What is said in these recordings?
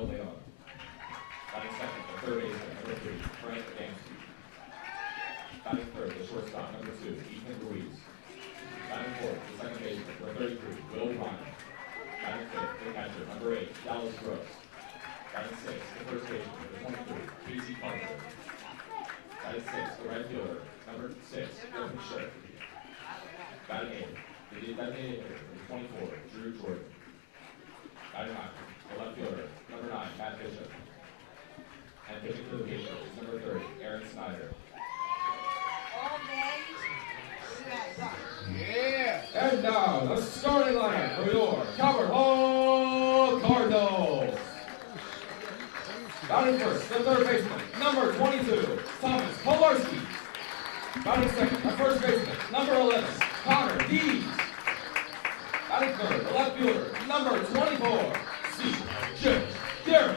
Kyle Leon. Batting second, the third baseman, number 3, Frank Damsey. Batting third, the shortstop, number 2, Ethan Ruiz. Batting fourth, the second baseman, number 33, Will Ryan. Batting fifth, the catcher, number 8, Dallas Gross. Batting sixth, the first baseman, number 23, Casey Carter. Batting sixth, the right fielder, number 6, Griffin Schiff. Batting eighth, the designated hitter, number 24, Drew Jordan. Batting ninth, the left fielder, number 9, Matt Bishop. And pitching for the Patriots is number 30, Aaron Snyder. Yeah. And now, the starting lineup for your Calvert Hall Cardinals. Batting first, the third baseman, number 22, Thomas Polarski. Batting second, the first baseman, number 11, Connor Dees. Batting third, the left fielder, number 24, C.J. Derrick.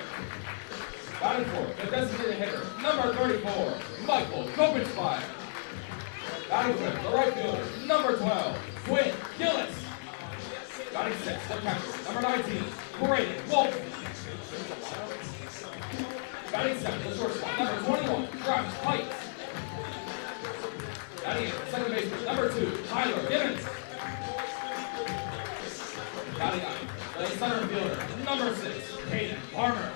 Batting fourth, the designated hitter, number 34, Michael Kopenspire. Batting fifth, the right fielder, number 12, Quinn Gillis. Batting sixth, the catcher, number 19, Braden Walton. Batting seventh, the shortstop, number 21, Travis Pike. Batting eighth, second baseman, number 2, Tyler Gibbons. Batting ninth, the center fielder, number 6, Hayden Farmer.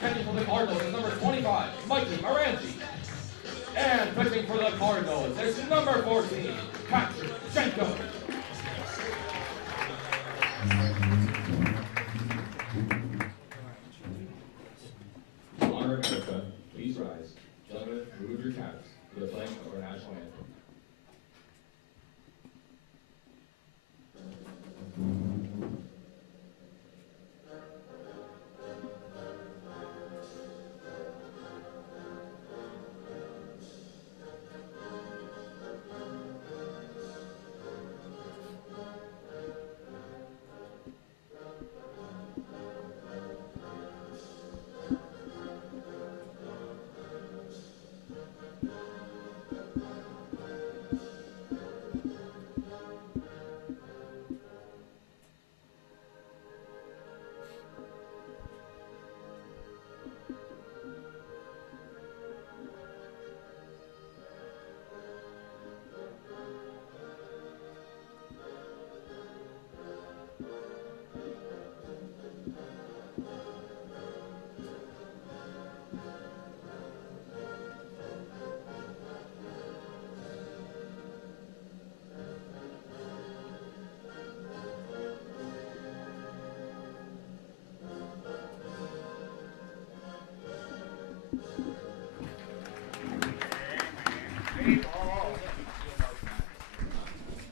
Catching for the Cardinals is number 25, Mikey Morangi. And pitching for the Cardinals is number 14, Patrick Jenko. To honor America, please rise. Gentlemen, remove your caps for the playing of our national anthem.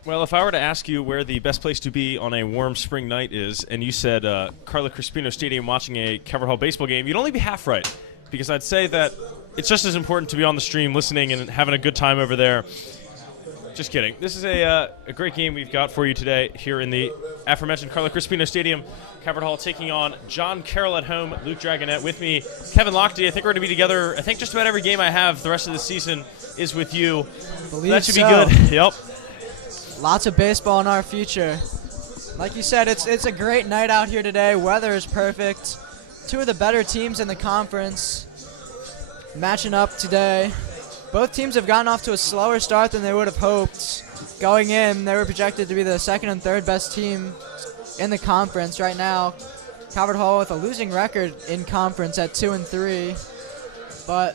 Well, if I were to ask you where the best place to be on a warm spring night is, and you said Carla Crispino Stadium watching a Calvert Hall baseball game, you'd only be half right, because I'd say that it's just as important to be on the stream listening and having a good time over there. Just kidding. This is a great game we've got for you today here in the aforementioned Carla Crispino Stadium. Calvert Hall taking on John Carroll at home, Luke Dragonette with me. Kevin Lochte, I think we're going to be together. I think just about every game I have the rest of the season is with you. That should be good. Yep. Lots of baseball in our future. Like you said, it's a great night out here today. Weather is perfect. Two of the better teams in the conference matching up today. Both teams have gotten off to a slower start than they would have hoped. Going in, they were projected to be the second and third best team in the conference. Right now, Calvert Hall with a losing record in conference at 2-3, but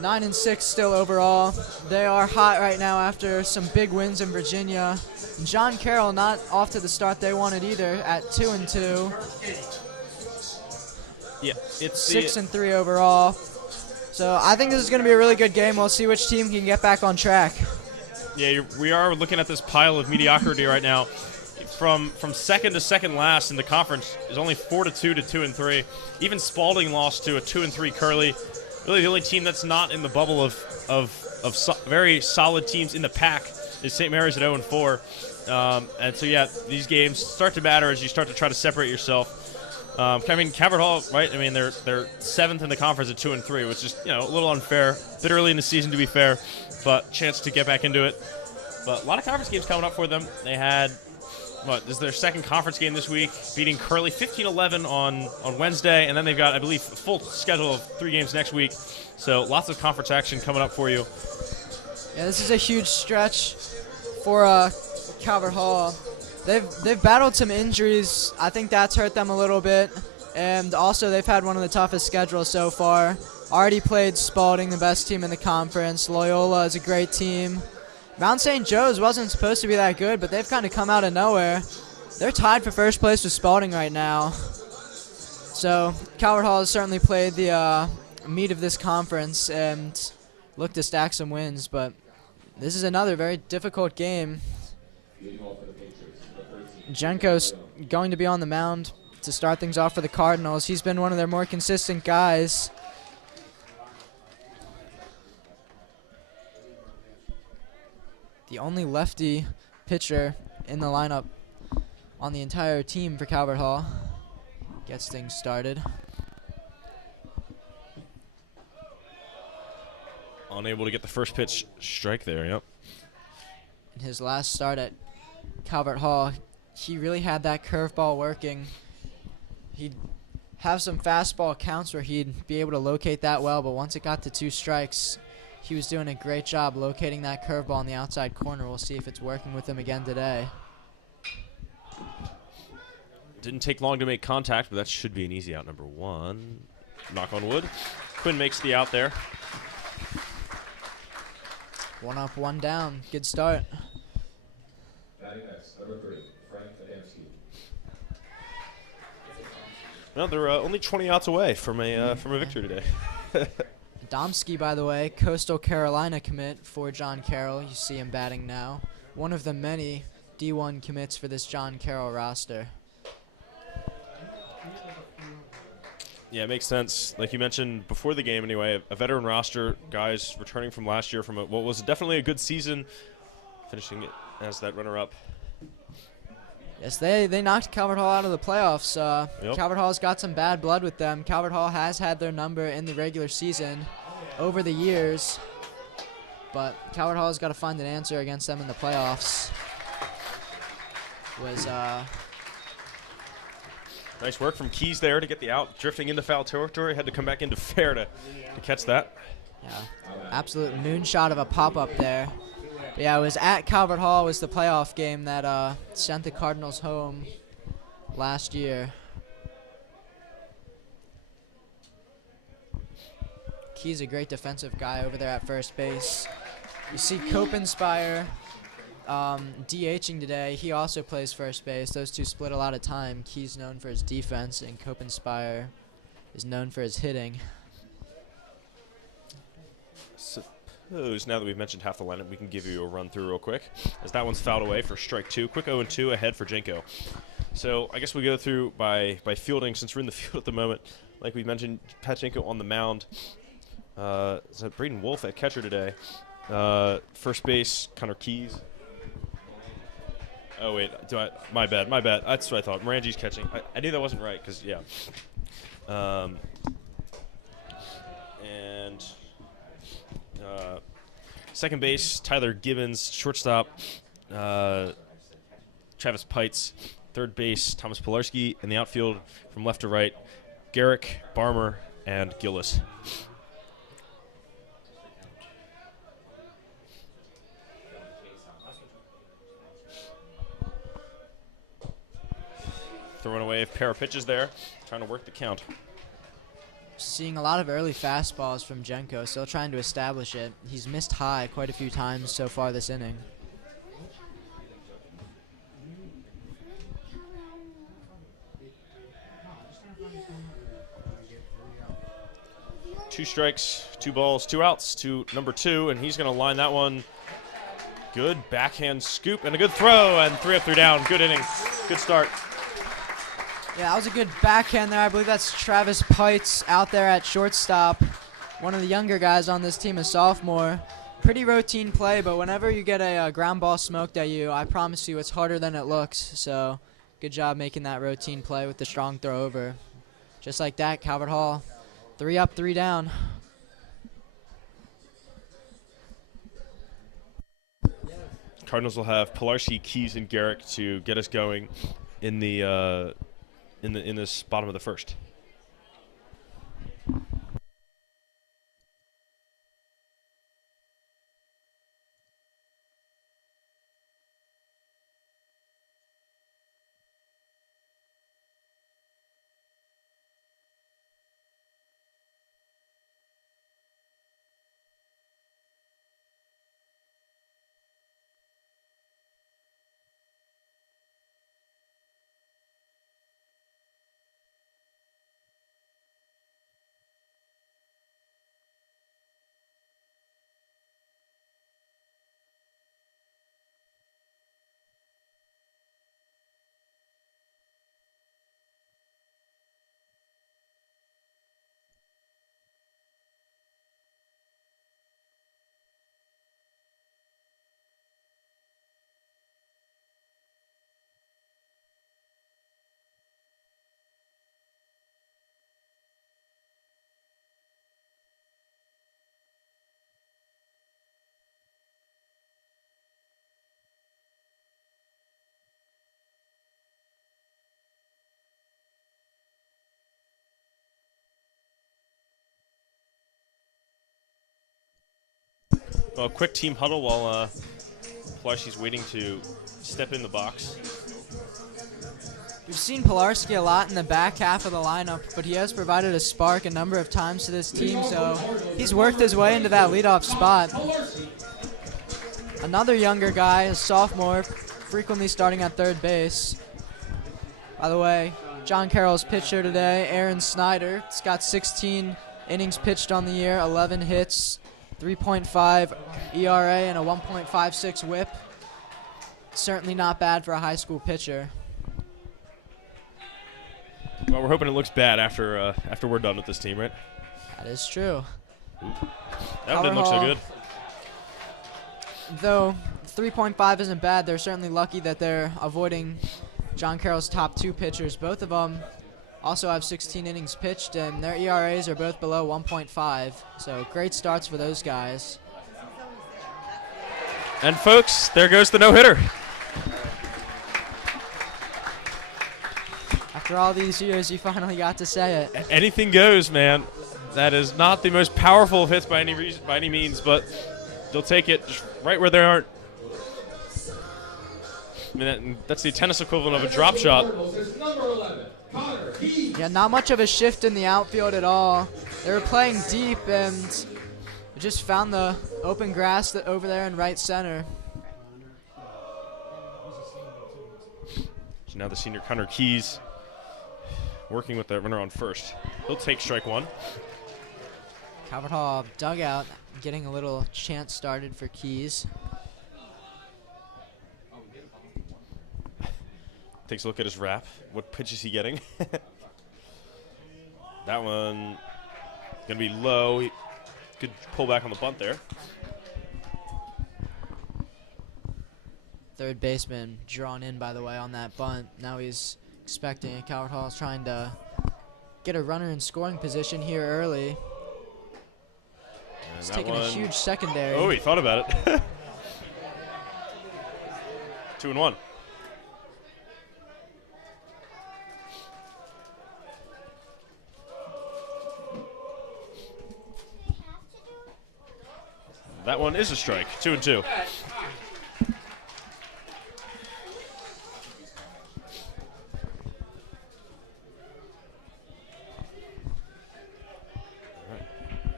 9-6 still overall. They are hot right now after some big wins in Virginia. John Carroll not off to the start they wanted either at 2-2. Yeah, it's 6-3 overall. So I think this is going to be a really good game. We'll see which team can get back on track. Yeah, we are looking at this pile of mediocrity right now. From second to second last in the conference is only 4-2 to 2-3. Even Spalding lost to a 2-3 Curly. Really, the only team that's not in the bubble of very solid teams in the pack is St. Mary's at 0-4. And so, yeah, these games start to matter as you start to try to separate yourself. I mean, Calvert Hall, right? I mean, they're seventh in the conference at 2-3, which is a little unfair. Bit early in the season to be fair, but chance to get back into it. But a lot of conference games coming up for them. They had this is their second conference game this week, beating Curly 15-11 on Wednesday, and then they've got, I believe, a full schedule of 3 games next week. So lots of conference action coming up for you. Yeah, this is a huge stretch for Calvert Hall. They've battled some injuries. I think that's hurt them a little bit. And also they've had one of the toughest schedules so far. Already played Spalding, the best team in the conference. Loyola is a great team. Mount St. Joe's wasn't supposed to be that good, but they've kind of come out of nowhere. They're tied for first place with Spalding right now. So Calvert Hall has certainly played the meat of this conference and looked to stack some wins, but this is another very difficult game. Jenko's going to be on the mound to start things off for the Cardinals. He's been one of their more consistent guys. The only lefty pitcher in the lineup on the entire team for Calvert Hall. Gets things started. Unable to get the first pitch strike there, yep. In his last start at Calvert Hall, he really had that curveball working. He'd have some fastball counts where he'd be able to locate that well, but once it got to 2 strikes, he was doing a great job locating that curveball on the outside corner. We'll see if it's working with him again today. Didn't take long to make contact, but that should be an easy out. Number 1. Knock on wood. Quinn makes the out there. 1 up, 1 down. Good start. Batting next, number 3, Frank Adamski. Well, they're only 20 outs away from a victory today. Domsky, by the way, Coastal Carolina commit for John Carroll. You see him batting now. One of the many D1 commits for this John Carroll roster. Yeah, it makes sense. Like you mentioned before the game anyway, a veteran roster, guys returning from last year from what was definitely a good season, finishing it as that runner-up. Yes, they knocked Calvert Hall out of the playoffs. Yep. Calvert Hall's got some bad blood with them. Calvert Hall has had their number in the regular season over the years, but Calvert Hall's got to find an answer against them in the playoffs. Nice work from Keys there to get the out, drifting into foul territory. Had to come back into fair to catch that. Yeah, absolute moonshot of a pop-up there. But yeah, it was at Calvert Hall. It was the playoff game that sent the Cardinals home last year. Key's a great defensive guy over there at first base. You see Copenspire DHing today. He also plays first base. Those two split a lot of time. Key's known for his defense, and Copenspire is known for his hitting. Suppose now that we've mentioned half the lineup, we can give you a run through real quick, as that one's fouled away for strike 2. Quick 0-2 ahead for Jenko. So I guess we go through by fielding, since we're in the field at the moment. Like we mentioned, Pat Jenko on the mound. Is that Braden Wolf at catcher today? First base, Connor Keys. Oh wait, my bad. That's what I thought. Morangi's catching. I knew that wasn't right because yeah. And second base, Tyler Gibbons. Shortstop, Travis Pites. Third base, Thomas Pilarski. In the outfield, from left to right, Garrick, Barmer, and Gillis. Throwing away a pair of pitches there, trying to work the count. Seeing a lot of early fastballs from Jenko, still trying to establish it. He's missed high quite a few times so far this inning. Two strikes, 2 balls, 2 outs to number 2, and he's going to line that one. Good backhand scoop and a good throw, and 3 up, 3 down. Good inning, good start. Yeah, that was a good backhand there. I believe that's Travis Pites out there at shortstop. One of the younger guys on this team, a sophomore. Pretty routine play, but whenever you get a ground ball smoked at you, I promise you it's harder than it looks. So good job making that routine play with the strong throw over. Just like that, Calvert Hall, 3 up, 3 down. Cardinals will have Pilarski, Keys, and Garrick to get us going in the in this bottom of the first. Well, quick team huddle while Pilarski's waiting to step in the box. We've seen Pilarski a lot in the back half of the lineup, but he has provided a spark a number of times to this team, so he's worked his way into that leadoff spot. Another younger guy, a sophomore, frequently starting at third base. By the way, John Carroll's pitcher today, Aaron Snyder. He's got 16 innings pitched on the year, 11 hits, 3.5 ERA, and a 1.56 whip. Certainly not bad for a high school pitcher. Well, we're hoping it looks bad after we're done with this team, right? That is true. That one didn't look so good. Though 3.5 isn't bad, they're certainly lucky that they're avoiding John Carroll's top two pitchers. Both of them also have 16 innings pitched, and their ERAs are both below 1.5. So great starts for those guys. And folks, there goes the no-hitter. After all these years, you finally got to say it. Anything goes, man. That is not the most powerful of hits by any means, but they'll take it right where they aren't. I mean, that's the tennis equivalent of a drop shot. Yeah, not much of a shift in the outfield at all. They were playing deep and just found the open grass over there in right center. So now the senior Connor Keys working with the runner on first. He'll take strike one. Calvert Hall dugout getting a little chant started for Keys. Takes a look at his wrap. What pitch is he getting? That one gonna be low. Good pull back on the bunt there. Third baseman drawn in, by the way, on that bunt. Now he's expecting it. Calvert Hall is trying to get a runner in scoring position here early. He's taking a huge secondary. Oh, he thought about it. 2-1. That one is a strike. 2-2.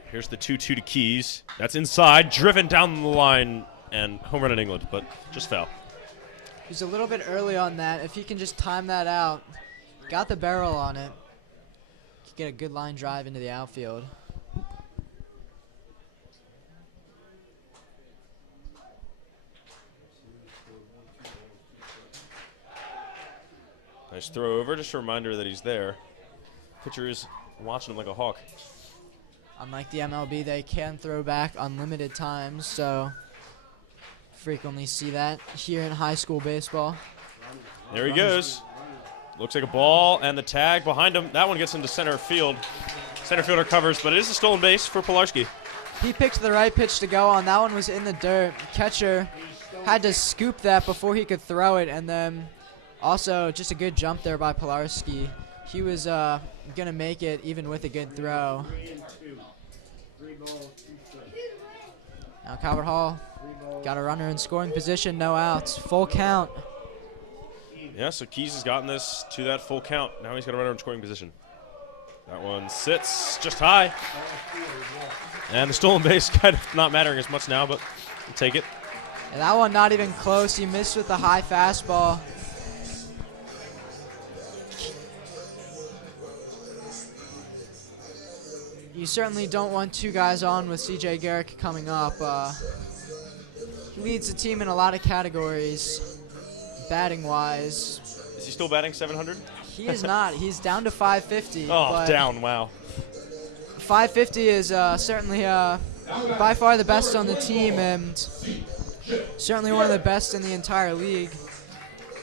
Here's the 2-2 to Keys. That's inside, driven down the line, and home run in England, but just foul. He's a little bit early on that. If he can just time that out, got the barrel on it, could get a good line drive into the outfield. Nice throw over, just a reminder that he's there. Pitcher is watching him like a hawk. Unlike the MLB, they can throw back unlimited times, so frequently see that here in high school baseball. There he goes. Looks like a ball, and the tag behind him. That one gets into center field. Center fielder covers, but it is a stolen base for Pilarski. He picked the right pitch to go on. That one was in the dirt. Catcher had to scoop that before he could throw it, and then also just a good jump there by Pilarski. He was going to make it even with a good throw. Now Calvert Hall got a runner in scoring position, no outs, full count. Yeah, so Keys has gotten this to that full count. Now he's got a runner in scoring position. That one sits just high. And the stolen base kind of not mattering as much now, but we'll take it. And that one not even close. He missed with the high fastball. You certainly don't want two guys on with C.J. Garrick coming up. He leads the team in a lot of categories, batting-wise. Is he still batting 700? He is not. He's down to 550. Oh, down, wow. 550 is certainly by far the best on the team, and certainly one of the best in the entire league.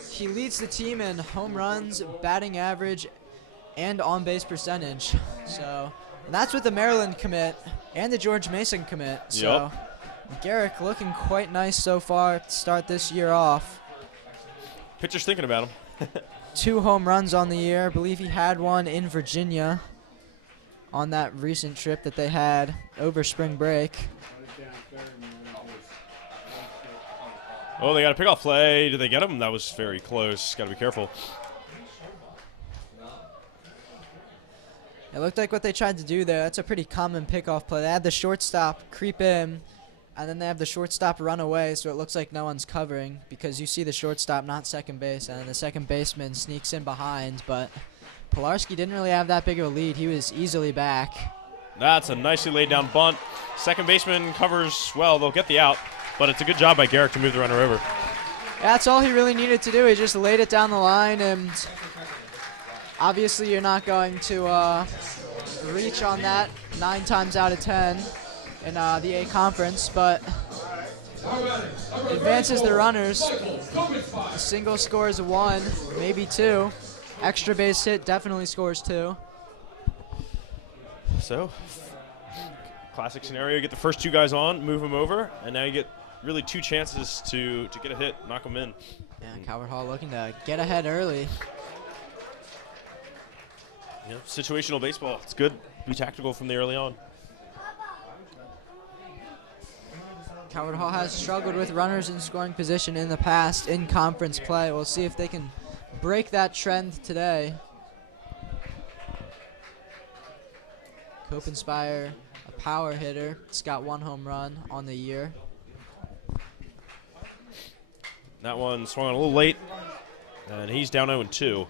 He leads the team in home runs, batting average, and on-base percentage. So, and that's with the Maryland commit and the George Mason commit. So, Garrick looking quite nice so far to start this year off. Pitcher's thinking about him. 2 home runs on the year. I believe he had one in Virginia on that recent trip that they had over spring break. Oh, they got a pickoff play. Did they get him? That was very close. Got to be careful. It looked like what they tried to do there. That's a pretty common pickoff play. They had the shortstop creep in, and then they have the shortstop run away, so it looks like no one's covering because you see the shortstop, not second base, and the second baseman sneaks in behind. But Pilarski didn't really have that big of a lead. He was easily back. That's a nicely laid down bunt. Second baseman covers well. They'll get the out, but it's a good job by Garrick to move the runner over. Yeah, that's all he really needed to do. He just laid it down the line, and obviously you're not going to reach on that 9 times out of 10 in the A conference, but advances the runners. A single scores 1, maybe 2. Extra base hit definitely scores 2. So, classic scenario, you get the first 2 guys on, move them over, and now you get really 2 chances to get a hit, knock them in. Yeah, Calvert Hall looking to get ahead early. Yeah, situational baseball. It's good. Be tactical from the early on. Calvert Hall has struggled with runners in scoring position in the past in conference play. We'll see if they can break that trend today. Copenspire, a power hitter. He's got 1 home run on the year. That one swung on a little late, and he's down 0-2.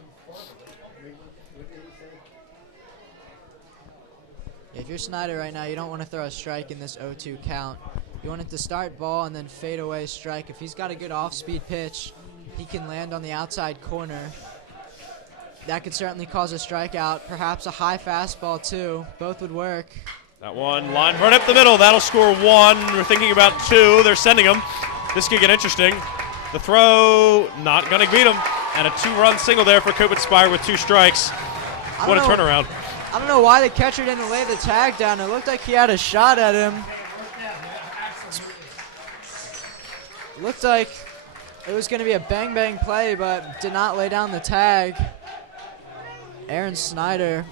If you're Snyder right now, you don't want to throw a strike in this 0-2 count. You want it to start ball and then fade away strike. If he's got a good off-speed pitch, he can land on the outside corner. That could certainly cause a strikeout, perhaps a high fastball too. Both would work. That one line right up the middle. That'll score 1. We're thinking about 2. They're sending him. This could get interesting. The throw, not going to beat him. And a 2-run single there for Copenspire with 2 strikes. What a turnaround. I don't know why the catcher didn't lay the tag down. It looked like he had a shot at him. Looked like it was going to be a bang-bang play, but did not lay down the tag. Aaron Snyder,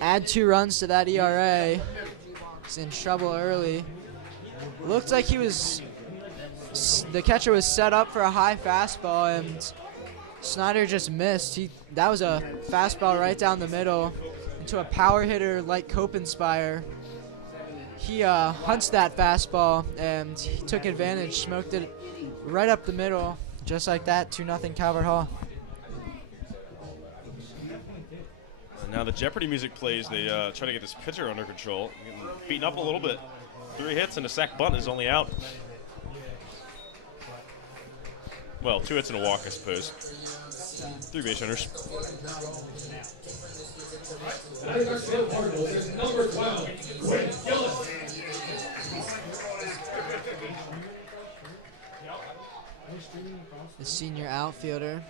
add 2 runs to that ERA. He's in trouble early. Looked like the catcher was set up for a high fastball, and Snyder just missed. That was a fastball right down the middle into a power hitter like Copenspire. He hunts that fastball, and he took advantage, smoked it right up the middle, just like that, 2-0 Calvert Hall. And now the Jeopardy music plays. They try to get this pitcher under control. Getting beaten up a little bit. 3 hits and a sac bunt is only out. Well, 2 hits and a walk, I suppose. 3 base runners. Number 12, Quinn Gillis. The senior outfielder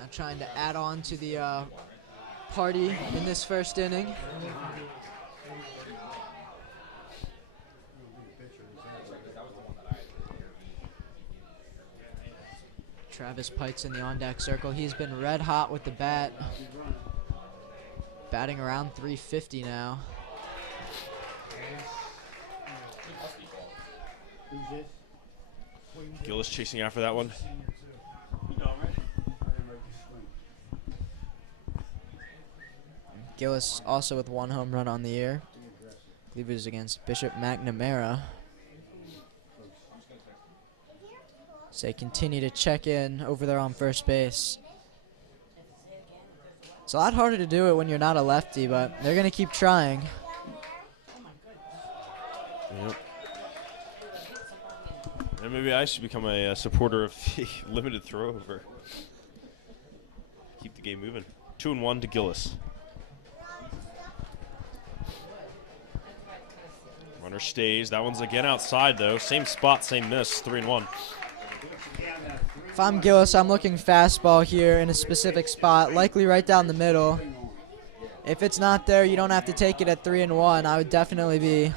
now trying to add on to the party in this first inning. Travis Pikes in the on-deck circle. He's been red hot with the bat. Batting around 350 now. Gillis chasing after that one. Gillis also with 1 home run on the year. I believe it was against Bishop McNamara. So they continue to check in over there on first base. It's a lot harder to do it when you're not a lefty, but they're going to keep trying. Yep. And maybe I should become a supporter of the limited throw over. Keep the game moving. 2-1 to Gillis. Runner stays. That one's again outside, though. Same spot, same miss. 3-1. If I'm Gillis, I'm looking fastball here in a specific spot, likely right down the middle. If it's not there, you don't have to take it at 3-1. I would definitely be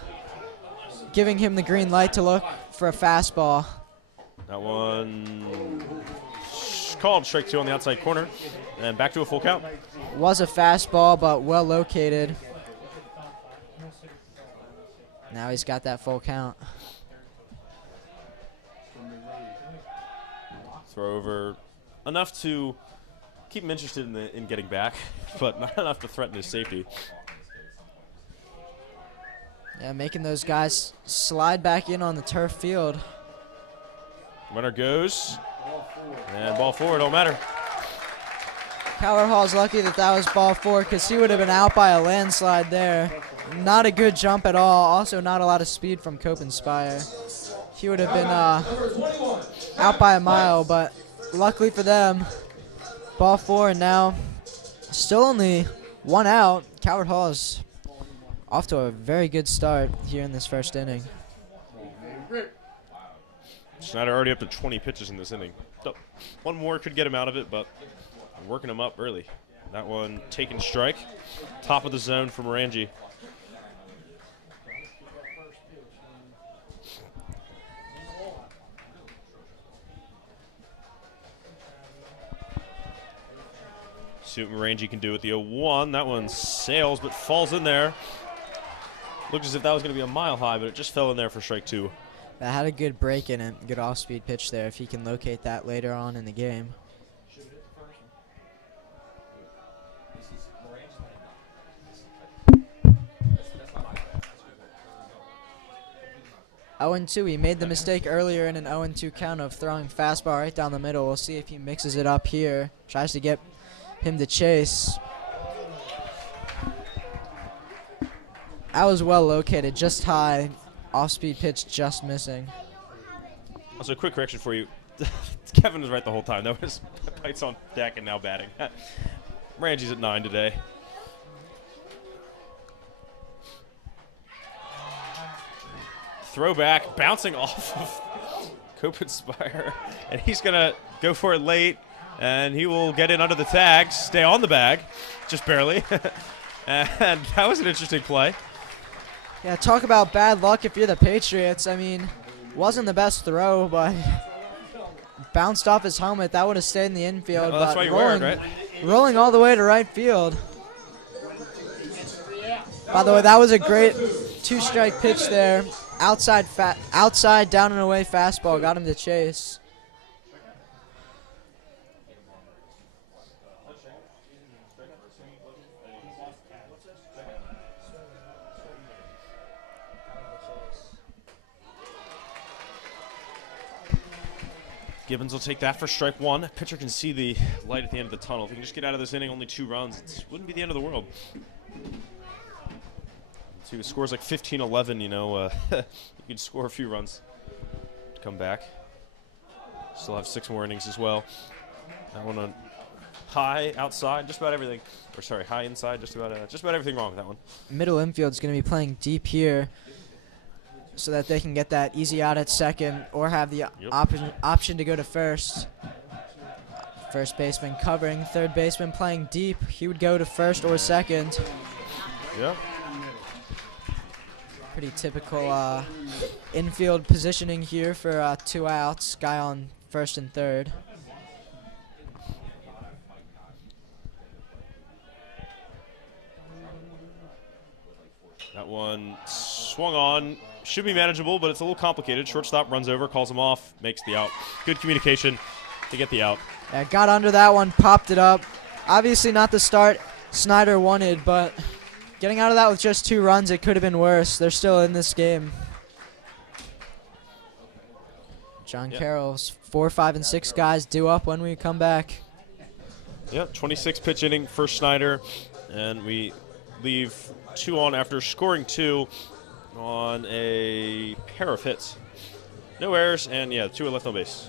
giving him the green light to look for a fastball. That one called strike 2 on the outside corner, and back to a full count. Was a fastball, but well located. Now he's got that full count. Throw over enough to keep him interested in getting back, but not enough to threaten his safety. Yeah, making those guys slide back in on the turf field. Runner goes, and ball 4, don't matter. Calvert Hall's lucky that was ball 4 because he would have been out by a landslide there. Not a good jump at all. Also not a lot of speed from Copenspire. He would have been out by a mile, but luckily for them, ball 4, and now still only 1 out. Calvert Hall is off to a very good start here in this first inning. Schneider already up to 20 pitches in this inning. So, one more could get him out of it, but working him up early. That one taken strike. Top of the zone for Morangi. See what Morangi can do with the 0-1. That one sails but falls in there. Looked as if that was going to be a mile high, but it just fell in there for strike 2. That had a good break in it, good off-speed pitch there if he can locate that later on in the game. (0-2). He made the mistake earlier in an 0-2 count of throwing fastball right down the middle. We'll see if he mixes it up here. Tries to get him to chase. That was well located, just high. Off-speed pitch just missing. Also, a quick correction for you. Kevin was right the whole time. That was Pikes on deck and now batting. Morangi's at 9 today. Throwback, bouncing off of Copenspire, and he's gonna go for it late, and he will get in under the tag, stay on the bag, just barely. And that was an interesting play. Yeah, talk about bad luck if you're the Patriots. I mean, wasn't the best throw, but bounced off his helmet. That would have stayed in the infield. Yeah, well, that's but why you wear it, right? Rolling all the way to right field. By the way, that was a great 2-strike pitch there. Outside, down and away fastball. Got him to chase. Gibbons will take that for strike 1. Pitcher can see the light at the end of the tunnel. If he can just get out of this inning, only 2 runs, it wouldn't be the end of the world. So he scores like 15-11, you know, you could score a few runs to come back. Still have 6 more innings as well. That one on high, outside, just about everything. Or sorry, high inside, just about everything wrong with that one. Middle infield is going to be playing deep here so that they can get that easy out at second or have the option to go to first. First baseman covering, third baseman playing deep. He would go to first or second. Yeah. Pretty typical infield positioning here for 2 outs. Guy on first and third. That one swung on. Should be manageable, but it's a little complicated. Shortstop runs over, calls him off, makes the out. Good communication to get the out. Yeah, got under that one, popped it up. Obviously not the start Snyder wanted, but getting out of that with just 2 runs, it could have been worse. They're still in this game. John Carroll's 4, 5, and 6 guys due up when we come back. Yep, 26 pitch inning for Snyder, and we leave 2 on after scoring 2 on a pair of hits. No errors, and 2 are left on base.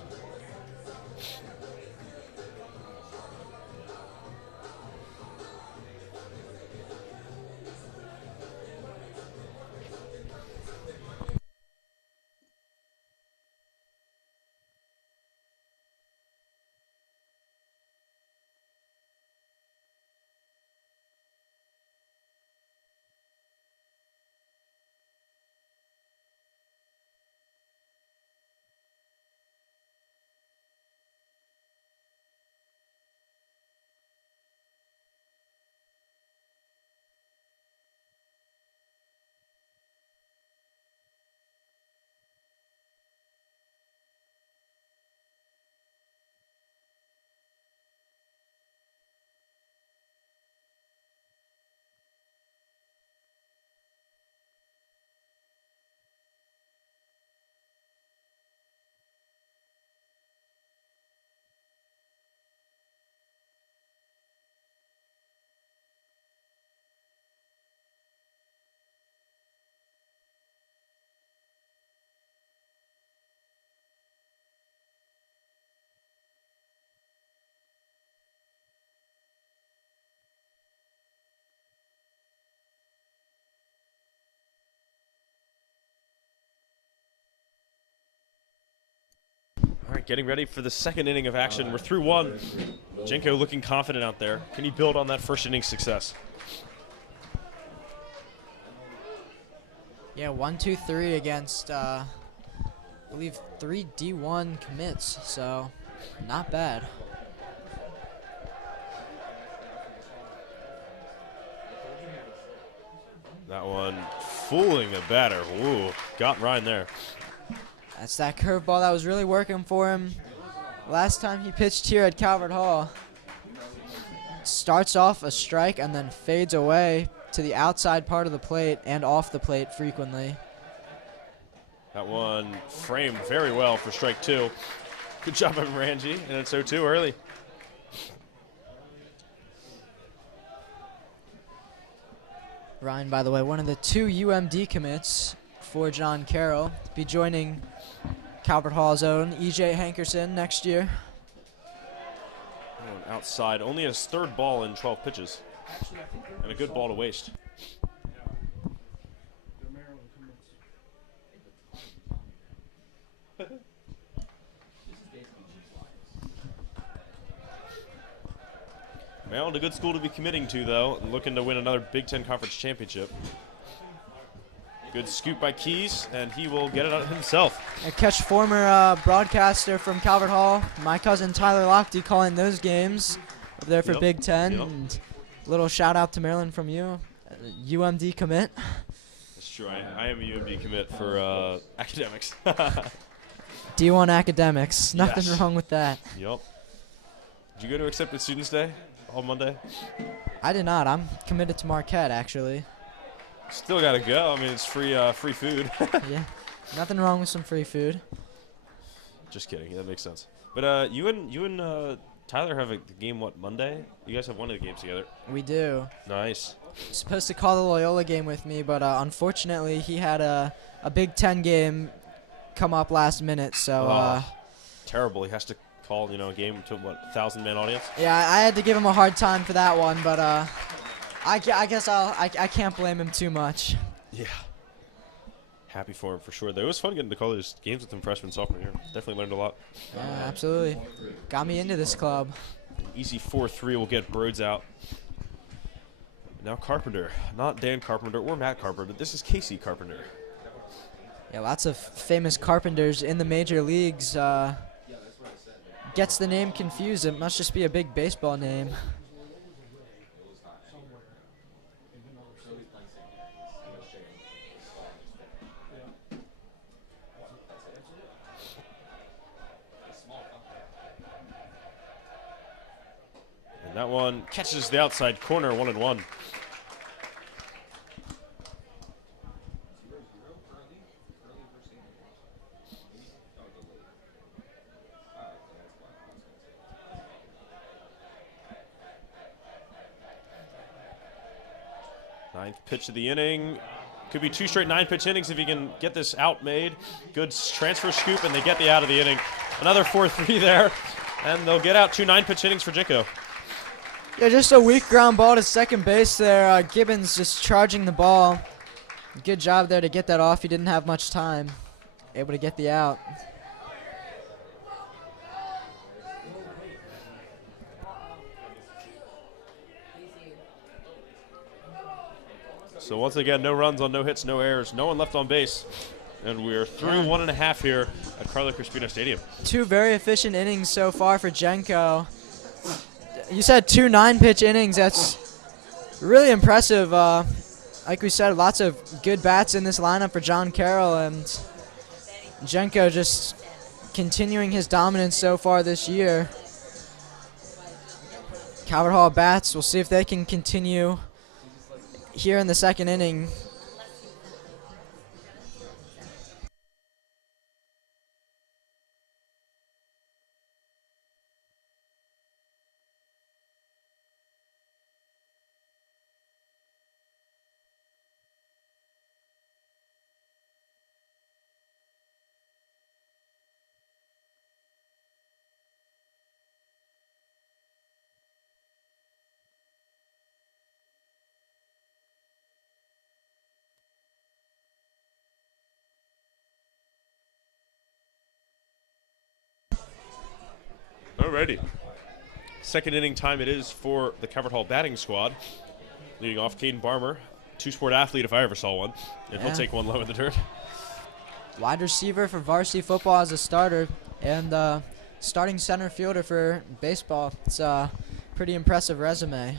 All right, getting ready for the second inning of action. We're through 1. Jenko looking confident out there. Can he build on that first inning success? Yeah, 1, 2, 3 against, I believe, 3 D1 commits, so not bad. That one fooling the batter. Ooh, got Ryan there. That's that curveball that was really working for him last time he pitched here at Calvert Hall. Starts off a strike and then fades away to the outside part of the plate and off the plate frequently. That one framed very well for strike 2. Good job of Ranji, and it's 0-2 early. Ryan, by the way, one of the 2 UMD commits for John Carroll, be joining Calvert Hall's own E.J. Hankerson next year. Going outside, only his 3rd ball in 12 pitches, and a good ball to waste. Maryland, a good school to be committing to, though, looking to win another Big Ten Conference championship. Good scoop by Keys, and he will get it out himself. A catch former broadcaster from Calvert Hall, my cousin Tyler Lochte, calling those games over there for Big Ten. Yep. And little shout out to Maryland from you, UMD commit. That's true. I am a UMD commit for academics. D1 academics, nothing Yes. wrong with that. Yep. Did you go to Accepted Students Day on Monday? I did not. I'm committed to Marquette, actually. Still got to go. I mean, it's free food. Yeah, nothing wrong with some free food. Just kidding. That makes sense. But you and Tyler have a game, what, Monday? You guys have one of the games together. We do. Nice. Supposed to call the Loyola game with me, but unfortunately he had a Big Ten game come up last minute, so terrible. He has to call, a game to, 1,000-man audience? yeah, I had to give him a hard time for that one, but I guess I can't blame him too much. Yeah. Happy for him, for sure. Though it was fun getting to call those games with him freshman, sophomore year. Definitely learned a lot. Yeah, absolutely. Got me into this club. Easy 4-3 will get Broads out. Now Carpenter. Not Dan Carpenter or Matt Carpenter. This is Casey Carpenter. Yeah, lots of famous Carpenters in the major leagues. Gets the name confused. It must just be a big baseball name. That one catches the outside corner, 1-1. Ninth pitch of the inning. Could be 2 straight 9-pitch innings if he can get this out made. Good transfer scoop, and they get the out of the inning. Another 4-3 there, and they'll get out 2 9-pitch innings for Jinko. Yeah, just a weak ground ball to second base there. Gibbons just charging the ball. Good job there to get that off. He didn't have much time. Able to get the out. So once again, no runs on no hits, no errors, no one left on base. And we're through 1.5 here at Carlo Crispino Stadium. 2 very efficient innings so far for Jenko. You said 2 9-pitch innings. That's really impressive. Like we said, lots of good bats in this lineup for John Carroll, and Jenko just continuing his dominance so far this year. Calvert Hall bats, we'll see if they can continue here in the second inning. Alrighty. Second inning time it is for the Calvert Hall batting squad. Leading off, Caden Barmer, 2-sport athlete if I ever saw one. And he'll take one low in the dirt. Wide receiver for varsity football as a starter, and starting center fielder for baseball. It's a pretty impressive resume.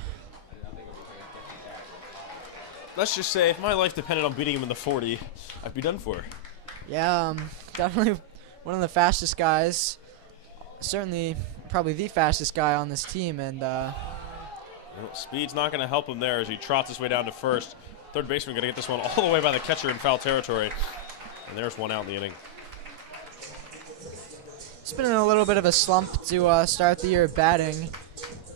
Let's just say if my life depended on beating him in the 40, I'd be done for. Yeah, definitely one of the fastest guys. Certainly probably the fastest guy on this team, and well, speed's not going to help him there as he trots his way down to first. Third baseman going to get this one all the way by the catcher in foul territory. And there's one out in the inning. It's been in a little bit of a slump to start the year batting,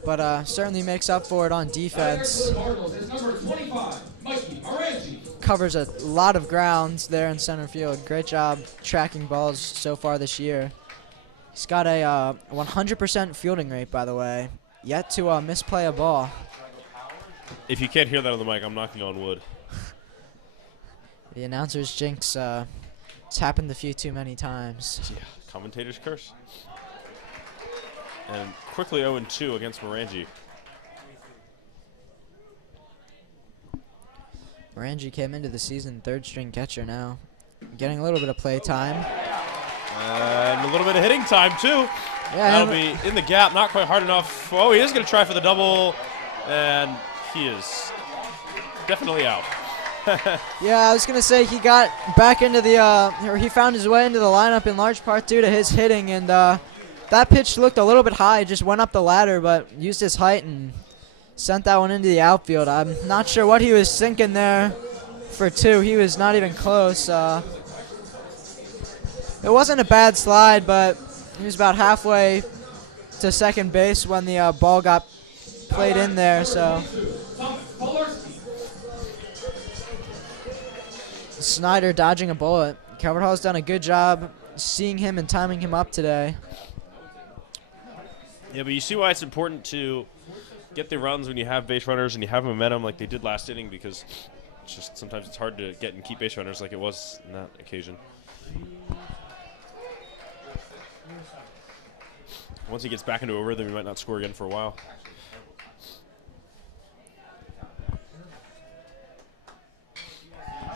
but certainly makes up for it on defense. Covers a lot of grounds there in center field. Great job tracking balls so far this year. He's got a 100% fielding rate, by the way. Yet to misplay a ball. If you can't hear that on the mic, I'm knocking on wood. The announcer's jinx. It's happened a few too many times. Yeah, commentator's curse. And quickly 0-2 against Morangi. Morangi came into the season third-string catcher now. Getting a little bit of play time. And a little bit of hitting time, too. Yeah, that'll be in the gap, not quite hard enough. Oh, he is going to try for the double, and he is definitely out. Yeah, I was going to say he got back into the, or he found his way into the lineup in large part due to his hitting, and that pitch looked a little bit high, just went up the ladder, but used his height and sent that one into the outfield. I'm not sure what he was thinking there for 2. He was not even close. It wasn't a bad slide, but he was about halfway to second base when the ball got played in there. So Snyder dodging a bullet. Calvert Hall's done a good job seeing him and timing him up today. Yeah, but you see why it's important to get the runs when you have base runners and you have momentum like they did last inning, because it's just sometimes it's hard to get and keep base runners like it was in that occasion. Once he gets back into a rhythm, he might not score again for a while.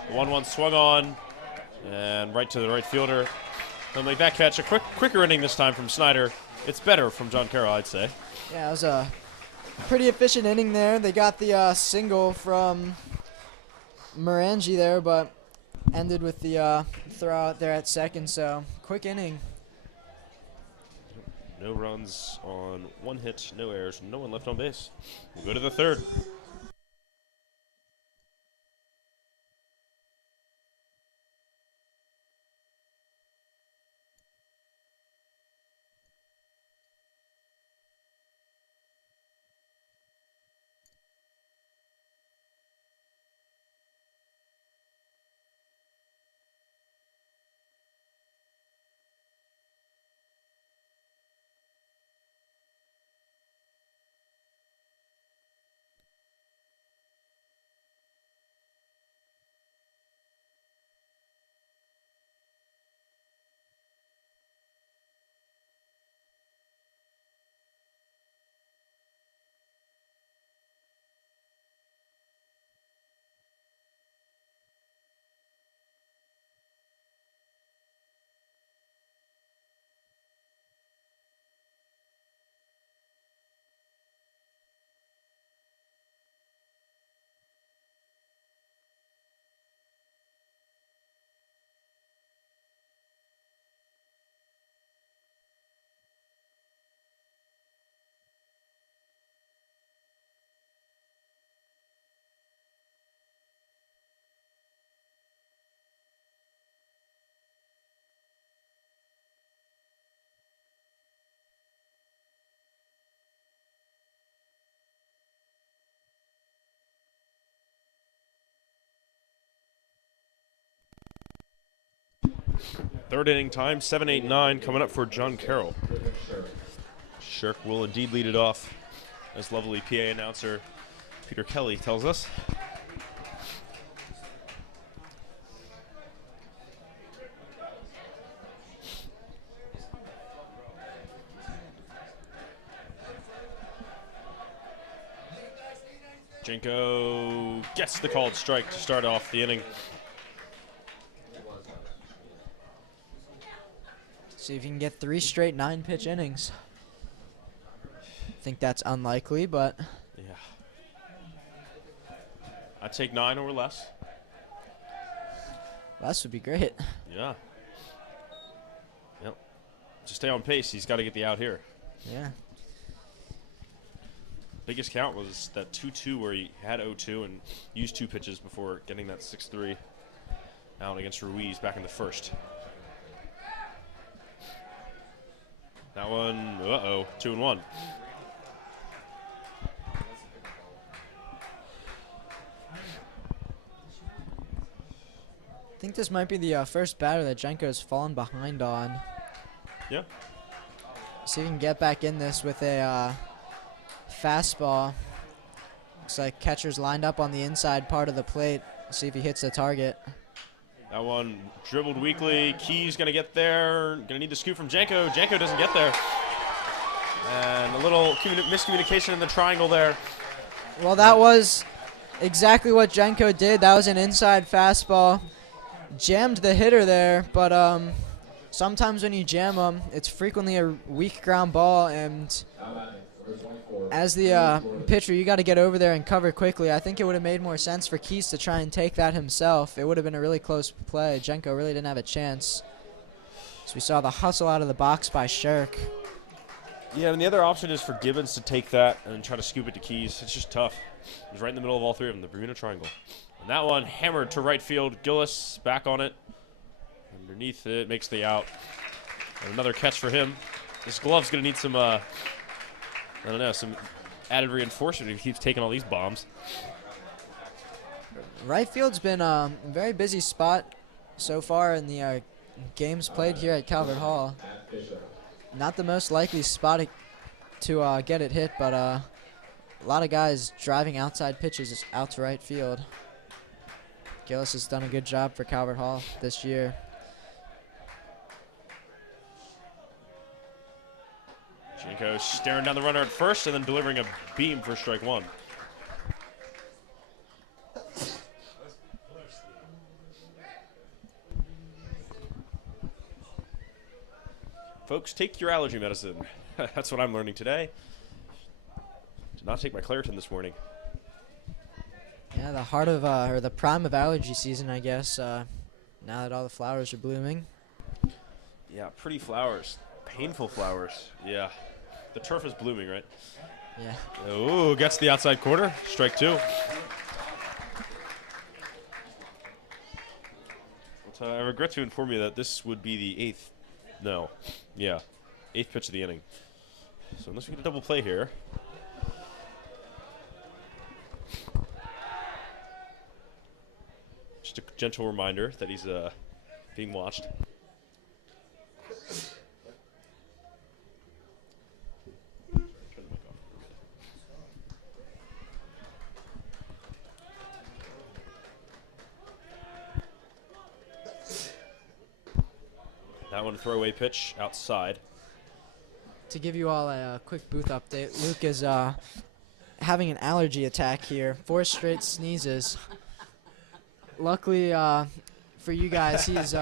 The 1-1 swung on, and right to the right fielder. He'll make that catch. A quicker inning this time from Snyder. It's better from John Carroll, I'd say. Yeah, it was a pretty efficient inning there. They got the single from Morangi there, but ended with the throw out there at second. So quick inning. No runs on 1 hit, no errors, no one left on base. We'll go to the 3rd. Third inning time, 7-8-9, coming up for John Carroll. Shirk will indeed lead it off, as lovely PA announcer Peter Kelly tells us. Jenko gets the called strike to start off the inning. See if you can get 3 straight 9-pitch innings. I think that's unlikely, but Yeah. I'd take 9 or less. less would be great. Yeah. Yep. To stay on pace, he's got to get the out here. Yeah. Biggest count was that 2-2 where he had 0-2 and used 2 pitches before getting that 6-3 out against Ruiz back in the 1st. That one, 2-1. I think this might be the first batter that Jenko's fallen behind on. Yeah. See if he can get back in this with a fastball. Looks like catcher's lined up on the inside part of the plate. See if he hits the target. That one dribbled weakly. Key's going to get there. Going to need the scoop from Jenko. Jenko doesn't get there. And a little miscommunication in the triangle there. Well, that was exactly what Jenko did. That was an inside fastball. Jammed the hitter there, but sometimes when you jam them, it's frequently a weak ground ball, and as the pitcher, you got to get over there and cover quickly. I think it would have made more sense for Keys to try and take that himself. It would have been a really close play. Jenko really didn't have a chance. So we saw the hustle out of the box by Shirk. Yeah, and the other option is for Gibbons to take that and try to scoop it to Keys. It's just tough. He's right in the middle of all 3 of them, the Bermuda Triangle. And that one hammered to right field. Gillis back on it. Underneath it, makes the out. And another catch for him. This glove's going to need some, I don't know, some added reinforcement if he keeps taking all these bombs. Right field's been a very busy spot so far in the games played here at Calvert Hall. Not the most likely spot to get it hit, but a lot of guys driving outside pitches out to right field. Gillis has done a good job for Calvert Hall this year. Jenko staring down the runner at first and then delivering a beam for strike 1. Folks, take your allergy medicine. That's what I'm learning today. Did not take my Claritin this morning. Yeah, the heart of, or the prime of allergy season, I guess, now that all the flowers are blooming. Yeah, pretty flowers. Painful flowers. Yeah. The turf is blooming, right? Yeah. Ooh, gets the outside corner. Strike 2. I regret to inform you that this would be the 8th. No. Yeah. 8th pitch of the inning. So unless we get a double play here. Just a gentle reminder that he's being watched. That one, throwaway pitch outside. To give you all a quick booth update, Luke is having an allergy attack here. 4 straight sneezes. Luckily for you guys, he's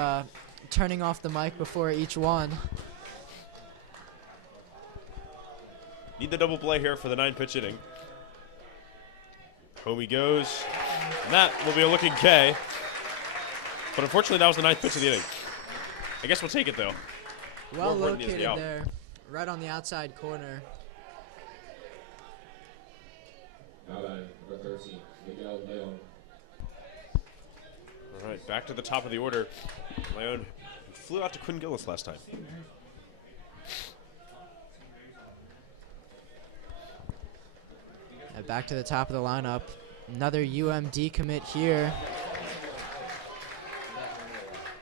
turning off the mic before each one. Need the double play here for the 9-pitch inning. Home he goes. And that will be a looking K. But unfortunately, that was the 9th pitch of the inning. I guess we'll take it, though. Well More important is located the out. there, right on the outside corner. Now batting, number 13, Miguel Leon. All right, back to the top of the order. Leon flew out to Quinn Gillis last time. And back to the top of the lineup. Another UMD commit here.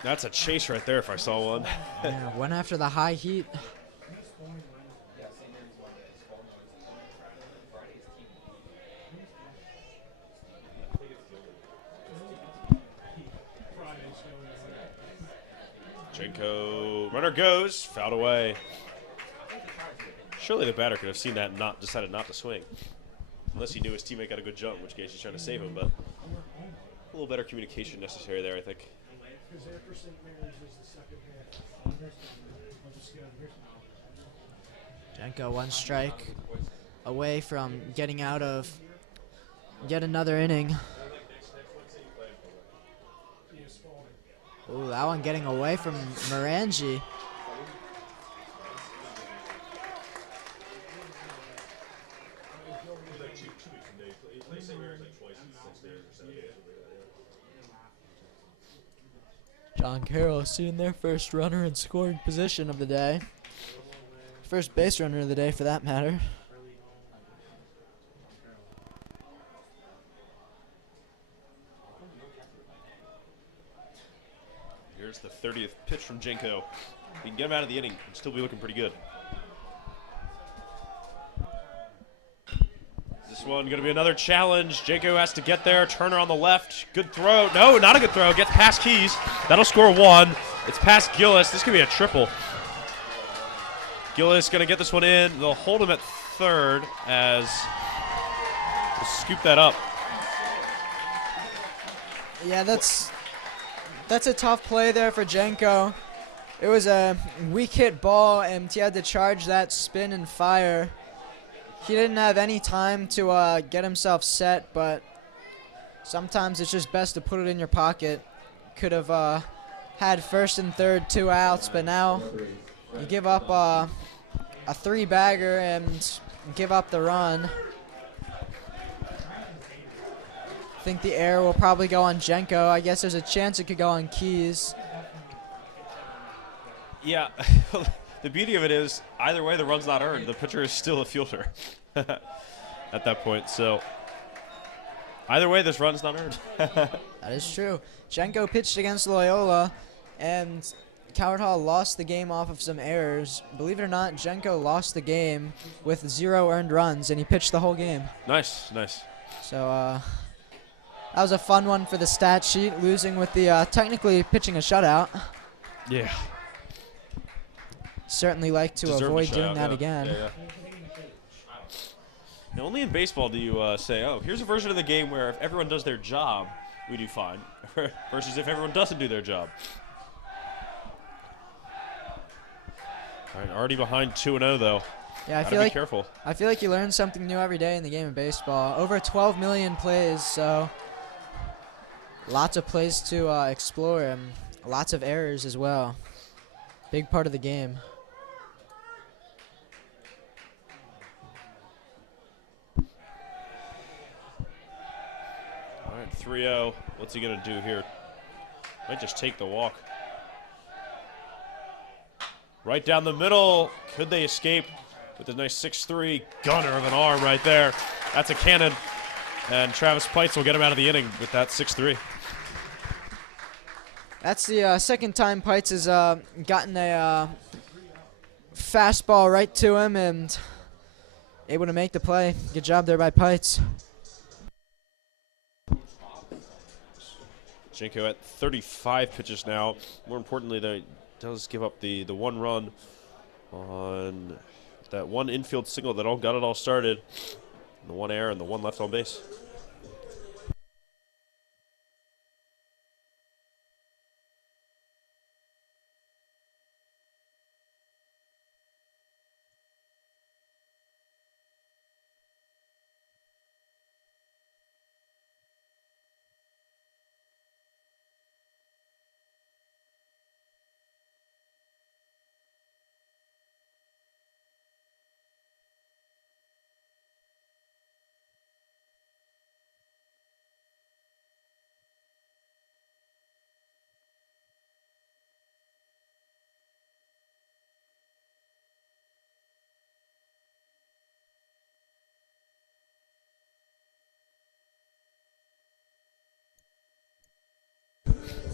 That's a chase right there if I saw one. Yeah, went after the high heat. Jenko, runner goes, fouled away. Surely the batter could have seen that and not decided not to swing. Unless he knew his teammate got a good jump, in which case he's trying to save him, but a little better communication necessary there, I think. Jenko 1 strike away from getting out of yet another inning. Ooh, that one getting away from Morangi. John Carroll seeing their first runner in scoring position of the day. First base runner of the day, for that matter. Here's the 30th pitch from Jenko. He can get him out of the inning and still be looking pretty good. This one going to be another challenge. Jenko has to get there. Turner on the left. Good throw. No, not a good throw. Gets past Keys. That'll score 1. It's past Gillis. This could be a triple. Gillis going to get this one in. They'll hold him at third as we'll scoop that up. Yeah, that's a tough play there for Jenko. It was a weak hit ball, and he had to charge that spin and fire. He didn't have any time to get himself set, but sometimes it's just best to put it in your pocket. Could have had first and third 2 outs, but now you give up a 3-bagger and give up the run. I think the error will probably go on Jenko. I guess there's a chance it could go on Keys. Yeah, the beauty of it is either way the run's not earned. The pitcher is still a fielder at that point. So either way this run's not earned. That is true. Jenko pitched against Loyola, and Calvert Hall lost the game off of some errors. Believe it or not, Jenko lost the game with 0 earned runs, and he pitched the whole game. Nice, nice. So that was a fun one for the stat sheet, losing with the technically pitching a shutout. Yeah. Certainly like to Deserved a avoid shutout, doing that yeah. again. Yeah. Now, only in baseball do you say, oh, here's a version of the game where if everyone does their job, we do fine, versus if everyone doesn't do their job. All right, already behind 2-0, though. Yeah, Gotta be careful. I feel like you learn something new every day in the game of baseball. Over 12 million plays, so lots of plays to explore and lots of errors as well. Big part of the game. 3-0. What's he going to do here? Might just take the walk. Right down the middle. Could they escape with a nice 6-3 gunner of an arm right there? That's a cannon. And Travis Pites will get him out of the inning with that 6-3. That's the second time Pites has gotten a fastball right to him and able to make the play. Good job there by Pites. Jenko at 35 pitches now. More importantly, though, does give up the one run on that one infield single that got it all started. The one error and the one left on base.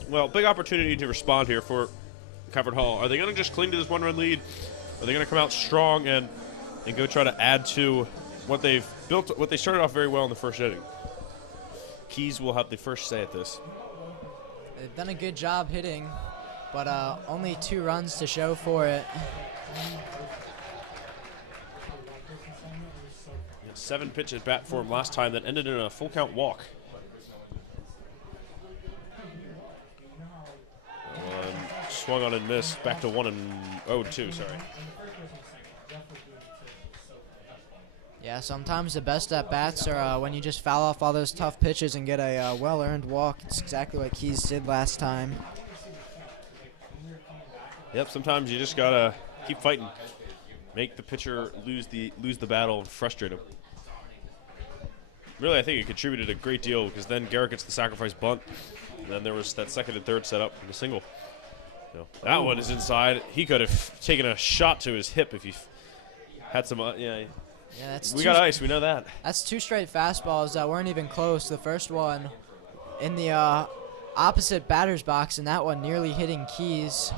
Well, big opportunity to respond here for Calvert Hall. Are they going to just cling to this one-run lead? Are they going to come out strong and go try to add to what they've built, what they started off very well in the first inning? Keys will have the first say at this. They've done a good job hitting, but only 2 runs to show for it. 7 pitch at bat for him last time that ended in a full count walk. Swung on and missed. Back to 1-2. Sorry. Yeah, sometimes the best at bats are when you just foul off all those tough pitches and get a well-earned walk. It's exactly what Keys did last time. Yep. Sometimes you just gotta keep fighting, make the pitcher lose the battle and frustrate him. Really, I think it contributed a great deal because then Garrett gets the sacrifice bunt, and then there was that second and third set up for the single. That one is inside. He could have taken a shot to his hip if he had some. Yeah, we got ice. We know that. That's 2 straight fastballs that weren't even close. The first one in the opposite batter's box, and that one nearly hitting Keys.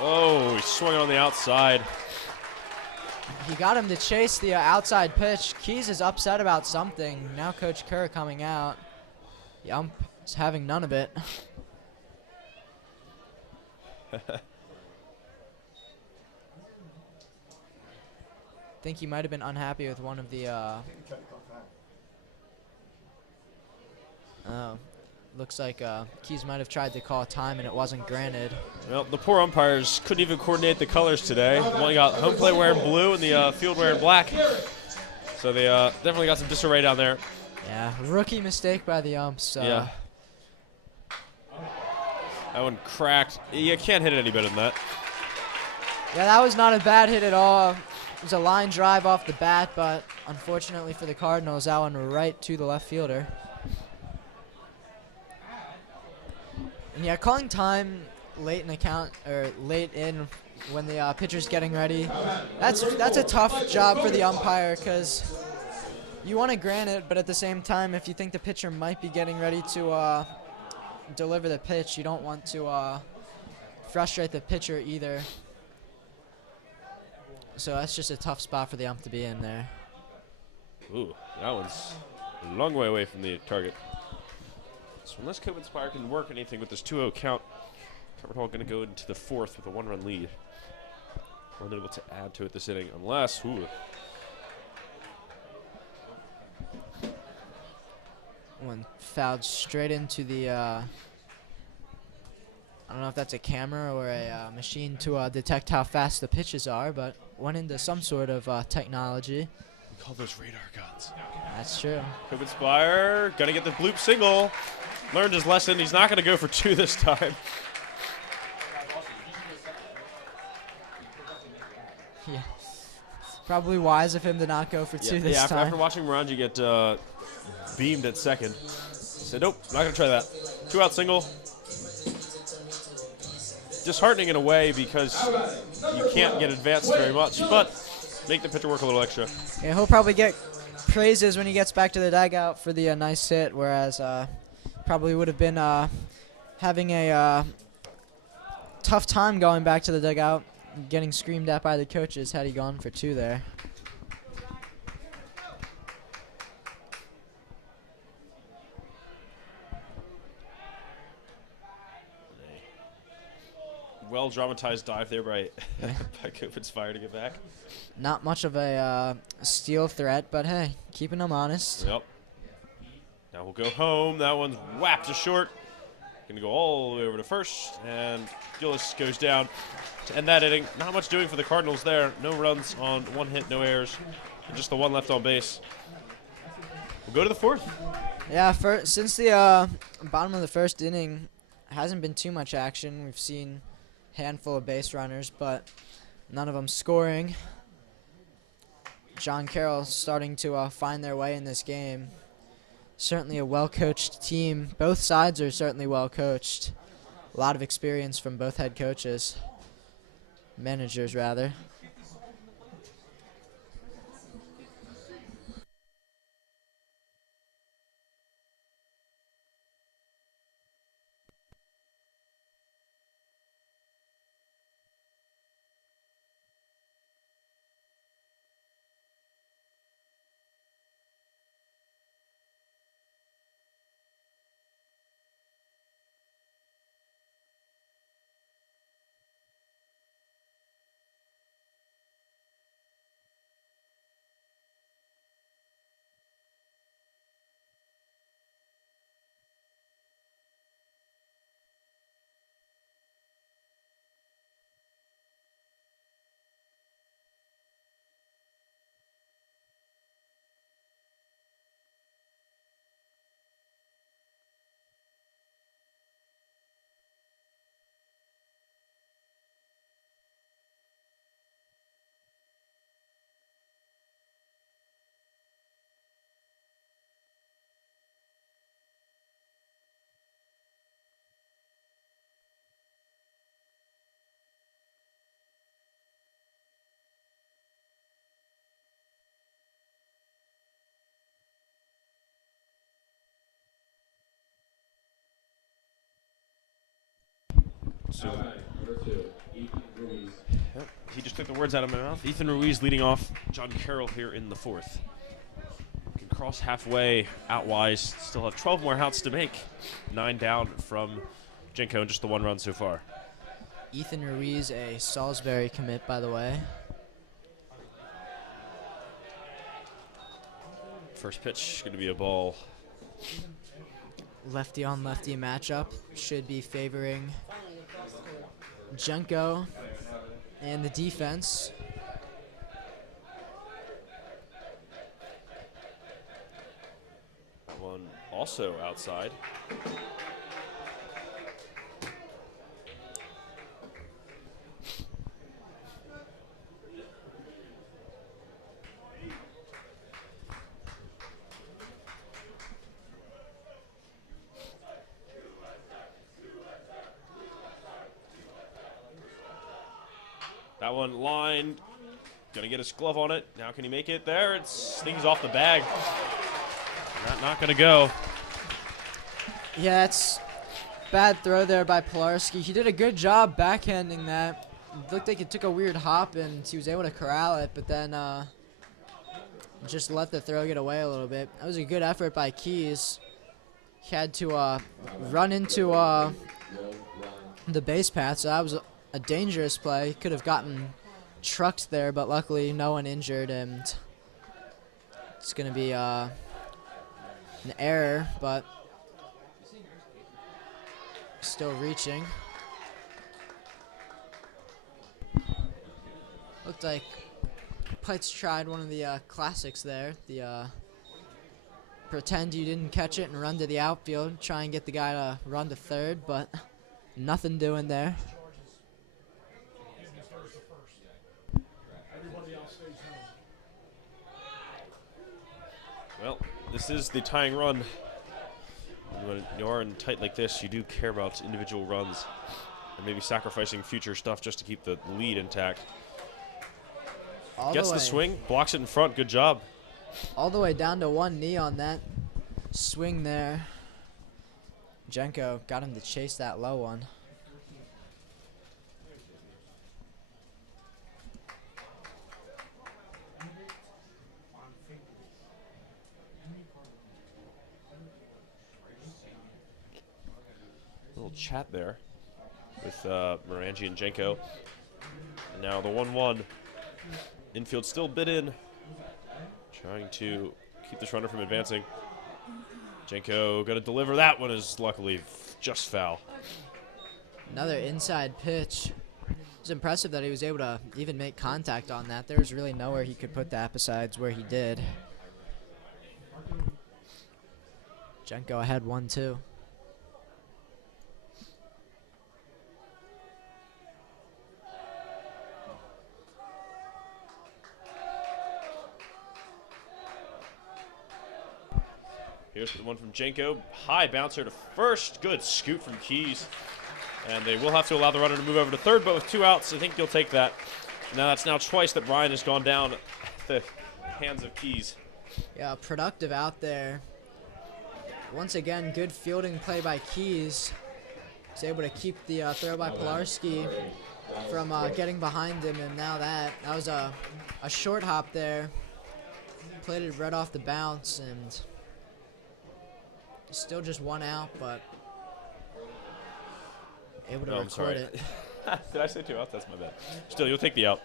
Oh, he swung it on the outside. He got him to chase the outside pitch. Keys is upset about something. Now Coach Kerr coming out. The ump is having none of it. I think he might have been unhappy with one of the looks like Keys might have tried to call time and it wasn't granted. Well, the poor umpires couldn't even coordinate the colors today. One got home plate wearing blue and the field wearing black. So they definitely got some disarray down there. Yeah, rookie mistake by the umps. Yeah. That one cracked. You can't hit it any better than that. Yeah, that was not a bad hit at all. It was a line drive off the bat, but unfortunately for the Cardinals, that one right to the left fielder. And yeah, calling time late in when the pitcher's getting ready, that's a tough job for the umpire because you want to grant it, but at the same time, if you think the pitcher might be getting ready to deliver the pitch, you don't want to frustrate the pitcher either. So that's just a tough spot for the ump to be in there. Ooh, that one's a long way away from the target. So unless Calvert Spire can work anything with this 2-0 count, Calvert Hall going to go into the 4th with a 1-run lead. Unable to add to it this inning unless, One fouled straight into the, I don't know if that's a camera or a machine to detect how fast the pitches are, but went into some sort of technology. We call those radar guns. That's true. Calvert Spire going to get the bloop single. Learned his lesson. He's not going to go for 2 this time. Yeah. Probably wise of him to not go for 2 this time. After watching Morangi get beamed at second. Said, nope, not going to try that. 2-out single. Disheartening in a way because you can't get advanced very much, but make the pitcher work a little extra. Yeah, he'll probably get praises when he gets back to the dugout for the nice hit, whereas probably would have been having a tough time going back to the dugout, getting screamed at by the coaches had he gone for 2 there. Well dramatized dive there by Copin's Fire to get back. Not much of a steal threat, but hey, keeping him honest. Yep. Now we'll go home. That one's whapped to short. Gonna go all the way over to first, and Gillis goes down to end that inning. Not much doing for the Cardinals there. No runs on 1 hit, no errors, and just the 1 left on base. We'll go to the 4th. Yeah, since the bottom of the 1st inning, hasn't been too much action. We've seen handful of base runners, but none of them scoring. John Carroll starting to find their way in this game. Certainly a well-coached team. Both sides are certainly well-coached. A lot of experience from both head coaches. Managers, rather. So, number 2, Ethan Ruiz. Yep. He just took the words out of my mouth. Ethan Ruiz leading off John Carroll here in the 4th. Can cross halfway out wise. Still have 12 more outs to make. 9 down from Jenko and just the 1 run so far. Ethan Ruiz, a Salisbury commit, by the way. First pitch going to be a ball. Lefty on lefty matchup should be favoring Jenko and the defense. One also outside. That one lined. Gonna get his glove on it. Now can he make it? There, it stings off the bag. Not gonna go. Yeah, it's bad throw there by Pilarski. He did a good job backhanding that. It looked like it took a weird hop and he was able to corral it, but then just let the throw get away a little bit. That was a good effort by Keys. He had to run into the base path, so that was a dangerous play. Could have gotten trucked there, but luckily no one injured, and it's going to be an error, but still reaching. Looked like Pites tried one of the classics there, the pretend you didn't catch it and run to the outfield, try and get the guy to run to third, but nothing doing there. Well, this is the tying run. when you are in tight like this, you do care about individual runs and maybe sacrificing future stuff just to keep the lead intact. Gets the swing, blocks it in front. Good job. All the way down to one knee on that swing there. Jenko got him to chase that low one. Little chat there with Morangi and Jenko. And now the 1-1. Infield still bid in. Trying to keep this runner from advancing. Jenko going to deliver. That one is luckily just foul. Another inside pitch. It's impressive that he was able to even make contact on that. There was really nowhere he could put that besides where he did. Jenko ahead 1-2. Here's the one from Jenko. High bouncer to first. Good scoop from Keys. And they will have to allow the runner to move over to third, but with 2 outs, I think you'll take that. Now that's now twice that Brian has gone down at the hands of Keys. Yeah, productive out there. Once again, good fielding play by Keys. He's able to keep the throw by Pilarski from getting behind him, and now that was a short hop there. Played it right off the bounce, and still just 1 out, but able to record it. Did I say 2 outs? That's my bad. Still, you'll take the out.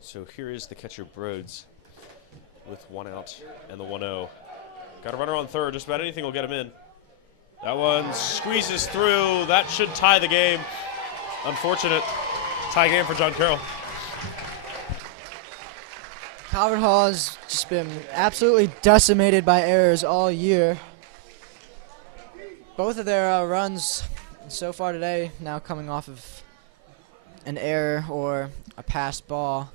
So here is the catcher, Broads, with 1 out and the 1-0. Got a runner on third. Just about anything will get him in. That one squeezes through. That should tie the game. Unfortunate tie game for John Carroll. Calvert Hall has just been absolutely decimated by errors all year. Both of their runs so far today now coming off of an error or a passed ball.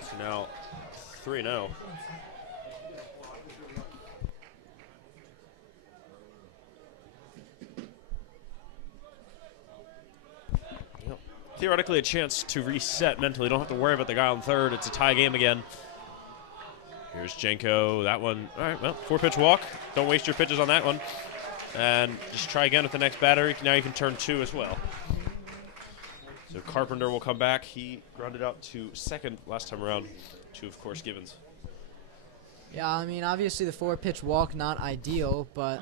So now 3-0. Theoretically a chance to reset mentally. Don't have to worry about the guy on third. It's a tie game again. Here's Jenko. That one, all right, well, 4-pitch walk. Don't waste your pitches on that one. And just try again with the next batter. Now you can turn 2 as well. So Carpenter will come back. He grounded out to second last time around to, of course, Gibbons. Yeah, I mean, obviously the 4-pitch walk not ideal, but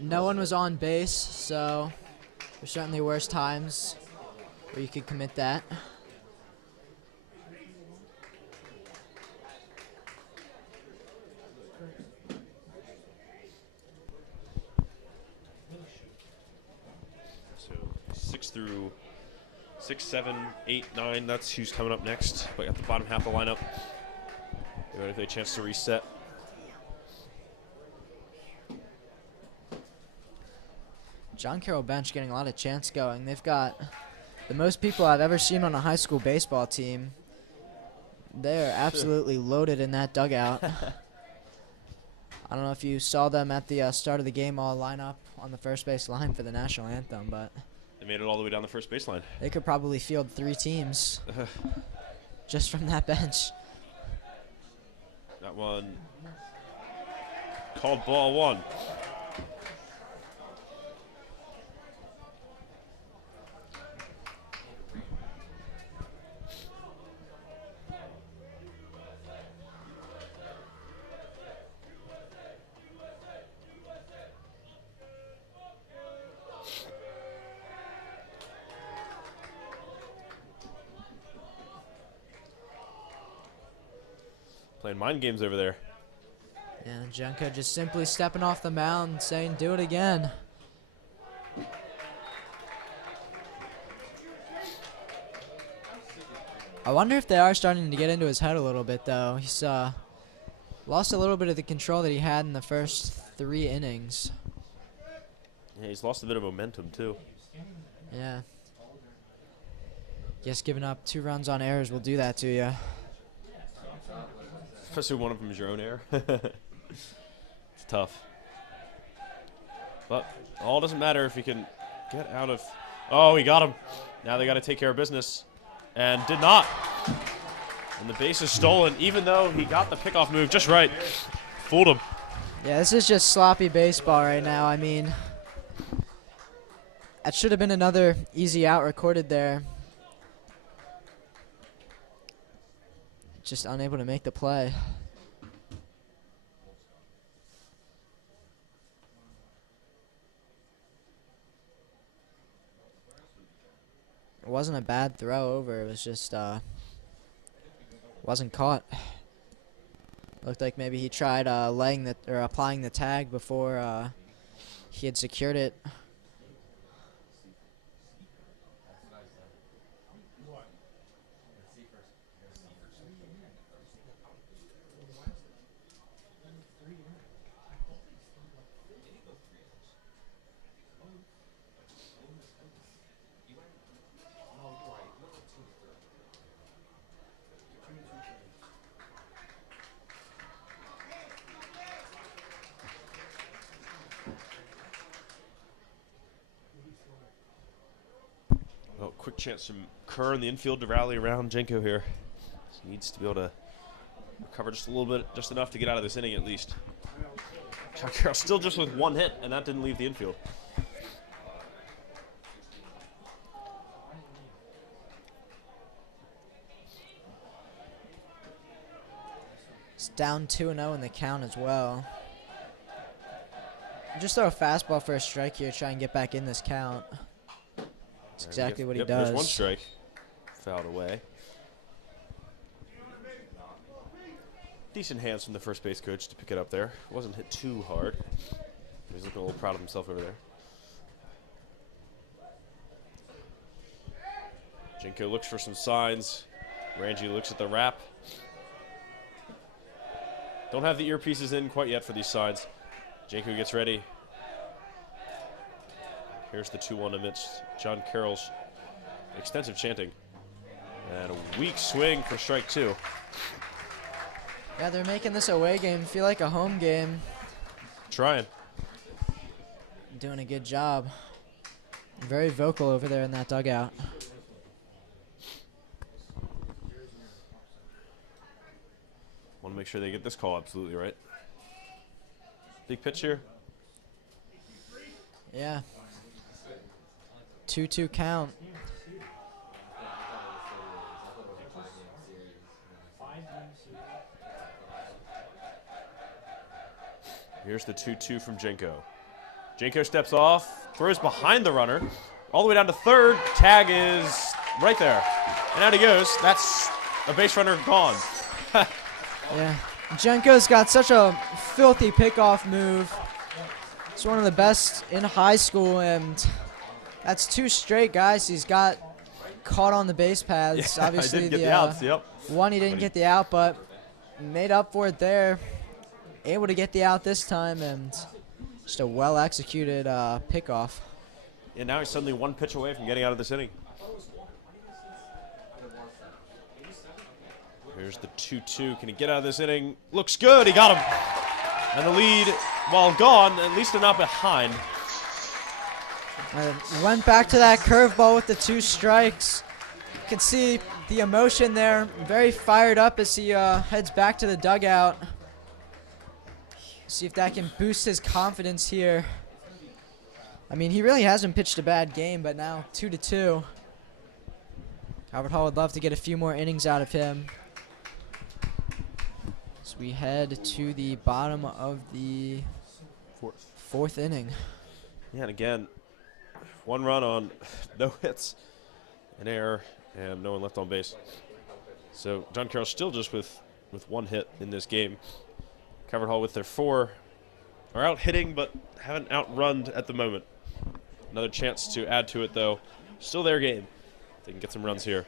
no one was on base, so there's certainly worse times where you could commit that. So 6, 7, 8, 9. That's who's coming up next. But at the bottom half of the lineup, they might have a chance to reset. John Carroll bench getting a lot of chance going. They've got the most people I've ever seen on a high school baseball team. They're absolutely loaded in that dugout. I don't know if you saw them at the start of the game all line up on the first base line for the national anthem, but They made it all the way down the first baseline. they could probably field 3 teams just from that bench. That one called ball 1. Playing mind games over there. And Jenko just simply stepping off the mound and saying, do it again. I wonder if they are starting to get into his head a little bit, though. He's lost a little bit of the control that he had in the first 3 innings. Yeah, he's lost a bit of momentum, too. Yeah. Guess giving up 2 runs on errors will do that to you. Especially one of them is your own error. It's tough. But all doesn't matter if he can get out of... Oh, he got him. Now they got to take care of business. And did not. And the base is stolen, even though he got the pickoff move just right. Fooled him. Yeah, this is just sloppy baseball right now. I mean, that should have been another easy out recorded there. Just unable to make the play. It wasn't a bad throw over. It was just wasn't caught. Looked like maybe he tried applying the tag before he had secured it. Well, quick chance from Kerr in the infield to rally around Jenko here. He needs to be able to recover just a little bit, just enough to get out of this inning at least. Carroll still just with 1 hit, and that didn't leave the infield. It's down 2-0 in the count as well. Just throw a fastball for a strike here, try and get back in this count. That's exactly what he does. There's 1 strike. Fouled away. Decent hands from the first base coach to pick it up there. Wasn't hit too hard. He's looking a little proud of himself over there. Jenko looks for some signs. Ranji looks at the wrap. Don't have the earpieces in quite yet for these signs. Jenko gets ready. Here's the 2-1 amidst John Carroll's extensive chanting. And a weak swing for strike 2. Yeah, they're making this away game feel like a home game. Trying. Doing a good job. Very vocal over there in that dugout. Want to make sure they get this call absolutely right. Big pitch here. Yeah. 2-2 count. Here's the 2-2 from Jenko. Jenko steps off, throws behind the runner, all the way down to third. Tag is right there. And out he goes. That's a base runner gone. Yeah. Jenko's got such a filthy pickoff move. It's one of the best in high school, and that's 2 straight, guys. He's got caught on the base paths. Yeah, Obviously, I didn't get the outs, yep. One, he didn't get the out, but made up for it there. Able to get the out this time, and just a well-executed pickoff. And now he's suddenly 1 pitch away from getting out of this inning. Here's the 2-2. Can he get out of this inning? Looks good. He got him. And the lead, while gone, at least they're not behind. Went back to that curveball with the 2 strikes. You can see the emotion there. Very fired up as he heads back to the dugout. See if that can boost his confidence here. I mean, he really hasn't pitched a bad game, but now 2-2. Calvert Hall would love to get a few more innings out of him. So we head to the bottom of the fourth inning. Yeah, and again, 1 run on no hits, an error, and no one left on base. So John Carroll still just with with 1 hit in this game. Calvert Hall with their 4 are out hitting, but haven't outrunned at the moment. Another chance to add to it, though. Still their game. They can get some runs here.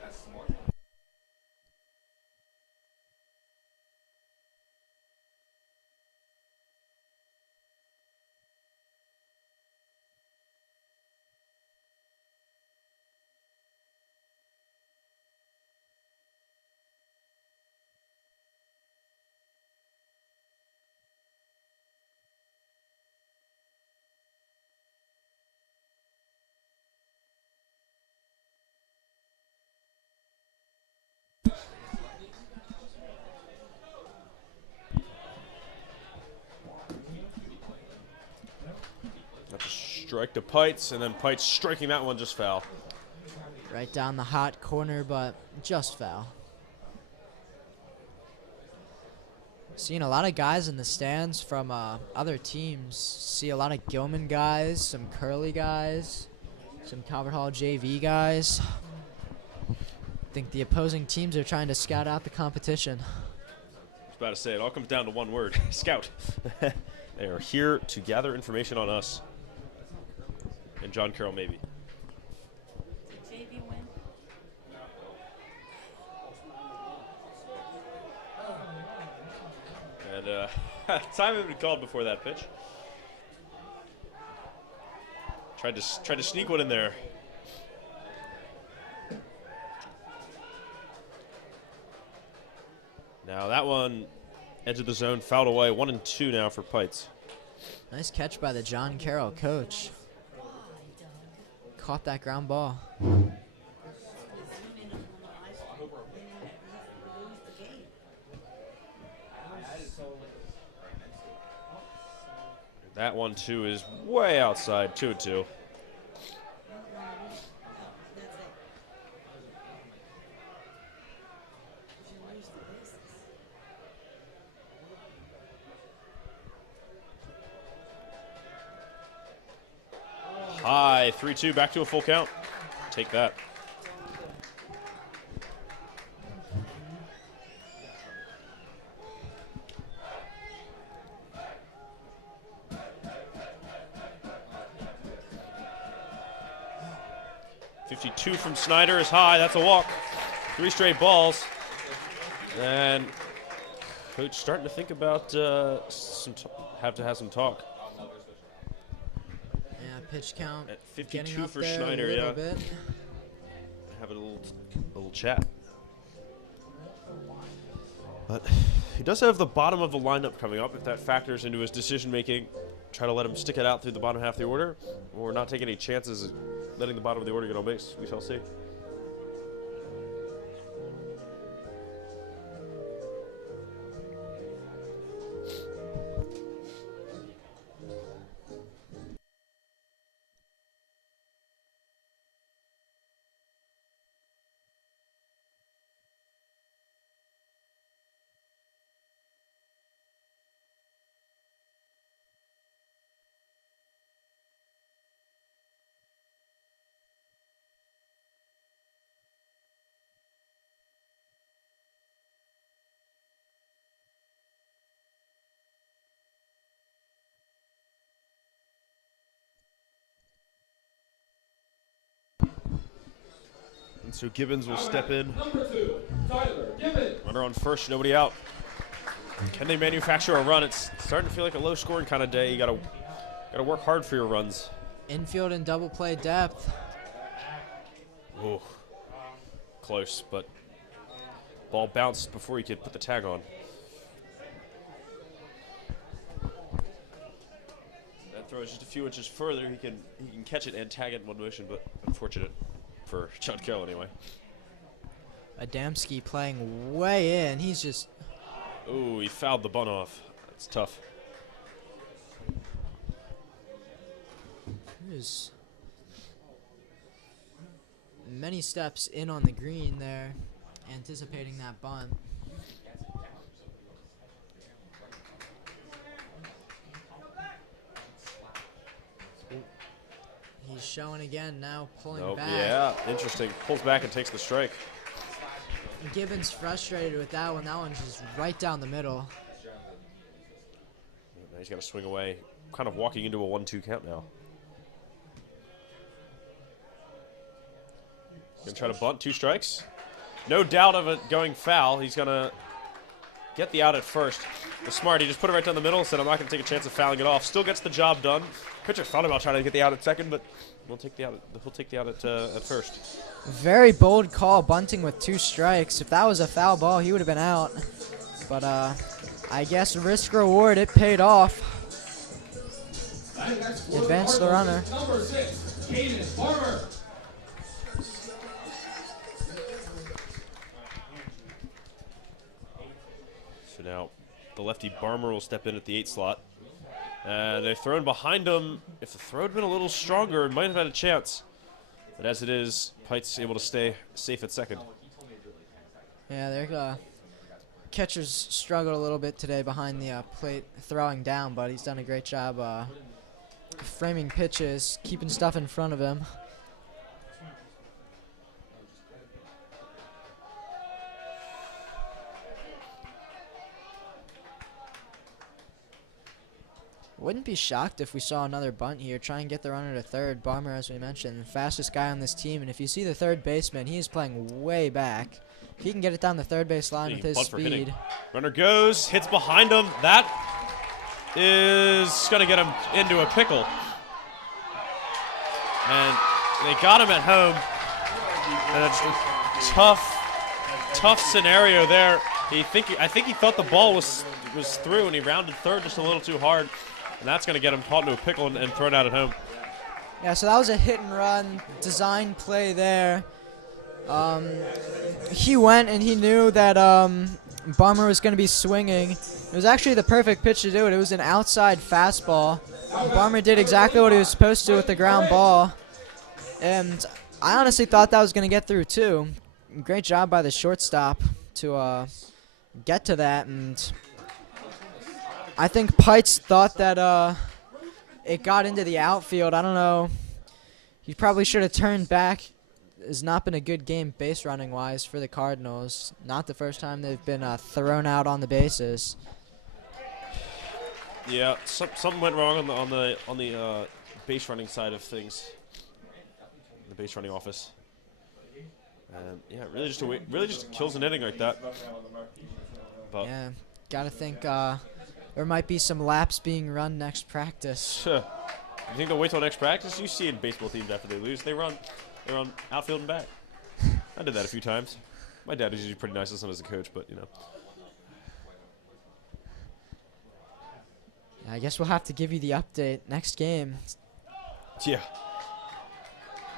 That's a strike to Pites, and then Pites striking that one just foul. Right down the hot corner, but just foul. Seeing a lot of guys in the stands from other teams. See a lot of Gilman guys, some Curly guys, some Calvert Hall JV guys. I think the opposing teams are trying to scout out the competition. I was about to say, it all comes down to one word, scout. They are here to gather information on us. And John Carroll, maybe. Did JV win? And time had been called before that pitch. Tried to sneak one in there. Now that one edge of the zone, fouled away. 1-2 now for Pites. Nice catch by the John Carroll coach. Caught that ground ball. That one, too, is way outside. 2-2. High, 3-2, back to a full count. Take that. .52 from Snyder is high. That's a walk. 3 straight balls. And coach starting to think about have to have some talk. Yeah, pitch count. At getting 52 up for there Schneider, a little yeah. bit. Have a little chat. But he does have the bottom of the lineup coming up. If that factors into his decision making, try to let him stick it out through the bottom half of the order, or not take any chances of letting the bottom of the order get on base. We shall see. And so Gibbons will step in. Number 2, Tyler Gibbons. Runner on first, nobody out. Can they manufacture a run? It's starting to feel like a low-scoring kind of day. You gotta work hard for your runs. Infield and double play depth. Oh, close, but ball bounced before he could put the tag on. That throw is just a few inches further. He can catch it and tag it in one motion, but unfortunate for John Carroll anyway. Adamski playing way in. He's just... Oh, he fouled the bunt off. That's tough. There's many steps in on the green there, anticipating that bunt. He's showing again now, pulling back. Yeah, interesting. Pulls back and takes the strike. Gibbons frustrated with that one. That one's just right down the middle. Now he's got to swing away, kind of walking into a 1-2 count now. Gonna try to bunt, 2 strikes. No doubt of it going foul. He's gonna get the out at first. Was smart. He just put it right down the middle. Said, I'm not gonna take a chance of fouling it off. Still gets the job done. Pitcher thought about trying to get the out at second, but he'll take the out at first. Very bold call, bunting with 2 strikes. If that was a foul ball, he would have been out. But I guess risk reward, it paid off. Advanced the runner. Number 6, Caden Farmer. So now the lefty Barmer will step in at the 8 slot. And they've thrown behind him. If the throw had been a little stronger, it might have had a chance. But as it is, Pite's able to stay safe at second. Yeah, their catcher's struggled a little bit today behind the plate throwing down, but he's done a great job framing pitches, keeping stuff in front of him. Wouldn't be shocked if we saw another bunt here. Try and get the runner to third. Barmer, as we mentioned, the fastest guy on this team. And if you see the third baseman, he is playing way back. If he can get it down the third base line with his speed. Runner goes, hits behind him. That is going to get him into a pickle. And they got him at home. And it's a tough scenario there. I think he thought the ball was through, and he rounded third just a little too hard. And that's going to get him caught into a pickle and thrown out at home. Yeah, so that was a hit and run design play there. He went and he knew that Barmer was going to be swinging. It was actually the perfect pitch to do it. It was an outside fastball. Barmer did exactly what he was supposed to with the ground ball. And I honestly thought that was going to get through too. Great job by the shortstop to get to that. And I think Pites thought that it got into the outfield. I don't know. He probably should have turned back. It's not been a good game base running wise for the Cardinals. Not the first time they've been thrown out on the bases. Yeah, something went wrong on the base running side of things. The base running office. And yeah, really just kills an inning like that. But Yeah, gotta think there might be some laps being run next practice. you think they'll wait till next practice? You see in baseball teams after they lose, they run outfield and back. I did that a few times. My dad was usually pretty nice to him as a coach, but you know. I guess we'll have to give you the update next game. Yeah.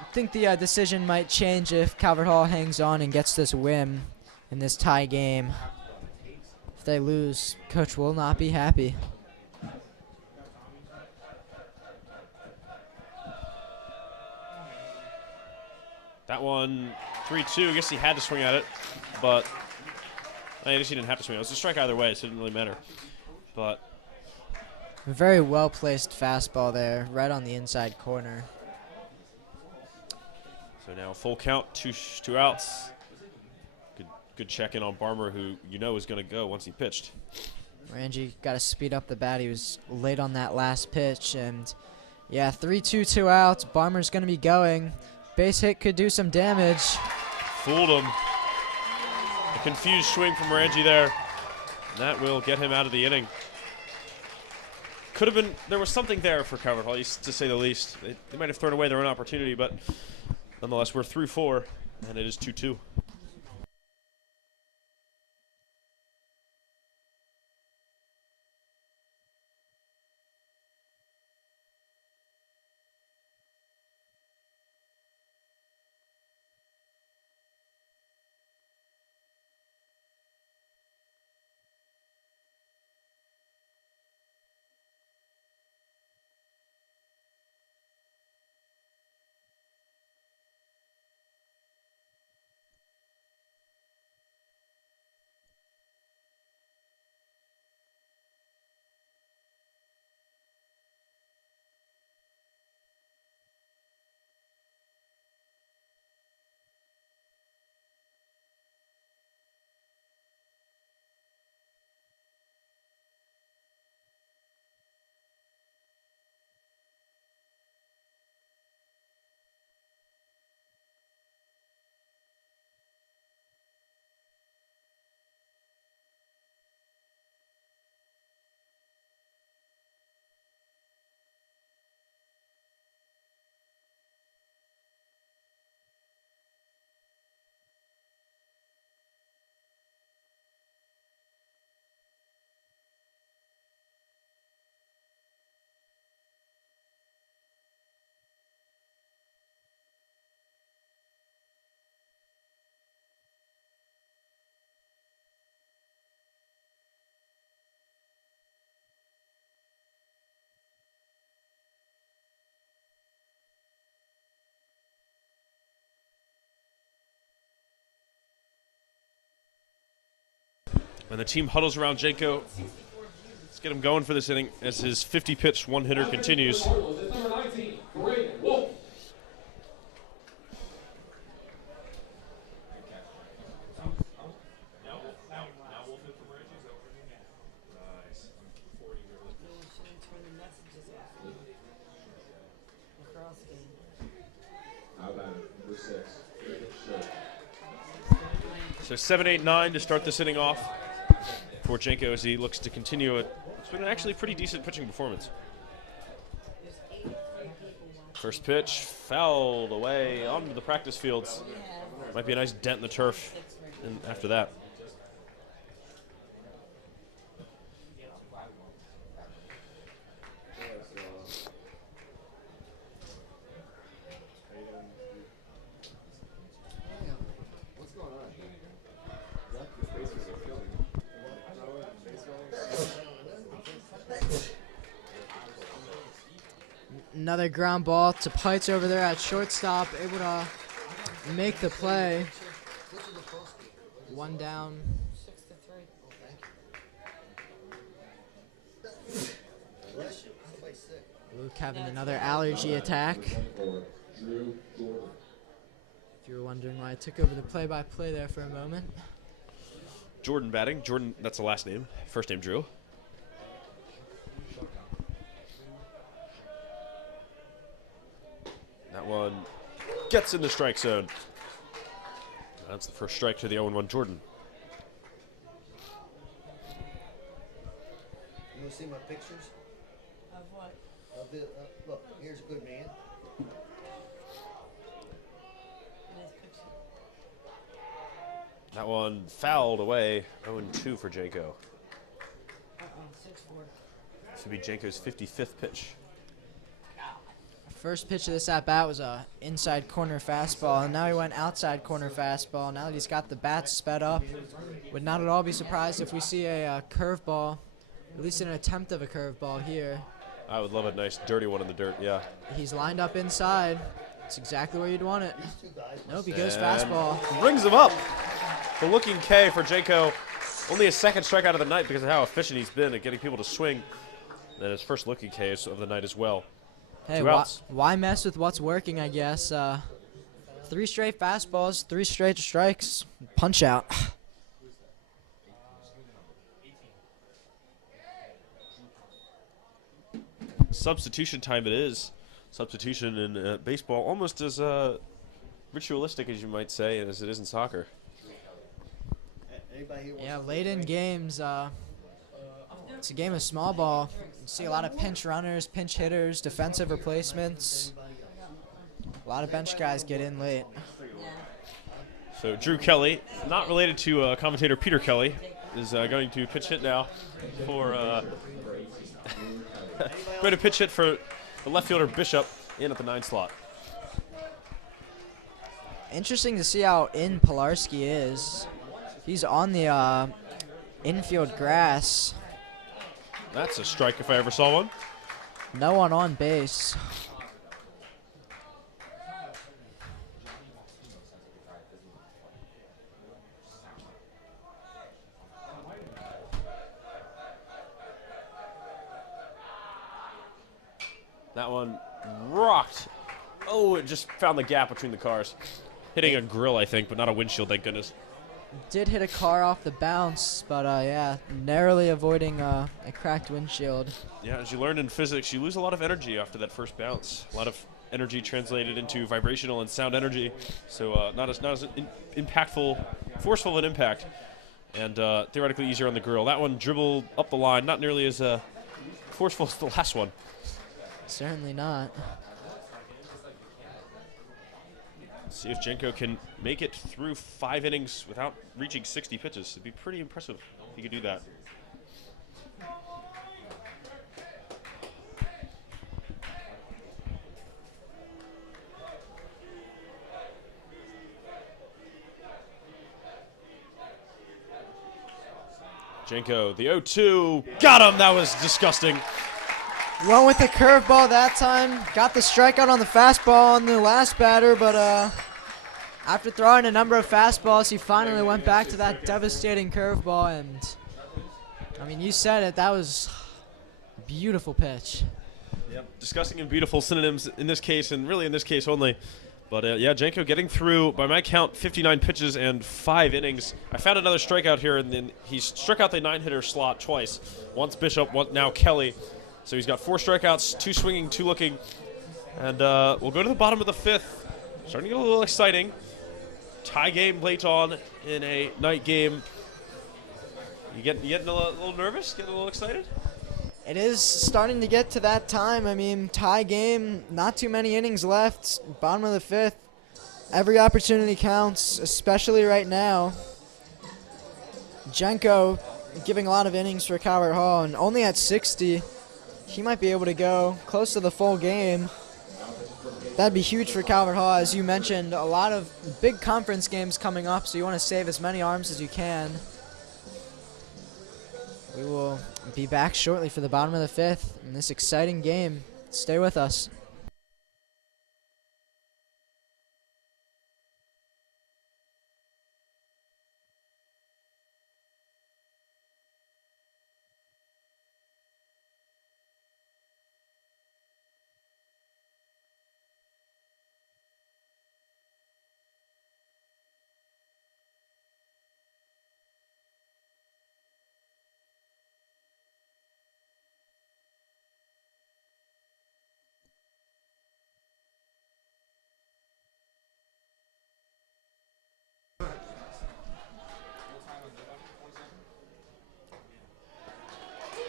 I think the decision might change if Calvert Hall hangs on and gets this win in this tie game. If they lose, Coach will not be happy. That one, 3-2. I guess he had to swing at it, but I guess he didn't have to swing. It was a strike either way, so it didn't really matter. But Very well placed fastball there, right on the inside corner. so now full count, two outs. Good check in on Barmer, who you know is going to go once he pitched. Ranji got to speed up the bat. He was late on that last pitch, and yeah, 3-2, 2 outs. Barmer's going to be going. Base hit could do some damage. Fooled him. A confused swing from Ranji there. That will get him out of the inning. Could have been, there was something there for Calvert Hall, to say the least. They might have thrown away their own opportunity, but nonetheless, we're through 4, and it is 2-2. And the team huddles around Janko. Let's get him going for this inning as his 50-pitch one-hitter continues. So 7-8-9 to start this inning off for Janko as he looks to continue it. It's been an actually pretty decent pitching performance. First pitch fouled away onto the practice fields. Might be a nice dent in the turf and after that. Another ground ball to Pites over there at shortstop, able to make the play. One down. Luke having another allergy attack. If you were wondering why I took over the play-by-play there for a moment. Jordan batting. Jordan, that's the last name. First name Drew. That one gets in the strike zone. That's the first strike to the 0-1 Jordan. You want to see my pictures? Of what? Of the, look, here's a good man. Nice picture. That one fouled away. 0-2 for Janko. 6-4. This would be Janko's 55th pitch. First pitch of this at-bat was a inside corner fastball, and now he went outside corner fastball. Now that he's got the bat sped up, would not at all be surprised if we see a curveball, at least an attempt of a curveball here. I would love a nice dirty one in the dirt, yeah. He's lined up inside. It's exactly where you'd want it. Nope, he goes And fastball. Rings him up. The looking K for Janko. Only his second strikeout of the night because of how efficient he's been at getting people to swing. And his first looking K of the night as well. Hey, Two outs. why mess with what's working, I guess. 3 straight fastballs, 3 straight strikes, punch out. Substitution time it is. Substitution in baseball almost as ritualistic as you might say as it is in soccer. Anybody here Yeah, late in games, it's a game of small ball. You see a lot of pinch runners, pinch hitters, defensive replacements. A lot of bench guys get in late. So Drew Kelly, not related to commentator Peter Kelly, is going to pitch hit now for going to pitch hit for the left fielder Bishop in at the 9 slot. Interesting to see how in Pilarski is. He's on the infield grass. That's a strike if I ever saw one. No one on base. That one rocked. Oh, it just found the gap between the cars. Hitting a grill, I think, but not a windshield, thank goodness. Did hit a car off the bounce, but yeah, narrowly avoiding a cracked windshield. Yeah, as you learned in physics, you lose a lot of energy after that first bounce. A lot of energy translated into vibrational and sound energy, so not as impactful, forceful of an impact, and theoretically easier on the grill. That one dribbled up the line, not nearly as forceful as the last one. Certainly not. See if Janko can make it through 5 innings without reaching 60 pitches. It'd be pretty impressive if he could do that. Janko, the 0-2, got him. That was disgusting. Went with the curveball that time. Got the strikeout on the fastball on the last batter, but after throwing a number of fastballs, he finally went back to that devastating curveball, and I mean, you said it. That was a beautiful pitch. Yep. Disgusting and beautiful synonyms in this case, and really in this case only. But yeah, Janko getting through, by my count, 59 pitches and 5 innings. I found another strikeout here, and then he struck out the 9-hitter slot twice. Once Bishop, now Kelly. So he's got 4 strikeouts, 2 swinging, 2 looking. And we'll go to the bottom of the 5th. Starting to get a little exciting. Tie game late on in a night game. You getting a little nervous? Getting a little excited? It is starting to get to that time. I mean, tie game, not too many innings left. Bottom of the 5th. Every opportunity counts, especially right now. Jenko giving a lot of innings for Calvert Hall, and only at 60, he might be able to go close to the full game. That'd be huge for Calvert Hall. As you mentioned, a lot of big conference games coming up, so you want to save as many arms as you can. We will be back shortly for the bottom of the 5th in this exciting game. Stay with us.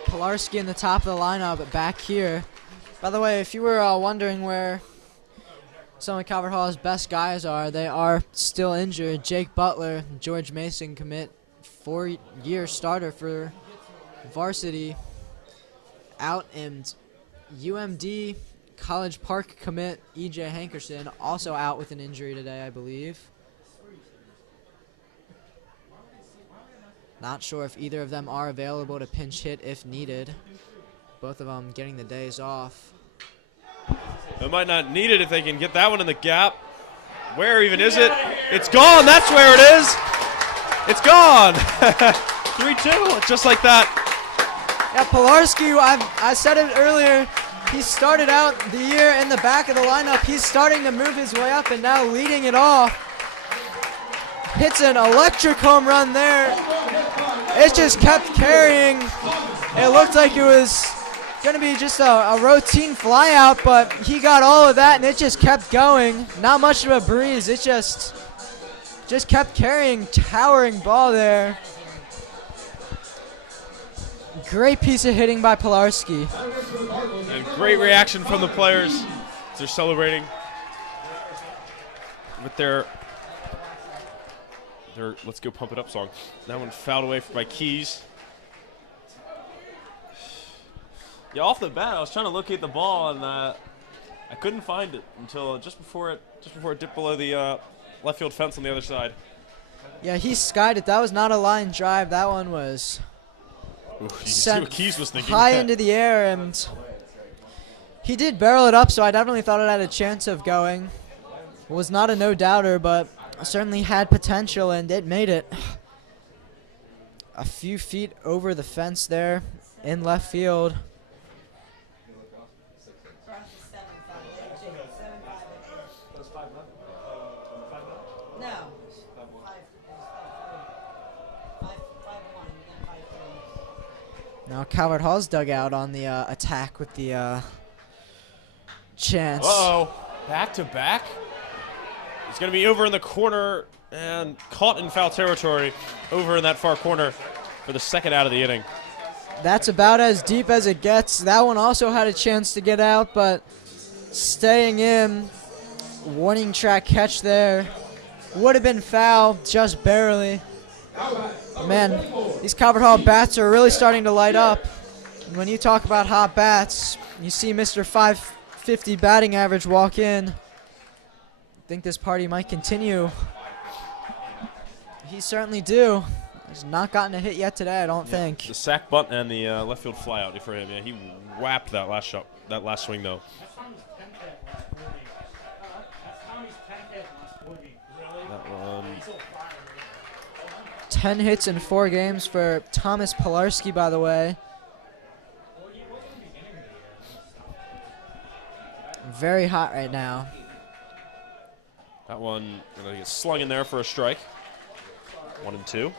Pilarski in the top of the lineup back here. By the way, if you were wondering where some of Calvert Hall's best guys are, they are still injured. Jake Butler, George Mason commit, 4-year starter for Varsity, out, and UMD College Park commit E.J. Hankerson also out with an injury today, I believe. Not sure if either of them are available to pinch hit if needed. Both of them getting the days off. They might not need it if they can get that one in the gap. Where even is it? It's gone. That's where it is. It's gone. 3-2, just like that. Yeah, Pilarski, I said it earlier, he started out the year in the back of the lineup. He's starting to move his way up and now leading it off. Hits an electric home run there. It just kept carrying. It looked like it was going to be just a routine flyout, but he got all of that and it just kept going. Not much of a breeze. It just kept carrying. Towering ball there. Great piece of hitting by Pilarski. And great reaction from the players. They're celebrating with their Let's Go Pump It Up song. That one fouled away by Keys. Yeah, off the bat, I was trying to locate the ball, and I couldn't find it until just before it dipped below the left field fence on the other side. Yeah, he skied it. That was not a line drive. That one was see what Keys was thinking. High into the air, and he did barrel it up, so I definitely thought it had a chance of going. It was not a no-doubter, but certainly had potential, and it made it. A few feet over the fence there in left field. Now Calvert Hall's dugout on the attack with the chance. Uh-oh. Back to back. It's going to be over in the corner and caught in foul territory over in that far corner for the second out of the inning. That's about as deep as it gets. That one also had a chance to get out, but staying in. Warning track catch there. Would have been foul, just barely. Man, these Calvert Hall bats are really starting to light up. And when you talk about hot bats, you see Mr. 550 batting average walk in. I think this party might continue. He certainly do. He's not gotten a hit yet today, I don't think. The sack bunt and the left field fly out for him. Yeah, he whapped that last shot, that last swing though. That one. 10 hits in 4 games for Thomas Pilarski, by the way. Very hot right now. That one gonna get slung in there for a strike. 1-2.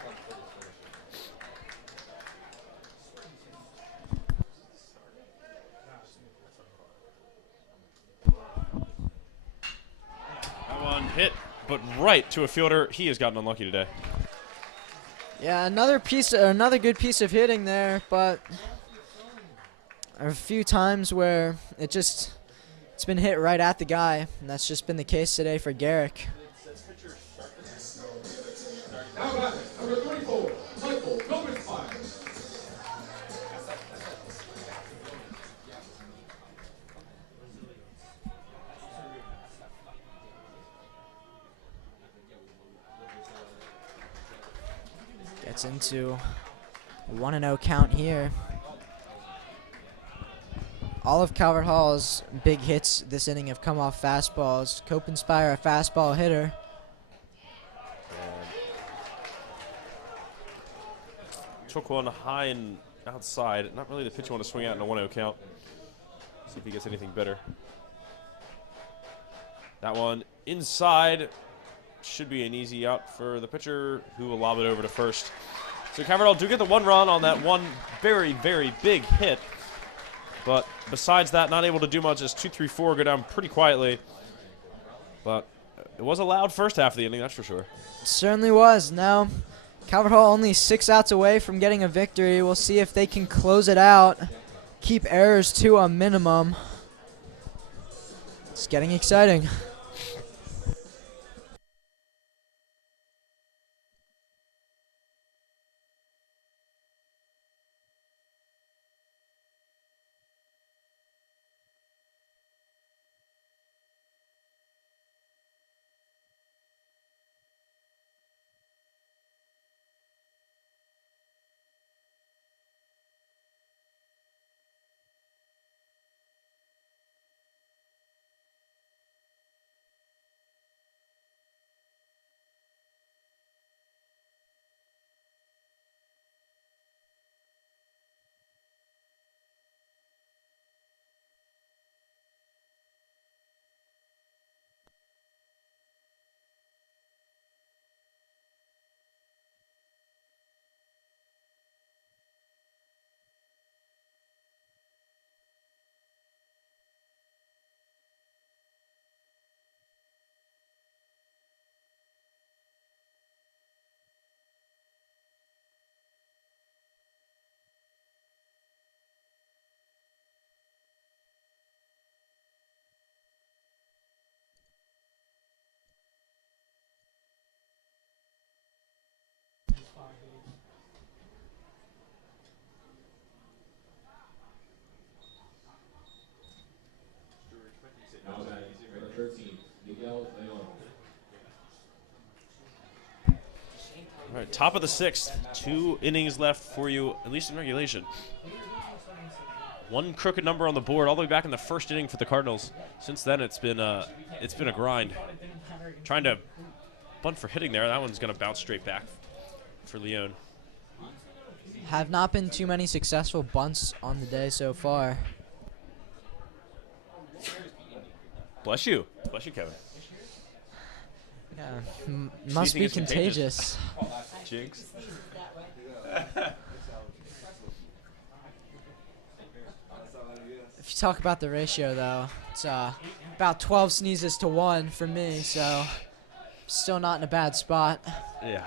That one hit, but right to a fielder. He has gotten unlucky today. Yeah, another good piece of hitting there, but a few times where it's been hit right at the guy, and that's just been the case today for Garrick. Now back, number 34, Michael Gomez-Meyer. Gets into a 1-0 count here. All of Calvert Hall's big hits this inning have come off fastballs. Copenspire, a fastball hitter. Took one high and outside. Not really the pitch you want to swing out in a 1-0 count. See if he gets anything better. That one inside. Should be an easy out for the pitcher, who will lob it over to first. So Calvert Hall do get the 1 run on that one very, very big hit. But besides that, not able to do much as 2-3-4 go down pretty quietly. But it was a loud first half of the inning, that's for sure. It certainly was. Now, Calvert Hall only 6 outs away from getting a victory. We'll see if they can close it out, keep errors to a minimum. It's getting exciting. Now back, number 13, Miguel Leon. All right, top of the 6th. 2 innings left for you, at least in regulation. 1 crooked number on the board all the way back in the first inning for the Cardinals. Since then, it's been a grind. Trying to bunt for hitting there. That one's going to bounce straight back for Leon. Have not been too many successful bunts on the day so far. Bless you. Bless you, Kevin. Yeah, must Sneezing be is contagious. contagious. Jinx. If you talk about the ratio, though, it's about 12 sneezes to 1 for me, so still not in a bad spot. Yeah.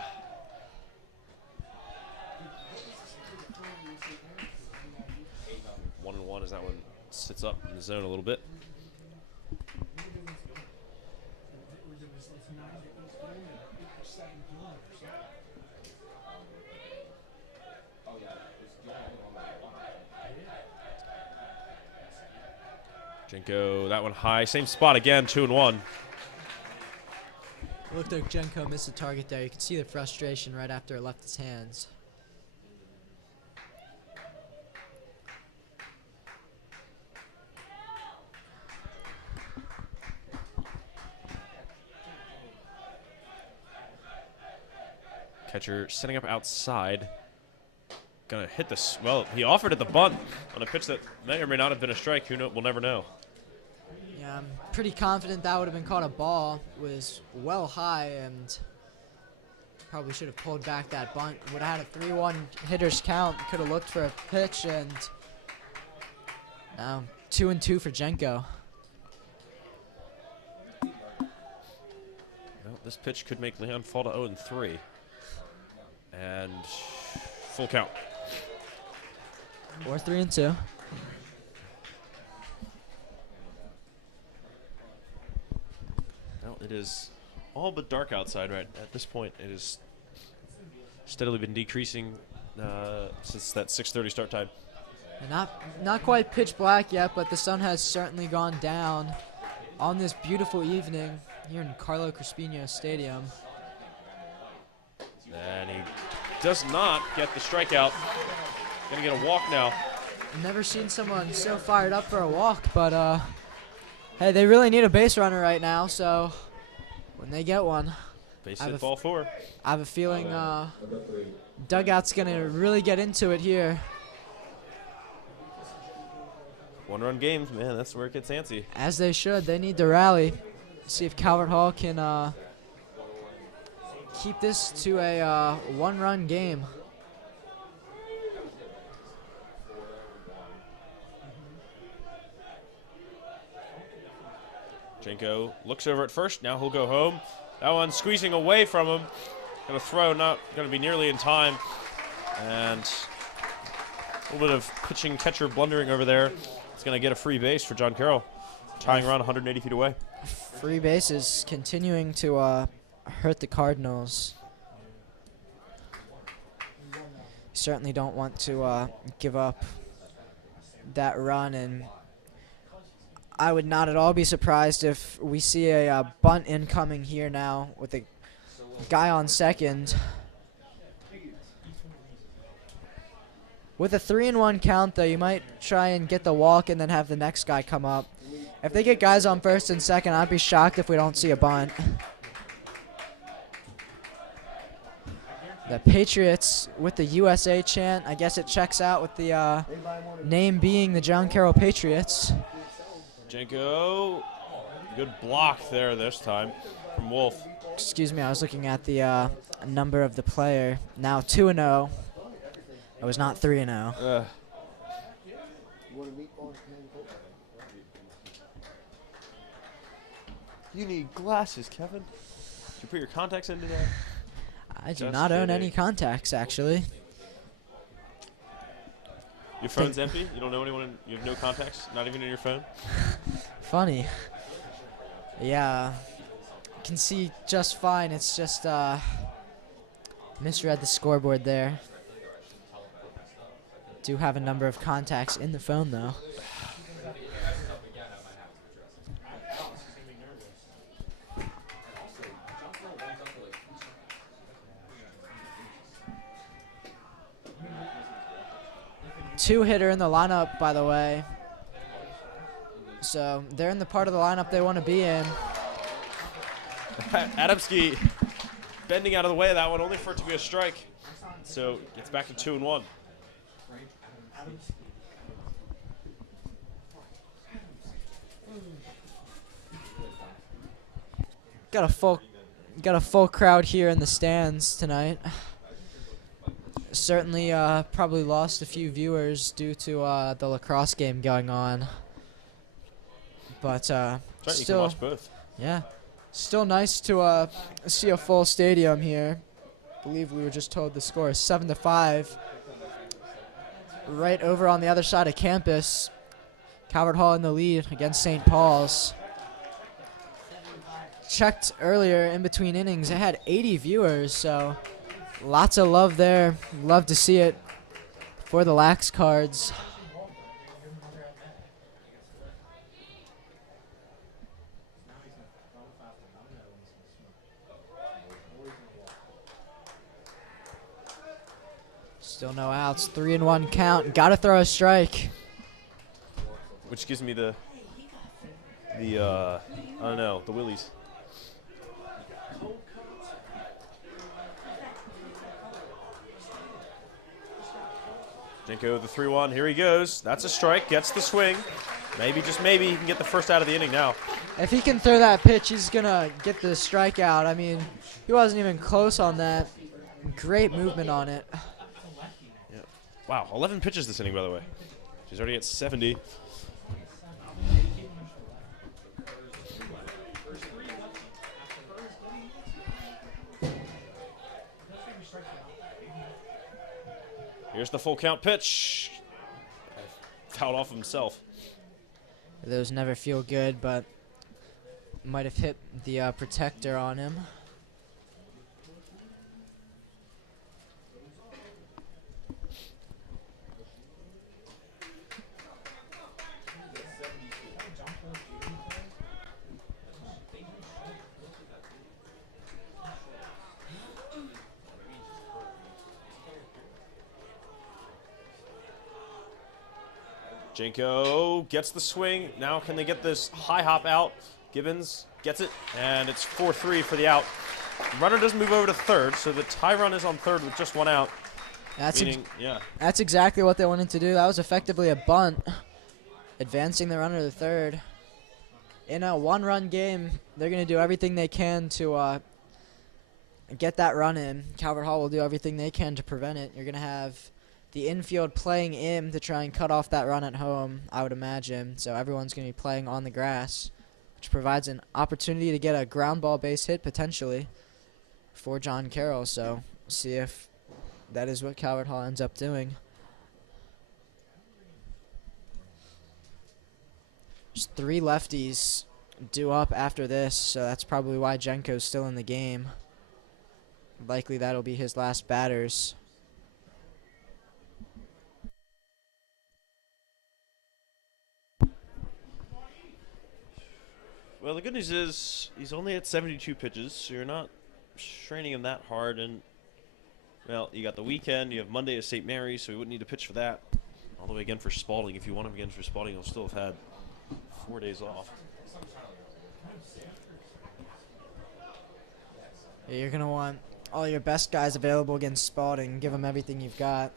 One and one as that one sits up in the zone a little bit. Jenko, that one high. Same spot again, 2-1. Looked like Jenko missed the target there. You can see the frustration right after it left his hands. Catcher setting up outside. Gonna hit this. Well, he offered at the bunt on a pitch that may or may not have been a strike. Who know? We'll never know. Yeah, I'm pretty confident that would have been caught a ball. It was well high and probably should have pulled back that bunt. Would have had a 3-1 hitters count. Could have looked for a pitch, and now 2-2 for Jenko. Well, this pitch could make Leon fall to 0-3. And full count. Or 3-2. Well, it is all but dark outside right at this point. It has steadily been decreasing since that 6:30 start time. And not quite pitch black yet, but the sun has certainly gone down on this beautiful evening here in Carlo Crispino Stadium. And he does not get the strikeout. Gonna get a walk now. I've never seen someone so fired up for a walk, but hey, they really need a base runner right now, so when they get one, Base I have hit, a ball 4. I have a feeling dugout's gonna really get into it here. 1-run games, man, that's where it gets antsy. As they should. They need to rally. See if Calvert Hall can keep this to a 1-run game. Jenko looks over at first. Now he'll go home. That one squeezing away from him. Gonna throw, not gonna be nearly in time. And a little bit of pitching catcher blundering over there. It's gonna get a free base for John Carroll, tying around 180 feet away. Free bases continuing to hurt the Cardinals. Certainly don't want to give up that run, and I would not at all be surprised if we see a bunt incoming here now with a guy on second. With a 3-1 count, though, you might try and get the walk and then have the next guy come up. If they get guys on first and second, I'd be shocked if we don't see a bunt. The Patriots with the USA chant. I guess it checks out with the name being the John Carroll Patriots. Jenko, good block there this time from Wolf. Excuse me, I was looking at the number of the player. Now 2-0. It was not 3-0. You need glasses, Kevin. Did you put your contacts in today? I do Just not own any kidding. contacts, actually. Your phone's empty? You don't know anyone? You have no contacts? Not even in your phone? Funny. Yeah. Can see just fine. It's just misread the scoreboard there. Do have a number of contacts in the phone, though. Two-hitter in the lineup, by the way. So they're in the part of the lineup they want to be in. Adamski bending out of the way of that one, only for it to be a strike. So it's back to 2-1. Got a full crowd here in the stands tonight. Certainly probably lost a few viewers due to the lacrosse game going on. But Right, you can still, watch both. yeah, still nice to see a full stadium here. I believe we were just told the score is 7-5. Right over on the other side of campus, Calvert Hall in the lead against St. Paul's. Checked earlier in between innings, it had 80 viewers, so lots of love there. Love to see it for the Lax Cards. Still no outs. 3-1 count. Got to throw a strike. Which gives me the I don't know, the willies. Jenko, the 3-1. Here he goes. That's a strike. Gets the swing. Maybe, just maybe, he can get the first out of the inning now. If he can throw that pitch, he's going to get the strikeout. I mean, he wasn't even close on that. Great movement on it. Yeah. Wow, 11 pitches this inning, by the way. She's already at 70. Here's the full count pitch. Fouled off himself. Those never feel good, but might have hit the protector on him. Jenko gets the swing. Now can they get this high hop out? Gibbons gets it, and it's 4-3 for the out. Runner doesn't move over to third, so the tie run is on third with just one out. That's exactly what they wanted to do. That was effectively a bunt, advancing the runner to third. In a one-run game, they're going to do everything they can to get that run in. Calvert Hall will do everything they can to prevent it. You're going to have the infield playing in to try and cut off that run at home, I would imagine. So everyone's going to be playing on the grass, which provides an opportunity to get a ground ball base hit potentially for John Carroll. So see if that is what Calvert Hall ends up doing. There's 3 lefties due up after this, so that's probably why Jenko's still in the game. Likely that'll be his last batters. Well, the good news is he's only at 72 pitches, so you're not straining him that hard. And, well, you got the weekend. You have Monday at St. Mary's, so he wouldn't need to pitch for that. All the way again for Spalding. If you want him again for Spalding, he'll still have had 4 days off. Yeah, you're going to want all your best guys available against Spalding. Give them everything you've got.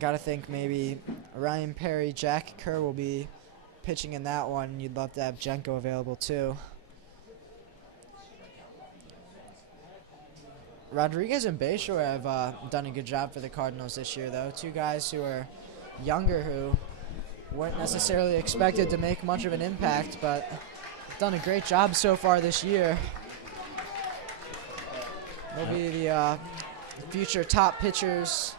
Got to think maybe Ryan Perry, Jack Kerr will be pitching in that one. You'd love to have Jenko available too. Rodriguez and Bayshore have done a good job for the Cardinals this year, though. 2 guys who are younger who weren't necessarily expected to make much of an impact, but done a great job so far this year. They'll be the future top pitchers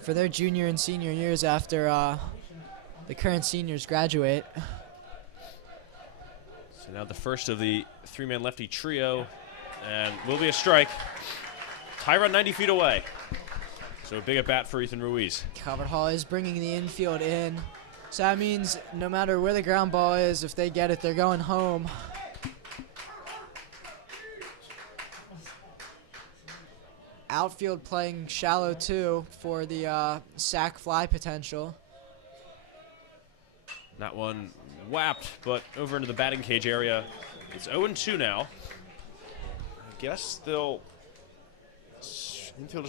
for their junior and senior years after the current seniors graduate. So now the first of the 3-man lefty trio, and will be a strike. Tie run 90 feet away. So a big at bat for Ethan Ruiz. Calvert Hall is bringing the infield in. So that means no matter where the ground ball is, if they get it, they're going home. Outfield playing shallow too for the sac fly potential. That one whapped, but over into the batting cage area. It's 0-2 now. I guess infielders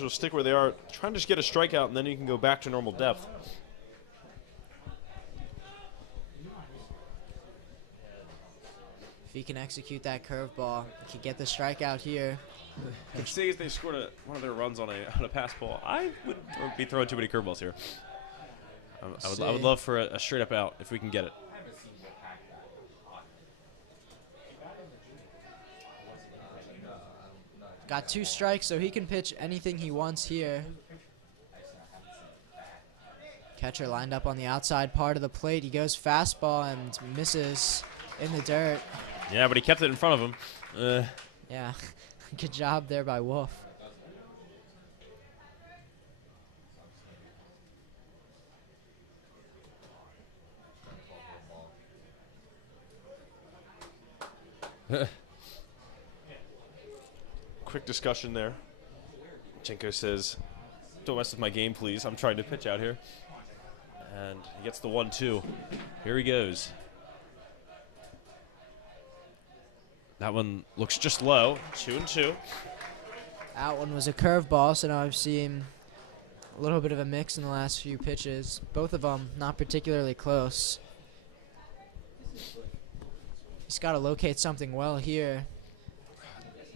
will stick where they are, trying to just get a strikeout, and then you can go back to normal depth. If he can execute that curveball, he could get the strikeout here. It says they scored one of their runs on a pass ball. I would be throwing too many curveballs here. I would love for a straight up out if we can get it. Got 2 strikes, so he can pitch anything he wants here. Catcher lined up on the outside part of the plate. He goes fastball and misses in the dirt. Yeah, but he kept it in front of him. Yeah, good job there by Wolf. Quick discussion there. Jenko says, "Don't mess with my game, please. I'm trying to pitch out here." And he gets the 1-2. Here he goes. That one looks just low. 2-2. That one was a curveball, so now I've seen A little bit of a mix in the last few pitches. Both of them not particularly close. He's got to locate something well here.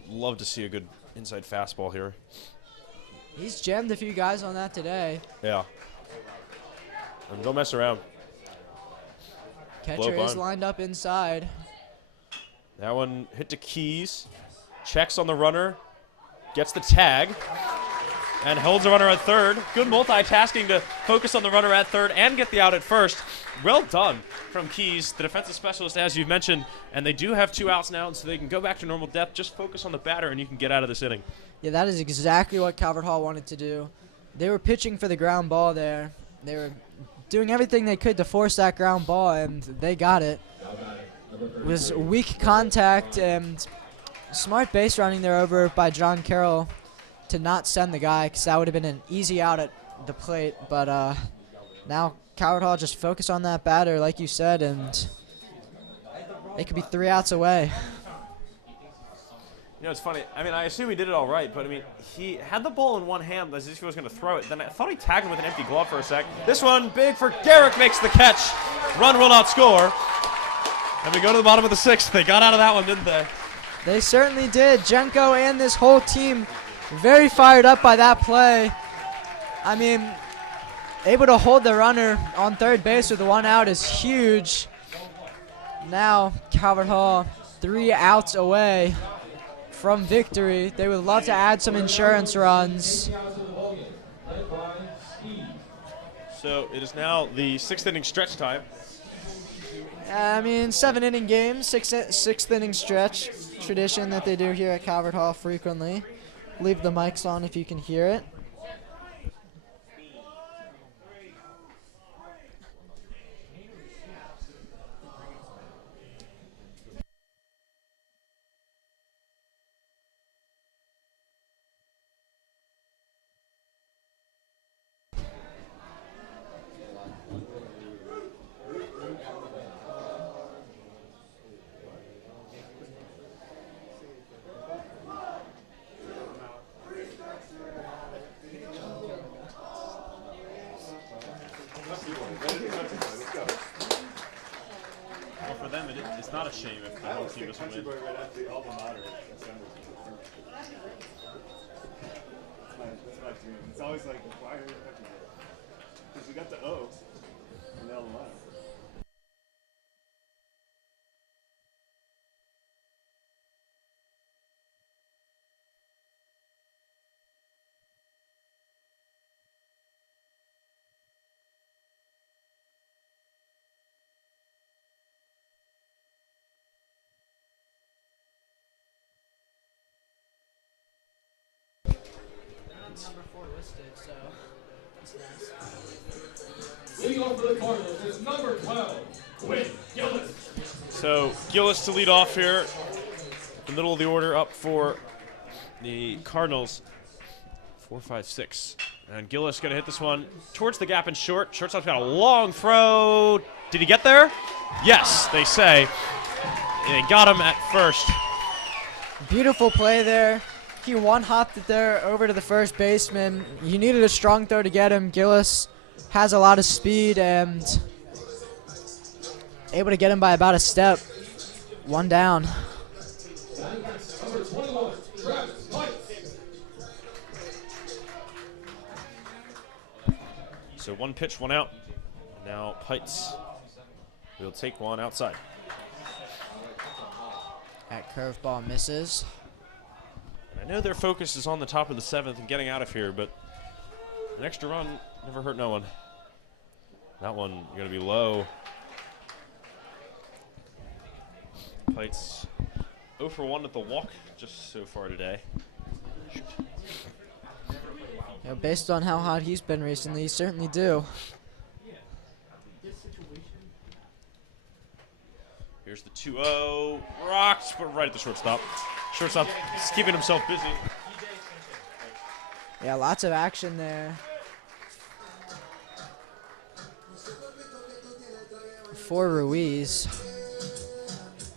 Love to see a good inside fastball here. He's jammed a few guys on that today. Yeah. And don't mess around. Catcher is by. lined up inside. That one hit to Keys. Checks on the runner. Gets the tag. And holds the runner at third. Good multitasking to focus on the runner at third and get the out at first. Well done from Keys, the defensive specialist, as you've mentioned. And they do have 2 outs now, so they can go back to normal depth. Just focus on the batter, and you can get out of this inning. Yeah, that is exactly what Calvert Hall wanted to do. They were pitching for the ground ball there. They were doing everything they could to force that ground ball, and they got it. It was weak contact and smart base running there over by John Carroll to not send the guy, because that would have been an easy out at the plate. But now Calvert Hall just focus on that batter, like you said, and they could be 3 outs away. You know, it's funny. I mean, I assume he did it all right, but I mean, he had the ball in one hand as if he was going to throw it. Then I thought he tagged him with an empty glove for a sec. This one, big for Garrick, makes the catch. Run will not score. And we go to the bottom of the 6th. They got out of that one, didn't they? They certainly did. Jenko and this whole team very fired up by that play. I mean, able to hold the runner on third base with 1 out is huge. Now, Calvert Hall 3 outs away from victory. They would love to add some insurance runs. So it is now the 6th inning stretch time. I mean, 7-inning games, sixth inning stretch tradition that they do here at Calvert Hall frequently. Leave the mics on if you can hear it. Well, for them, it's not a shame if the whole team doesn't win. That's my dream. It's always like, why are we touching it? Because we got the O and the L line. Number 4 listed, so it's nice. Leading off for the Cardinals is number 12, Quinn Gillis. So Gillis to lead off here. The middle of the order up for the Cardinals. 4, 5, 6. And Gillis going to hit this one towards the gap in short. Shortstop's got a long throw. Did he get there? Yes, they say. They got him at first. Beautiful play there. He one-hopped it there over to the first baseman. You needed a strong throw to get him. Gillis has a lot of speed and able to get him by about a step. 1 down. Number 21, Travis Pikes. So 1 pitch, 1 out. Now Pites will take 1 outside. That curveball misses. I know their focus is on the top of the 7th and getting out of here, but an extra run never hurt no one. That one going to be low. Pites 0 for 1 at the walk just so far today. You know, based on how hot he's been recently, you certainly do. Here's the 2-0. Rocked, but right at the shortstop. Shortstop is keeping himself busy. Yeah, lots of action there. For Ruiz.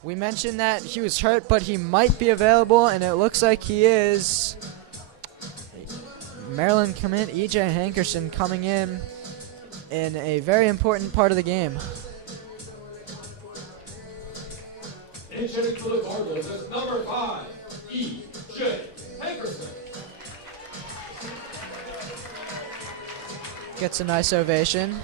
We mentioned that he was hurt, but he might be available, and it looks like he is. Maryland commit E.J. Hankerson coming in a very important part of the game. Hitting for the Cardinals is number 5, E.J. Hankerson. Gets a nice ovation.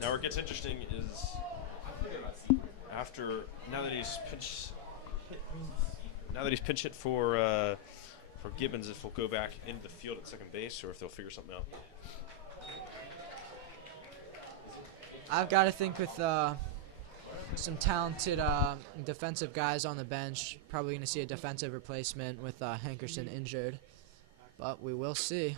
Now where it gets interesting is after now that he's pinch hit for Gibbons, if he'll go back into the field at second base or if they'll figure something out. I've got to think with some talented defensive guys on the bench, probably going to see a defensive replacement with Hankerson injured, but we will see.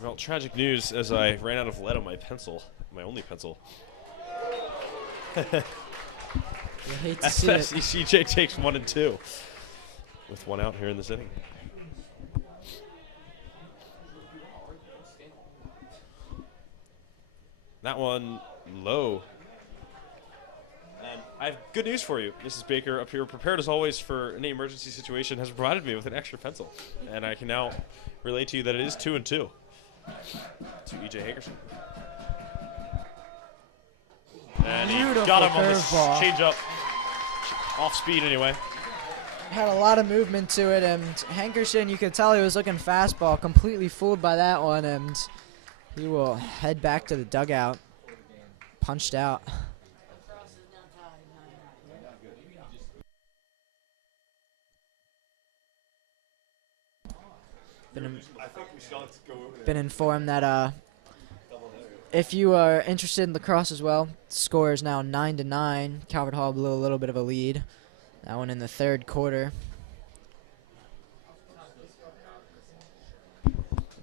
Well, tragic news as I ran out of lead on my pencil, my only pencil. You hate to see it. CJ takes 1 and 2 with 1 out here in this inning. That one low. And I have good news for you. Mrs. Baker up here, prepared as always for any emergency situation, has provided me with an extra pencil. And I can now relate to you that it is 2 and 2 to E.J. Hankerson. And he Beautiful got him on the curveball. change-up. Off speed anyway. Had a lot of movement to it, and Hankerson, you could tell he was looking fastball, completely fooled by that one, and he will head back to the dugout, punched out. Been informed that if you are interested in lacrosse as well, score is now 9-9. Calvert Hall blew a little bit of a lead. That one in the third quarter.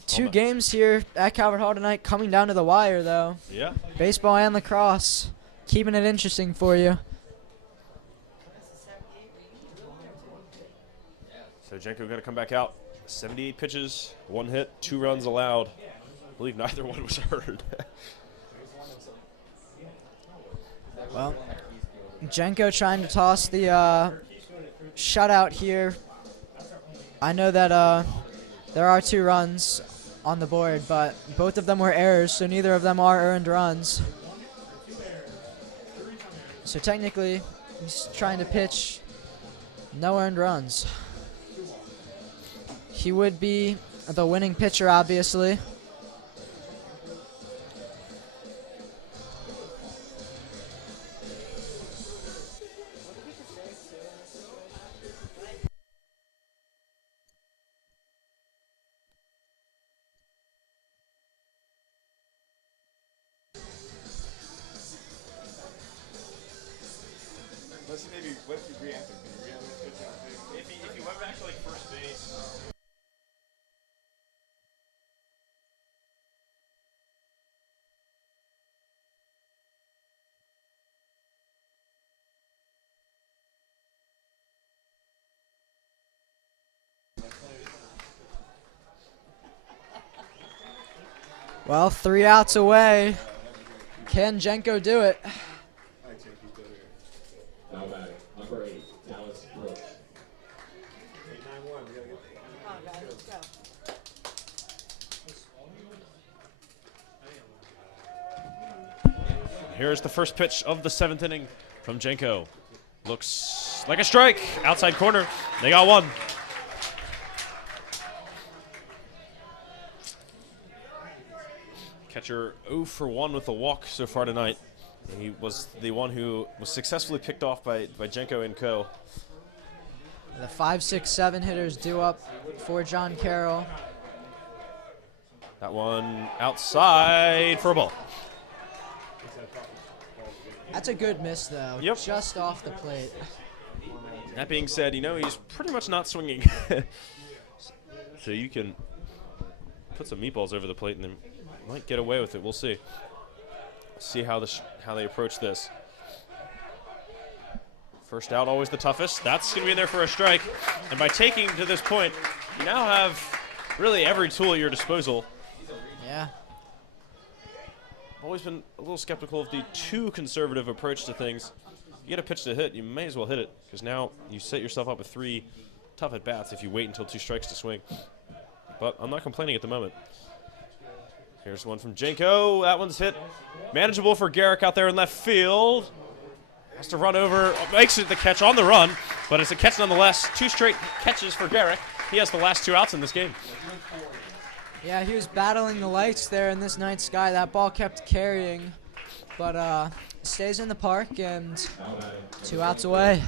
2 games here at Calvert Hall tonight, coming down to the wire though. Yeah. Baseball and lacrosse, keeping it interesting for you. So Jenko going to come back out. 78 pitches, 1 hit, 2 runs allowed. I believe neither one was heard. Well, Jenko trying to toss the shutout here. I know that there are 2 runs on the board, but both of them were errors, so neither of them are earned runs. So technically, he's trying to pitch no earned runs. He would be the winning pitcher, obviously. Let's see, maybe what if you reacted? If you went back to like first base. Well, 3 outs away. Can Jenko do it? Now batting, number 8, Dallas Brooks. 8-9-1. We gotta get Come on, guys, let's go. Here's the first pitch of the 7th inning from Jenko. Looks like a strike. Outside corner. They got 1. Catcher 0 for 1 with a walk so far tonight. He was the one who was successfully picked off by Jenko and co. The 5, 6, 7 hitters due up for John Carroll. That one outside for a ball. That's a good miss, though. Yep. Just off the plate. That being said, you know, he's pretty much not swinging. So you can put some meatballs over the plate and then might get away with it. We'll see. See how they approach this. First out, always the toughest. That's going to be in there for a strike. And by taking to this point, you now have really every tool at your disposal. Yeah. I've always been a little skeptical of the too conservative approach to things. You get a pitch to hit, you may as well hit it, because now you set yourself up with 3 tough at-bats if you wait until 2 strikes to swing. But I'm not complaining at the moment. Here's one from Janko. That one's hit. Manageable for Garrick out there in left field. Has to run over, makes it the catch on the run, but it's a catch nonetheless. 2 straight catches for Garrick. He has the last 2 outs in this game. Yeah, he was battling the lights there in this night sky. That ball kept carrying, but stays in the park and 2 outs away.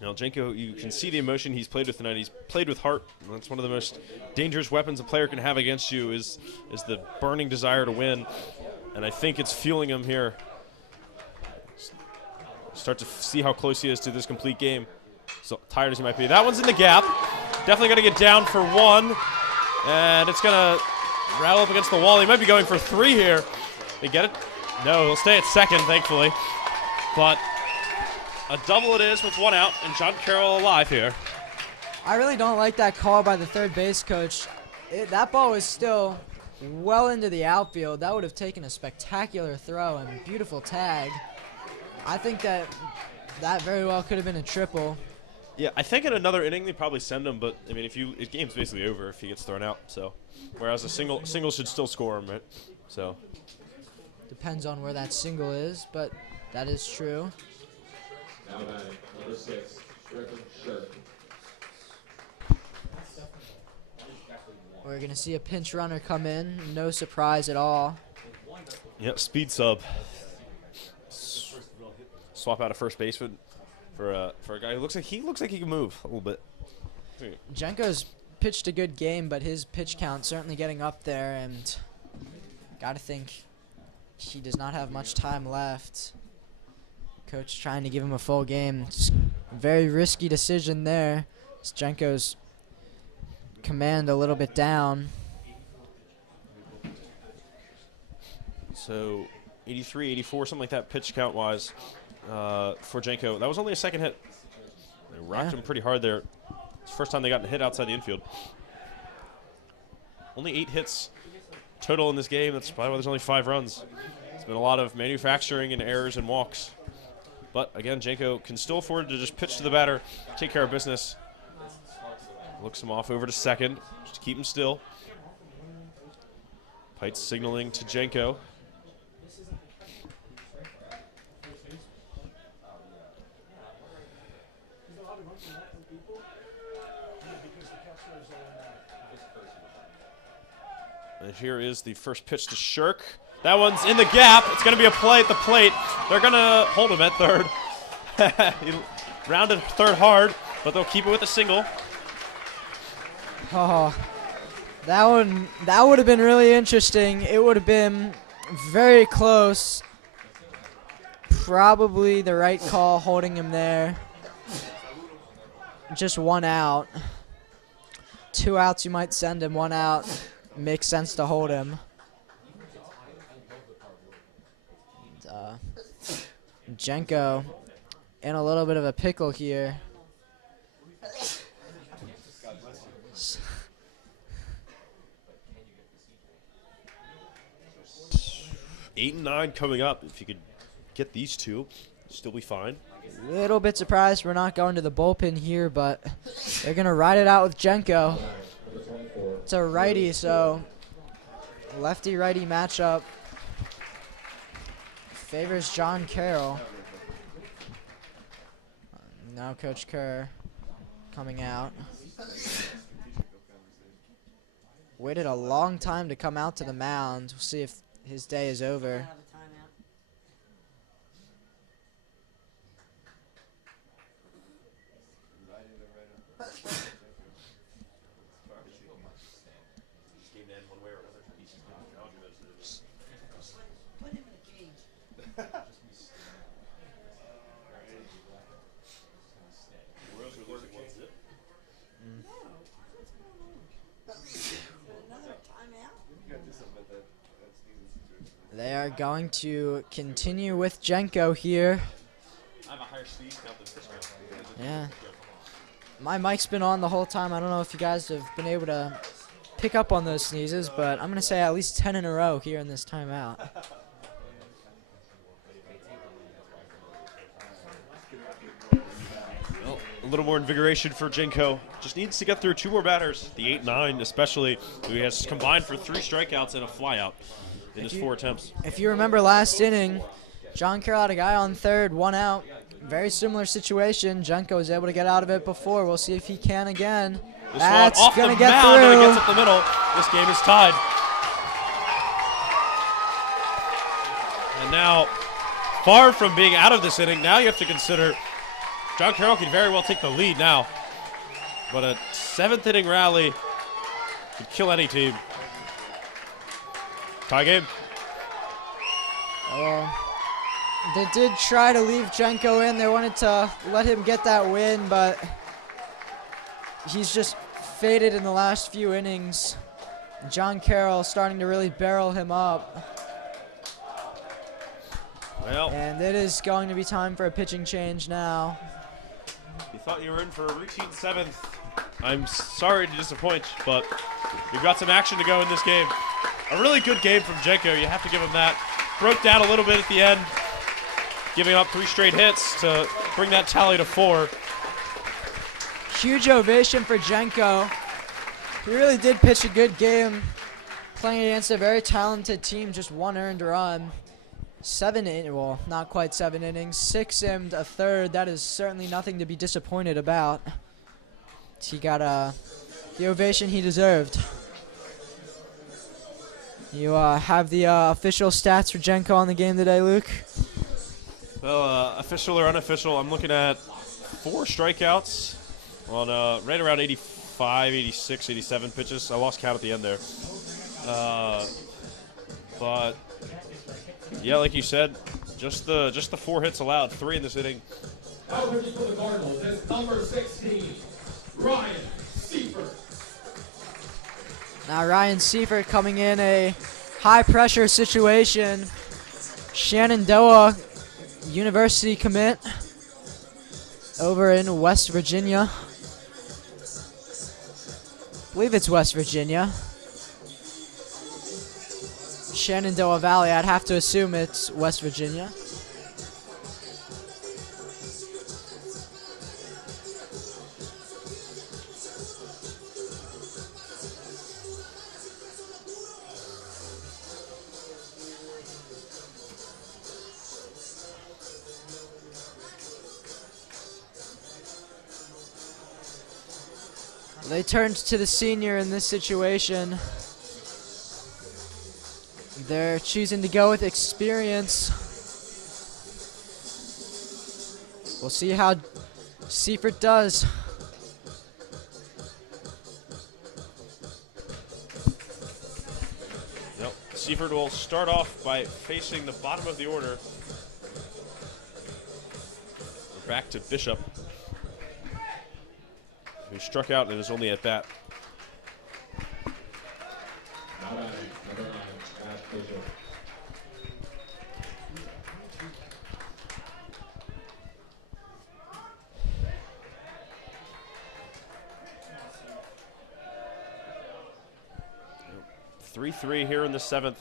Now, Janko, you can see the emotion he's played with tonight. He's played with heart. That's one of the most dangerous weapons a player can have against you is the burning desire to win. And I think it's fueling him here. Start to see how close he is to this complete game. So tired as he might be. That one's in the gap. Definitely going to get down for 1. And it's going to rattle up against the wall. He might be going for 3 here. They get it? No, he'll stay at second, thankfully. But a double it is with 1 out, and John Carroll alive here. I really don't like that call by the third base coach. That ball was still well into the outfield. That would have taken a spectacular throw and beautiful tag. I think that very well could have been a triple. Yeah, I think in another inning they probably send him, but I mean, the game's basically over if he gets thrown out. So, whereas a single should still score him, right? So, depends on where that single is, but that is true. Now batting, number 6, Shirk. We're going to see a pinch runner come in. No surprise at all. Yep, speed sub. Swap out a first baseman for a guy who looks like he can move a little bit. Jenko's pitched a good game, but his pitch count certainly getting up there, and got to think he does not have much time left. Coach trying to give him a full game. Just very risky decision there. Jenko's command a little bit down. So 83, 84, something like that pitch count wise for Janko. That was only a second hit. They rocked him pretty hard there. It's the first time they got a hit outside the infield. Only 8 hits total in this game. That's probably why there's only 5 runs. It's been a lot of manufacturing and errors and walks. But again, Janko can still afford to just pitch to the batter, take care of business. Looks him off over to second, just to keep him still. Pites signaling to Janko. And here is the first pitch to Shirk. That one's in the gap. It's going to be a play at the plate. They're going to hold him at third. He rounded third hard, but they'll keep it with a single. Oh, that would have been really interesting. It would have been very close. Probably the right call, holding him there. Just 1 out. 2 outs, you might send him. 1 out, makes sense to hold him. Janko in a little bit of a pickle here. 8 and 9 coming up. If you could get these 2, still be fine. Little bit surprised we're not going to the bullpen here, but they're going to ride it out with Janko. It's a righty, so lefty-righty matchup favors John Carroll. Now Coach Kerr coming out. Waited a long time to come out to the mound. We'll see if his day is over. They are going to continue with Jenko here. I have a higher speed count than Frisco. Yeah. My mic's been on the whole time. I don't know if you guys have been able to pick up on those sneezes, but I'm going to say at least 10 in a row here in this timeout. Well, a little more invigoration for Jenko. Just needs to get through 2 more batters. The 8-9 especially, who has combined for 3 strikeouts and a flyout in his 4 attempts. If you remember last inning, John Carroll had a guy on third, 1 out. Very similar situation. Jenko was able to get out of it before. We'll see if he can again. This That's one off going the to get mound through. and it gets up the middle. This game is tied. And now, far from being out of this inning, now you have to consider John Carroll could very well take the lead now. But a 7th inning rally could kill any team. Tie game. They did try to leave Jenko in. They wanted to let him get that win, but he's just faded in the last few innings. John Carroll starting to really barrel him up. Well, And it is going to be time for a pitching change now. you thought you were in for a routine 7th. I'm sorry to disappoint, but we've got some action to go in this game. A really good game from Jenko. You have to give him that. Broke down a little bit at the end, giving up 3 straight hits to bring that tally to 4. Huge ovation for Jenko. He really did pitch a good game, playing against a very talented team, just 1 earned run. 7 well, not quite 7 innings, 6 inned, a third. That is certainly nothing to be disappointed about. He got the ovation he deserved. You have the official stats for Jenko on the game today, Luke? Well, official or unofficial, I'm looking at 4 strikeouts on right around 85, 86, 87 pitches. I lost count at the end there. But yeah, like you said, just the 4 hits allowed, 3 in this inning. Now pitching for the Cardinals is number 16, Ryan Seifert. Now Ryan Seifert coming in a high-pressure situation. Shenandoah University commit over in West Virginia. I believe it's West Virginia. Shenandoah Valley, I'd have to assume it's West Virginia. They turned to the senior in this situation. They're choosing to go with experience. We'll see how Seifert does. Yep. Seifert will start off by facing the bottom of the order. We're back to Bishop, who struck out in his only at bat. Now batting, number 9, Ash Bishop. Yep. 3-3 here in the 7th.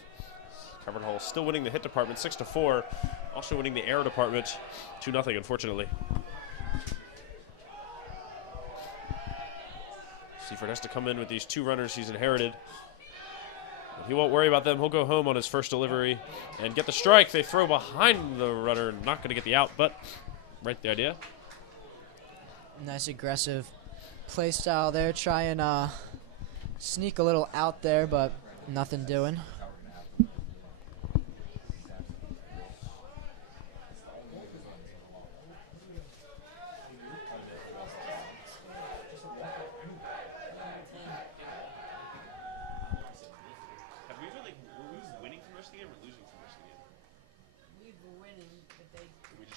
Calvert Hall still winning the hit department 6-4. Also winning the air department 2-0, unfortunately. Seifert has to come in with these 2 runners he's inherited. But he won't worry about them. He'll go home on his first delivery and get the strike. They throw behind the runner. Not going to get the out, but right the idea. Nice aggressive play style there. Try and sneak a little out there, but nothing doing.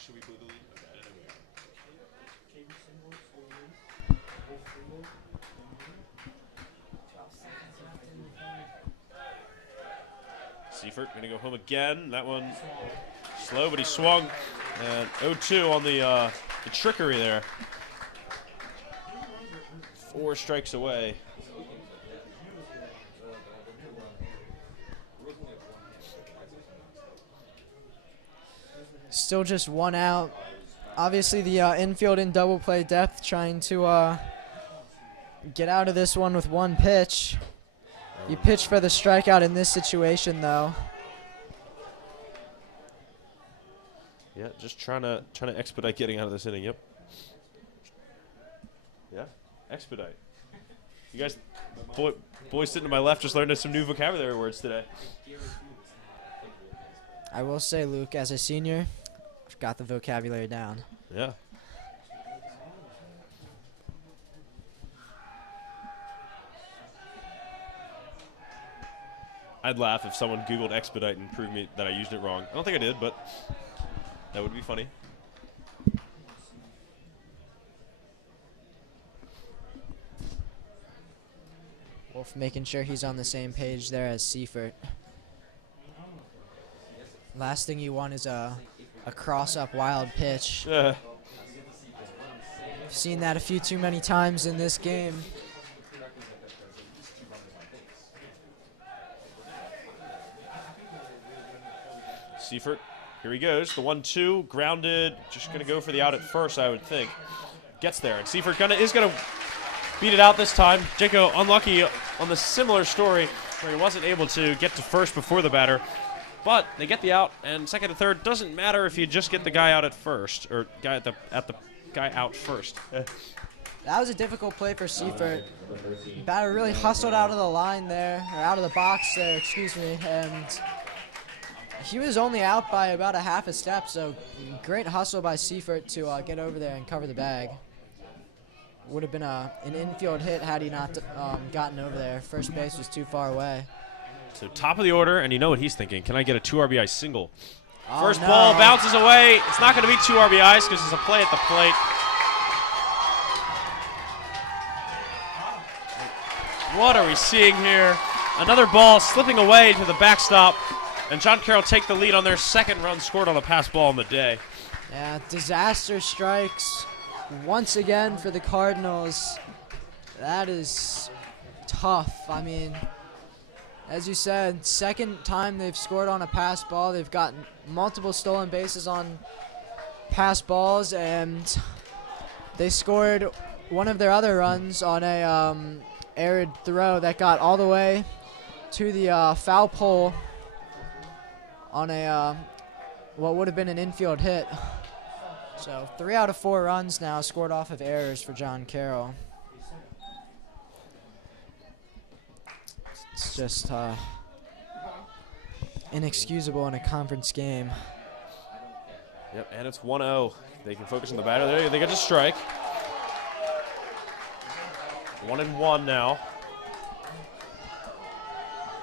Should we blew the lead? Okay, I didn't know we were. Seifert going to go home again. That one slow, but he swung. And 0-2 on the trickery there. 4 strikes away. Still just 1 out. Obviously, the infield in double play depth trying to get out of this one with 1 pitch. You pitch for the strikeout in this situation, though. Yeah, just trying to expedite getting out of this inning. Yep. Yeah, expedite. You guys, boys sitting to my left, just learned some new vocabulary words today. I will say, Luke, as a senior, I've got the vocabulary down. Yeah. I'd laugh if someone Googled expedite and proved me that I used it wrong. I don't think I did, but that would be funny. Wolf making sure he's on the same page there as Seifert. Last thing you want is a cross-up wild pitch. Yeah. I've seen that a few too many times in this game. Seifert, here he goes. The 1-2, grounded. Just going to go for the out at first, I would think. Gets there, and Seifert is going to beat it out this time. Jaco unlucky on the similar story where he wasn't able to get to first before the batter. But they get the out, and second and third doesn't matter if you just get the guy out at first, or guy at the guy out first. That was a difficult play for Seifert. Batter really hustled out of the line there, or out of the box there, excuse me, and he was only out by about a half a step, so great hustle by Seifert to get over there and cover the bag. Would have been an infield hit had he not gotten over there. First base was too far away. So top of the order, and you know what he's thinking. Can I get a 2 RBI single? Oh, First no. ball bounces away. It's not going to be 2 RBIs because it's a play at the plate. What are we seeing here? Another ball slipping away to the backstop, and John Carroll take the lead on their second run scored on a pass ball in the day. Yeah, disaster strikes once again for the Cardinals. That is tough. I mean, as you said, second time they've scored on a pass ball. They've gotten multiple stolen bases on pass balls, and they scored one of their other runs on a arid throw that got all the way to the foul pole on a what would have been an infield hit. So 3 out of 4 runs now scored off of errors for John Carroll. It's just inexcusable in a conference game. Yep, and it's 1-0. They can focus on the batter. There, they get a strike. 1-1 now.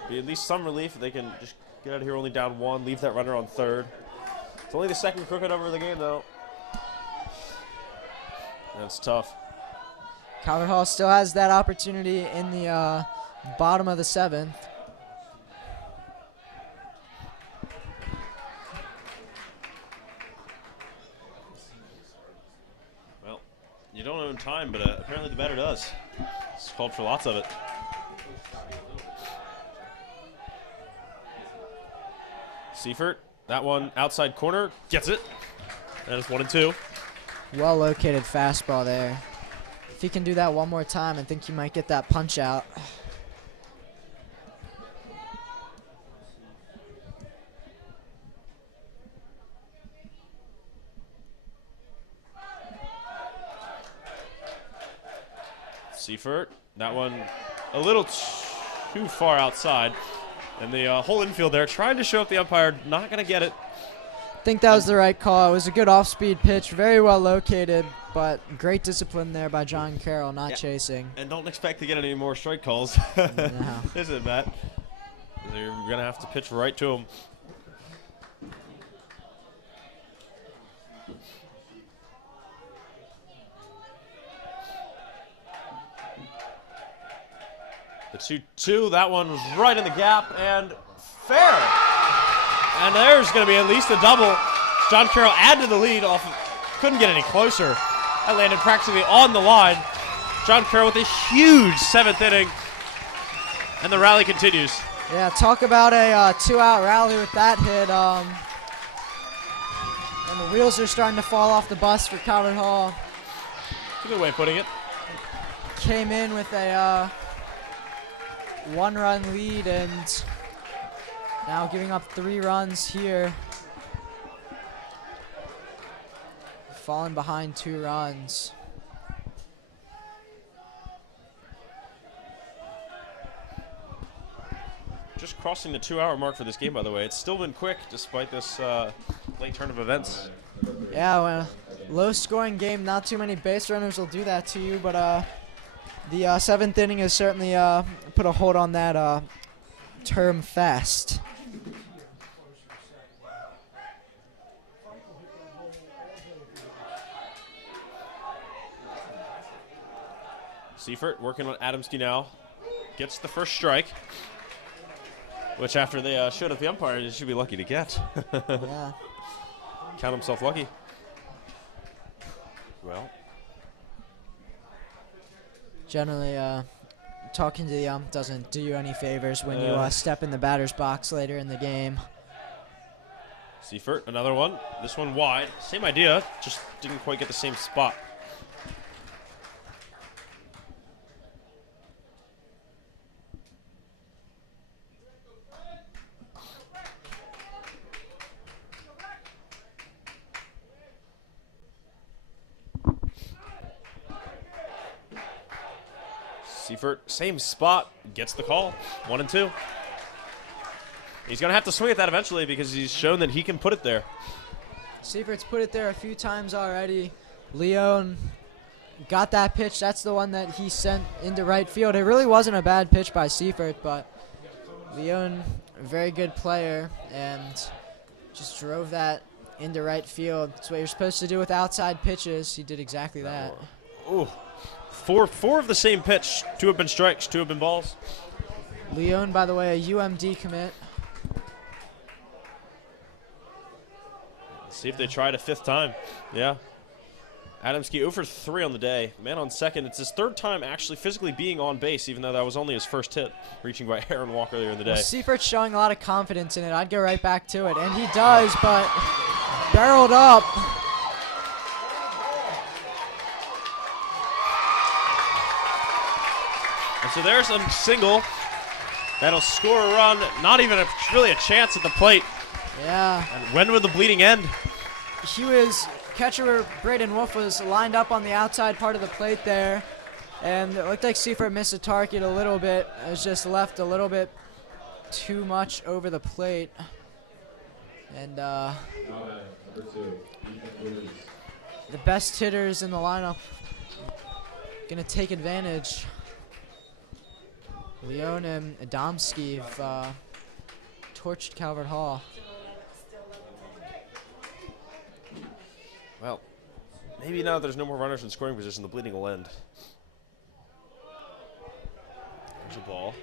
Be at least some relief if they can just get out of here only down 1, leave that runner on third. It's only the second crooked over of the game, though. That's tough. Calvert Hall still has that opportunity in the bottom of the 7th. Well, you don't own time, but apparently the batter does. It's called for lots of it. Seifert, that one outside corner, gets it. And it's 1-2. Well located fastball there. If he can do that one more time, I think he might get that punch out. Seifert, that one a little too far outside. And the whole infield there trying to show up the umpire, not going to get it. I think that was the right call. It was a good off-speed pitch, very well located, but great discipline there by John Carroll, not chasing. And don't expect to get any more strike calls. No. Is it, Matt? You're going to have to pitch right to him. The 2-2, that one was right in the gap, and fair. And there's going to be at least a double. John Carroll add to the lead. Couldn't get any closer. That landed practically on the line. John Carroll with a huge 7th inning. And the rally continues. Yeah, talk about a 2-out rally with that hit. And the wheels are starting to fall off the bus for Calvert Hall. That's a good way of putting it. Came in with a 1-run lead and now giving up 3 runs here. Falling behind 2 runs. Just crossing the 2-hour mark for this game, by the way. It's still been quick despite this late turn of events. Yeah, well, low-scoring game. Not too many base runners will do that to you, but the 7th inning has certainly put a hold on that term fast. Seifert working on Adamski now. Gets the first strike, which after they showed up the umpire, he should be lucky to get. Yeah. Count himself lucky. Well. Generally, talking to the ump doesn't do you any favors when you step in the batter's box later in the game. Seifert, another one. This one wide. Same idea, just didn't quite get the same spot. Seifert, same spot, gets the call. 1-2. He's going to have to swing at that eventually because he's shown that he can put it there. Seifert's put it there a few times already. Leon got that pitch. That's the one that he sent into right field. It really wasn't a bad pitch by Seifert, but Leon, a very good player, and just drove that into right field. That's what you're supposed to do with outside pitches. He did exactly that. Ooh. Four of the same pitch. 2 have been strikes, 2 have been balls. Leon, by the way, a UMD commit. Let's see if they try it a 5th time. Yeah. Adamski 0 for 3 on the day. Man on second. It's his 3rd time actually physically being on base, even though that was only his first hit, reaching by Aaron Walk earlier in the day. Well, Seifert's showing a lot of confidence in it. I'd go right back to it. And he does, but barreled up. And so there's a single that'll score a run. Not even really a chance at the plate. Yeah. And when would the bleeding end? Catcher Braden Wolf was lined up on the outside part of the plate there. And it looked like Seifert missed the target a little bit. It was just left a little bit too much over the plate. And the best hitters in the lineup gonna take advantage. Leon and Adamski have torched Calvert Hall. Well, maybe now that there's no more runners in scoring position, the bleeding will end. There's a ball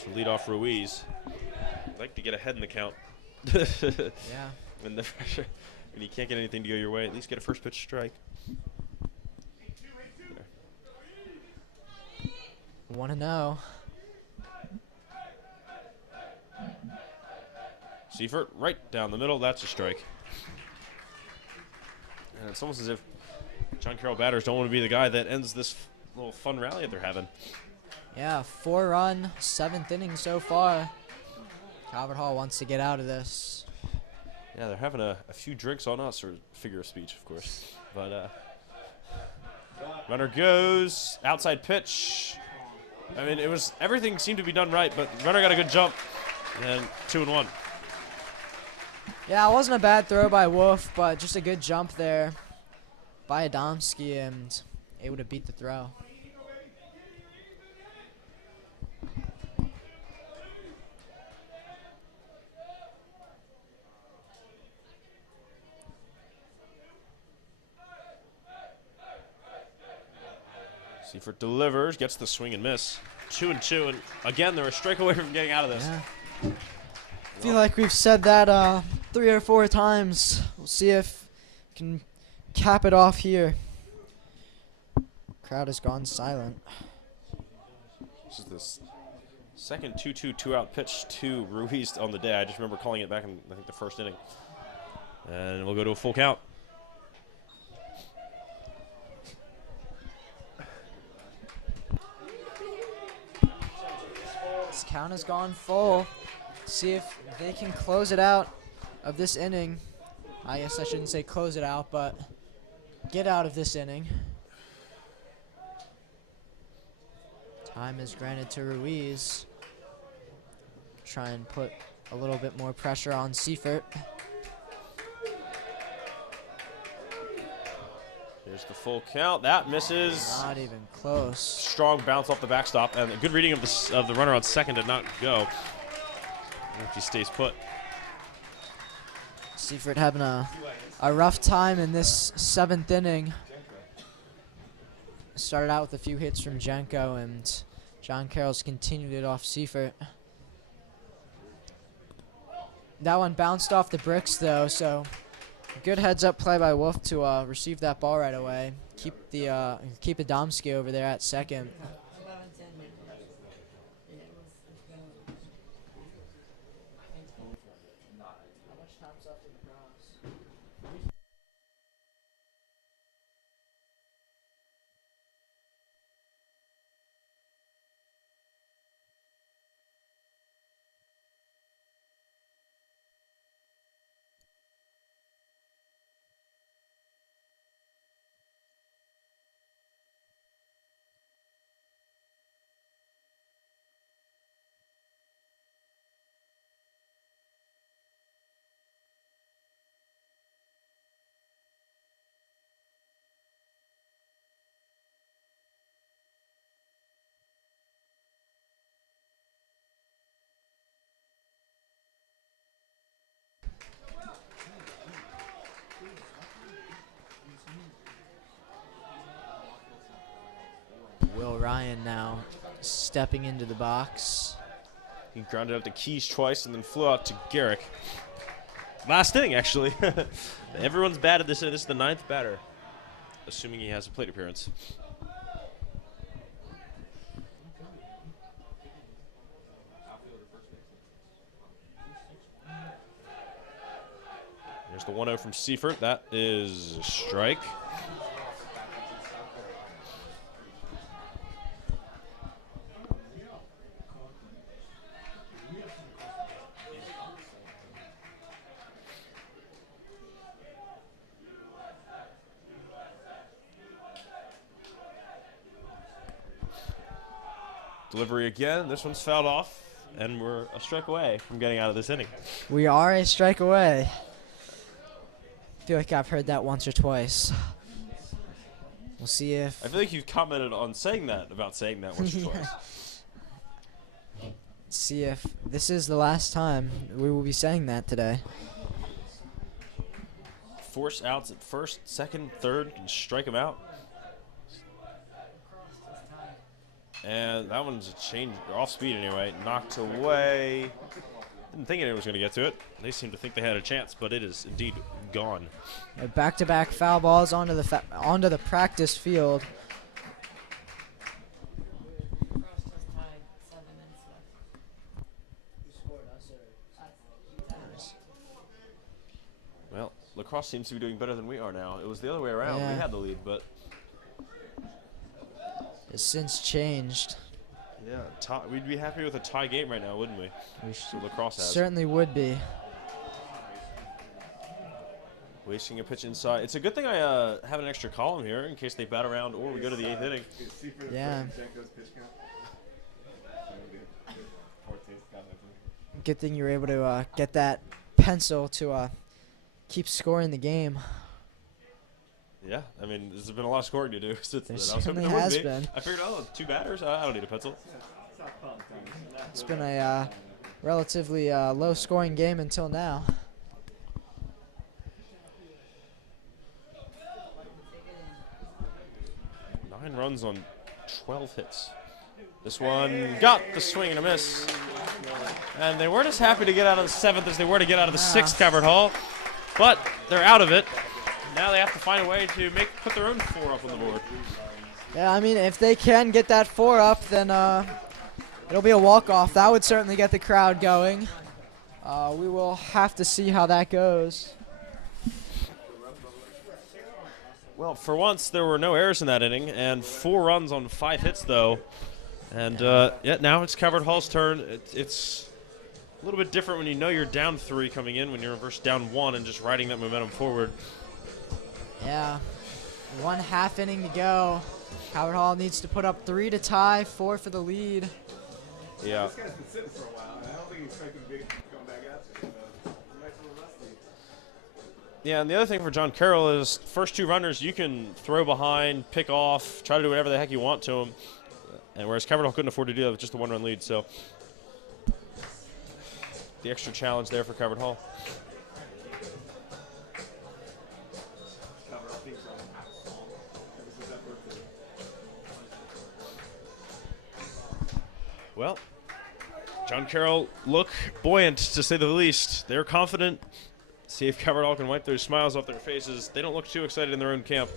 to lead off Ruiz. I'd like to get ahead in the count. Yeah. When the pressure, when you can't get anything to go your way, at least get a first pitch strike. 1-0. Seifert right down the middle. That's a strike. And it's almost as if John Carroll batters don't want to be the guy that ends this little fun rally that they're having. Yeah, 4-run, 7th inning so far. Calvert Hall wants to get out of this. Yeah, they're having a few drinks on us, or figure of speech, of course. But runner goes, outside pitch. I mean, everything seemed to be done right, but runner got a good jump, and 2-1. Yeah, it wasn't a bad throw by Wolf, but just a good jump there by Adamski and able to beat the throw. Seifert delivers, gets the swing and miss. 2-2, and again, they're a strike away from getting out of this. Yeah. feel like we've said that 3 or 4 times. We'll see if we can cap it off here. Crowd has gone silent. This is this second 2-2 2-out pitch to Ruiz on the day. I just remember calling it back in, I think, the first inning. And we'll go to a full count. This count has gone full. See if they can close it out of this inning. I guess I shouldn't say close it out, but get out of this inning. Time is granted to Ruiz. Try and put a little bit more pressure on Seifert. Here's the full count. That misses. Not even close. Strong bounce off the backstop, and a good reading of the runner on second did not go. If he stays put. Seifert having a rough time in this 7th inning. Started out with a few hits from Jenko, and John Carroll's continued it off Seifert. That one bounced off the bricks, though, so good heads-up play by Wolf to receive that ball right away. Keep Adamski over there at second. Will Ryan now stepping into the box. He grounded out to Keys twice and then flew out to Garrick. Last inning, actually. Everyone's batted this. This is the 9th batter, assuming he has a plate appearance. There's the 1-0 from Seifert. That is a strike. Delivery again. This one's fouled off, and we're a strike away from getting out of this inning. We are a strike away. I feel like I've heard that once or twice. We'll see if... I feel like you've commented on saying that, about saying that once or twice. See if this is the last time we will be saying that today. Force outs at first, second, third, and strike him out. And that one's a change, off speed anyway, knocked away. Didn't think anyone was going to get to it. They seem to think they had a chance, but it is indeed gone. Back-to-back foul balls onto the practice field. Well, lacrosse seems to be doing better than we are now. It was the other way around. Yeah. We had the lead, but It's since changed. yeah, we'd be happy with a tie game right now, wouldn't we? So lacrosse has. Certainly would be. Wasting a pitch inside. It's a good thing I have an extra column here in case they bat around or we go to the 8th inning. Yeah. Good thing you were able to get that pencil to keep scoring the game. Yeah, I mean, there's been a lot of scoring to do since then. There I was hoping certainly there has would be. been. I figured, oh, 2 batters? I don't need a pencil. It's been a relatively low-scoring game until now. Nine runs on 12 hits. This one got the swing and a miss. And they weren't as happy to get out of the 7th as they were to get out of the 6th, Calvert Hall. But they're out of it. Now they have to find a way to put their own 4 up on the board. Yeah, I mean, if they can get that 4 up, then it'll be a walk-off. That would certainly get the crowd going. We will have to see how that goes. Well, for once, there were no errors in that inning, and 4 runs on 5 hits, though. And, yeah, now it's Calvert Hall's turn. It's a little bit different when you know you're down 3 coming in, when you're versus down 1 and just riding that momentum forward. Yeah, 1/2 inning to go. Calvert Hall needs to put up 3 to tie, 4 for the lead. Yeah. This guy's been sitting for a while, and I don't think he's expecting to come back out there. He might be a little rusty. Yeah, and the other thing for John Carroll is first 2 runners you can throw behind, pick off, try to do whatever the heck you want to them. And whereas Calvert Hall couldn't afford to do that with just a 1-run lead, so the extra challenge there for Calvert Hall. Well, John Carroll look buoyant, to say the least. They're confident. See if Calvert Hall can wipe those smiles off their faces. They don't look too excited in their own camp.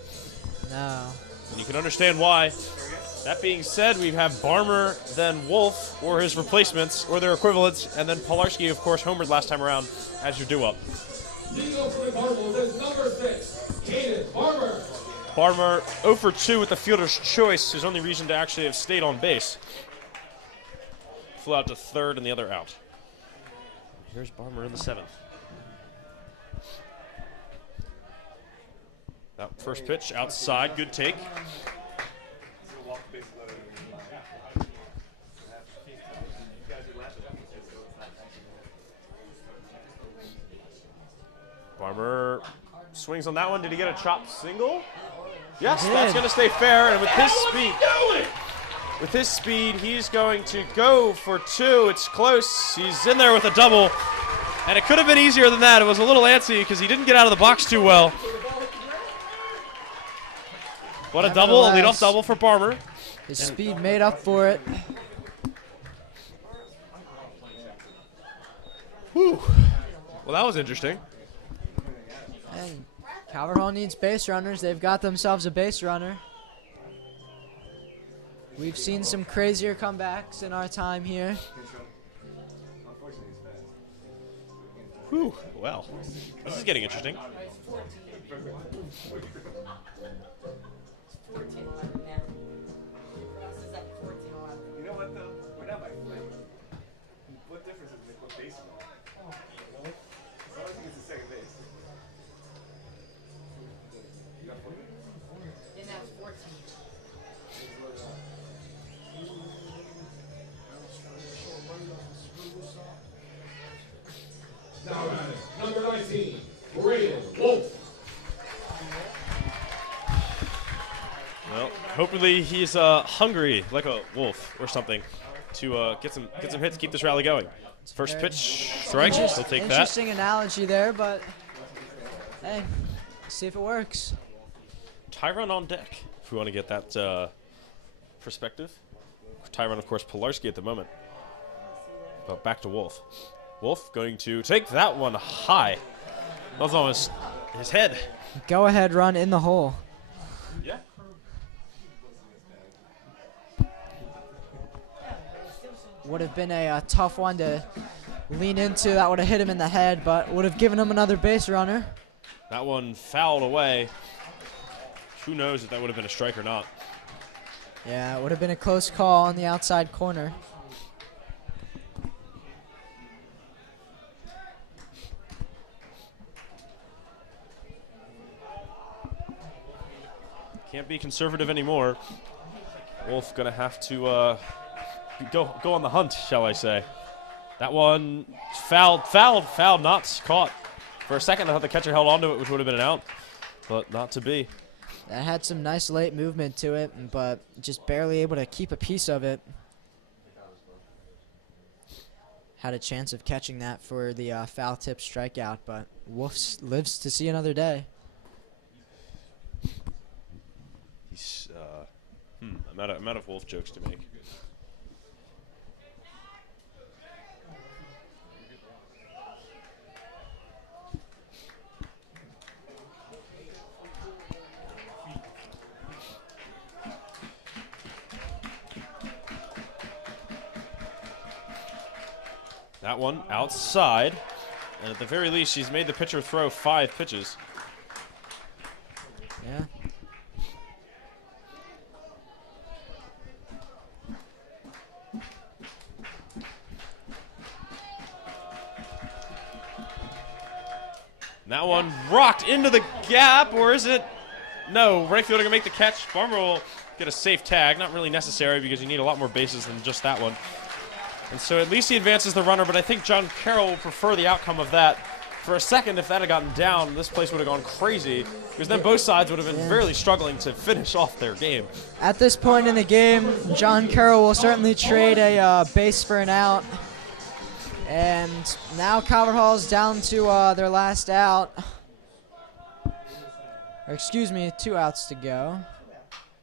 No. And you can understand why. That being said, we have Barmer, then Wolf, or his replacements, or their equivalents, and then Polarski, of course, homered last time around as your due-up. Leading for the Cardinals is number 6, Caden Barmer. Barmer 0 for 2 with the fielder's choice, his only reason to actually have stayed on base. Flew out to 3rd and the other out. Here's Barmer in the 7th. That first pitch outside, good take. Barmer swings on that one. Did he get a chopped single? Yes, that's going to stay fair. And with his speed, he's going to go for 2. It's close. He's in there with a double. And it could have been easier than that. It was a little antsy because he didn't get out of the box too well. What a double, a leadoff double for Barmer. His speed made up for it. Whew. Well, that was interesting. And Calvert Hall needs base runners. They've got themselves a base runner. We've seen some crazier comebacks in our time here. Whew. Well, this is getting interesting. You know what, though? We're not by 3. What difference does it make what base we're on? As long as he gets to second base. You got 14? And that's 14. Now batting, number 19, Braden Wolf. Well, hopefully he's hungry like a wolf or something to get some hits, keep this rally going. First pitch, strike. He'll take that. Interesting analogy there, but hey, let's see if it works. Tyron on deck, if we want to get that perspective. Tyron, of course, Polarski at the moment. But back to Wolf. Wolf going to take that one high. That was almost his head. Go ahead run in the hole. Yeah. Would have been a tough one to lean into. That would have hit him in the head, but would have given him another base runner. That one fouled away. Who knows if that would have been a strike or not. Yeah, it would have been a close call on the outside corner. Can't be conservative anymore. Wolf gonna have to go on the hunt, shall I say. That one fouled, not caught. For a second, I thought the catcher held onto it, which would have been an out, but not to be. That had some nice late movement to it, but just barely able to keep a piece of it. Had a chance of catching that for the foul tip strikeout, but Wolf lives to see another day. He's, I'm out of Wolf jokes to make. That one outside. And at the very least, she's made the pitcher throw 5 pitches. Yeah. And that one rocked into the gap, or is it? No, right fielder gonna make the catch. Farmer will get a safe tag. Not really necessary because you need a lot more bases than just that one. And so at least he advances the runner, but I think John Carroll will prefer the outcome of that. For a second, if that had gotten down, this place would have gone crazy because then both sides would have been really struggling to finish off their game. At this point in the game, John Carroll will certainly trade a base for an out. And now Calvert Hall is down to their last out. Or excuse me, 2 outs to go.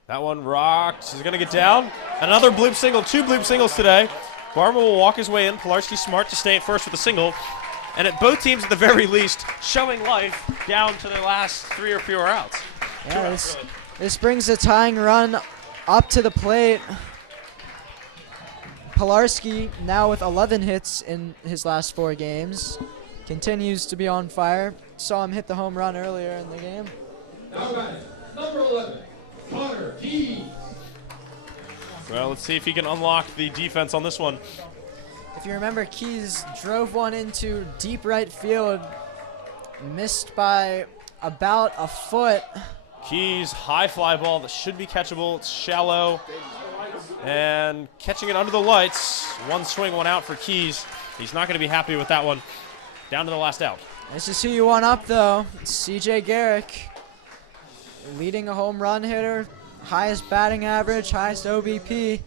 That one rocked. He's going to get down. Another bloop single. 2 bloop singles today. Barber will walk his way in. Pilarski smart to stay at first with a single. And at both teams, at the very least, showing life down to their last 3 or fewer outs. Yeah, this brings the tying run up to the plate. Pilarski, now with 11 hits in his last 4 games, continues to be on fire. Saw him hit the home run earlier in the game. Now batting, number 11, Connor Keys. Well, let's see if he can unlock the defense on this one. If you remember, Keys drove one into deep right field, missed by about a foot. Keys, high fly ball that should be catchable. It's shallow. And catching it under the lights. 1 swing, 1 out for Keys. He's not going to be happy with that one. Down to the last out. This is who you want up, though. It's C.J. Garrick, leading a home run hitter, highest batting average, highest OBP.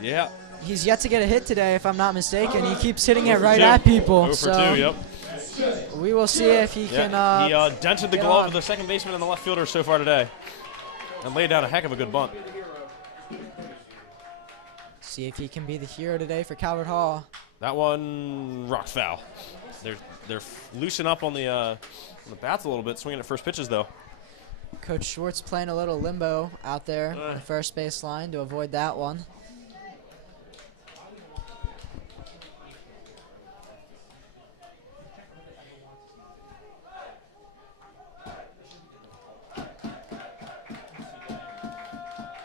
Yeah. He's yet to get a hit today, if I'm not mistaken. He keeps hitting it right at people. 0 for so 2, yep. we will see if he can. He dented the get glove on. of the second baseman and the left fielder so far today. And laid down a heck of a good bunt. See if he can be the hero today for Calvert Hall. That one rocked foul. They're loosen up on the bats a little bit, swinging at first pitches though. Coach Schwartz playing a little limbo out there on the first base line to avoid that one.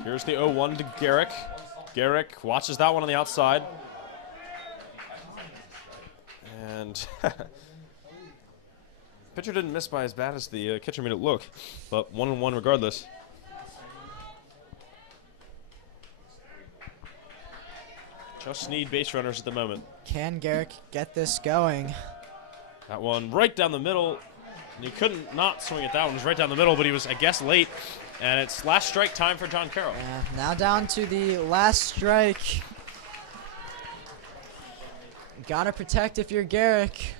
Here's the 0-1 to Garrick. Garrick watches that one on the outside. And pitcher didn't miss by as bad as the catcher made it look, but 1-1 regardless. Just need base runners at the moment. Can Garrick get this going? That one right down the middle. And he couldn't not swing at that one. It was right down the middle, but he was, I guess, late. And it's last strike time for John Carroll. Yeah, now down to the last strike. Gotta protect if you're Garrick.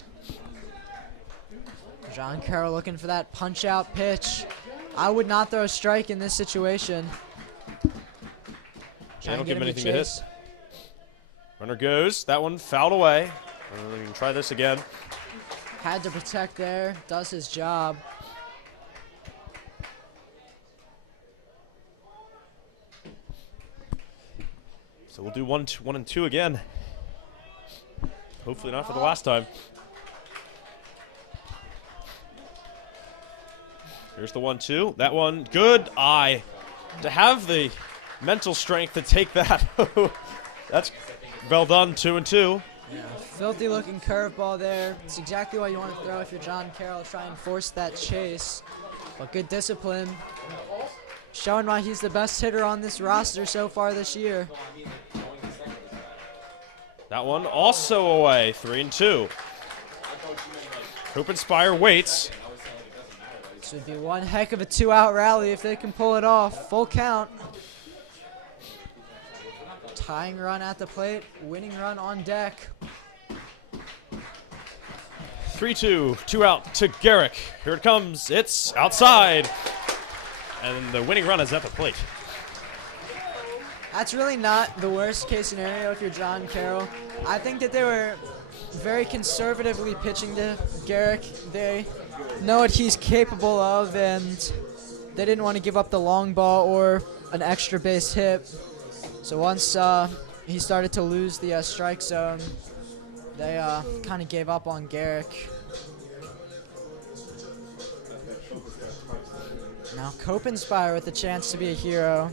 John Carroll looking for that punch-out pitch. I would not throw a strike in this situation. Yeah, don't give him anything to hit. Runner goes. That one fouled away. We can try this again. Had to protect there. Does his job. So we'll do 1 and 2 again. Hopefully not for the last time. Here's the 1-2. That one, good eye. To have the mental strength to take that. That's well done, 2 and 2. Yeah, filthy looking curveball there. It's exactly what you want to throw if you're John Carroll. Try and force that chase. But good discipline. Showing why he's the best hitter on this roster so far this year. That one also away, 3 and 2. Hope Inspire waits. This would be one heck of a 2-out rally if they can pull it off. Full count. Tying run at the plate, winning run on deck. 3-2, 2 out to Garrick. Here it comes, it's outside. And the winning run is at the plate. That's really not the worst case scenario if you're John Carroll. I think that they were very conservatively pitching to Garrick. They know what he's capable of, and they didn't want to give up the long ball or an extra base hit. So once he started to lose the strike zone, They kind of gave up on Garrick. Now Copenspire with the chance to be a hero.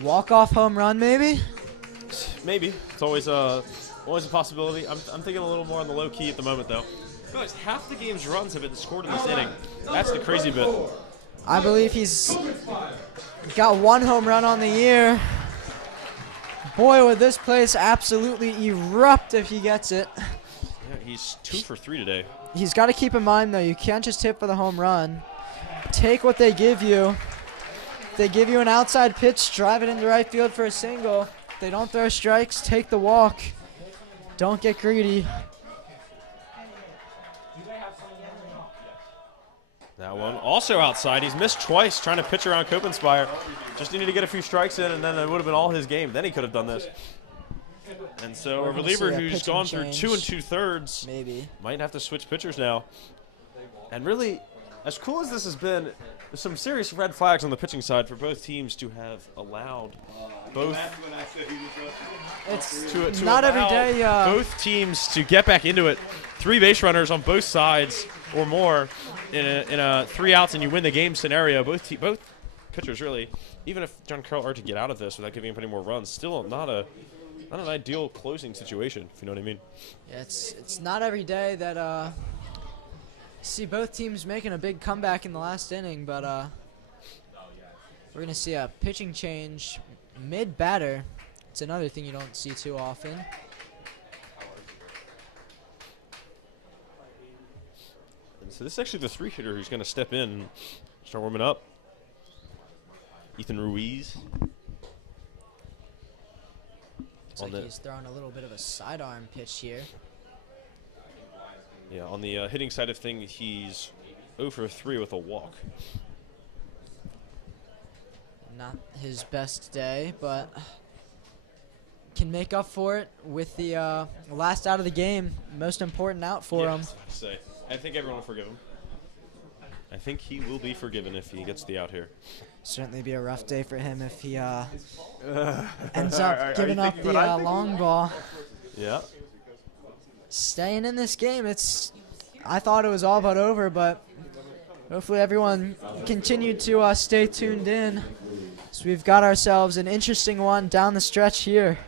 Walk-off home run, maybe? Maybe. It's always a possibility. I'm thinking a little more on the low key at the moment, though. Guys, half the game's runs have been scored in this inning. That's the crazy bit. I believe he's got 1 home run on the year. Boy, would this place absolutely erupt if he gets it. Yeah, he's 2 for 3 today. He's got to keep in mind, though, you can't just hit for the home run. Take what they give you. If they give you an outside pitch, drive it into right field for a single. If they don't throw strikes, take the walk. Don't get greedy. That one also outside. He's missed twice trying to pitch around Copenspire. Just needed to get a few strikes in, and then it would have been all his game. Then he could have done this. And so a reliever who's gone through 2 2/3 maybe might have to switch pitchers now. And really, as cool as this has been, there's some serious red flags on the pitching side for both teams to have allowed both. It's not every day. Both teams to get back into it. 3 base runners on both sides or more in a 3 outs and you win the game scenario. Both pitchers really, even if John Carroll are to get out of this without giving up any more runs, still not an ideal closing situation, if you know what I mean. Yeah, it's not every day that see both teams making a big comeback in the last inning, but we're gonna see a pitching change mid-batter. It's another thing you don't see too often. And so this is actually the 3-hitter who's going to step in and start warming up. Ethan Ruiz. Looks like he's throwing a little bit of a sidearm pitch here. Yeah, on the hitting side of things, he's 0 for 3 with a walk. Not his best day, but can make up for it with the last out of the game. Most important out for him. I think everyone will forgive him. I think he will be forgiven if he gets the out here. Certainly be a rough day for him if he ends up giving up the long ball. Yeah. Staying in this game, I thought it was all but over, but hopefully everyone continued to stay tuned in. So we've got ourselves an interesting one down the stretch here.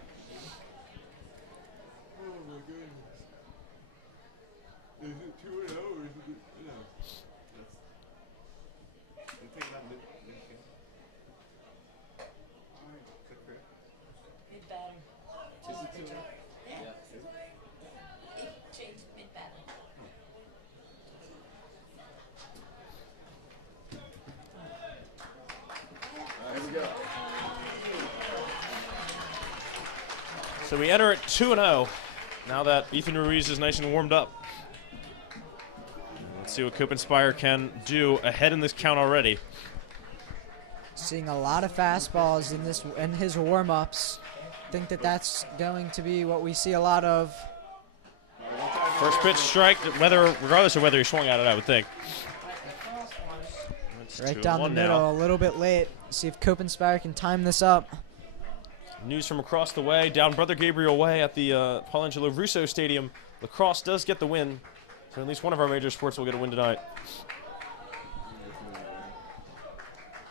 So we enter at 2-0 now that Ethan Ruiz is nice and warmed up. Let's see what Copenspire can do ahead in this count already. Seeing a lot of fastballs in his warm-ups. Think that's going to be what we see a lot of. First pitch strike, regardless of whether he swung at it, I would think. Right down the middle, a little bit late. See if Copenspire can time this up. News from across the way, down Brother Gabriel Way at the Paul Angelo Russo Stadium. Lacrosse does get the win, so at least one of our major sports will get a win tonight.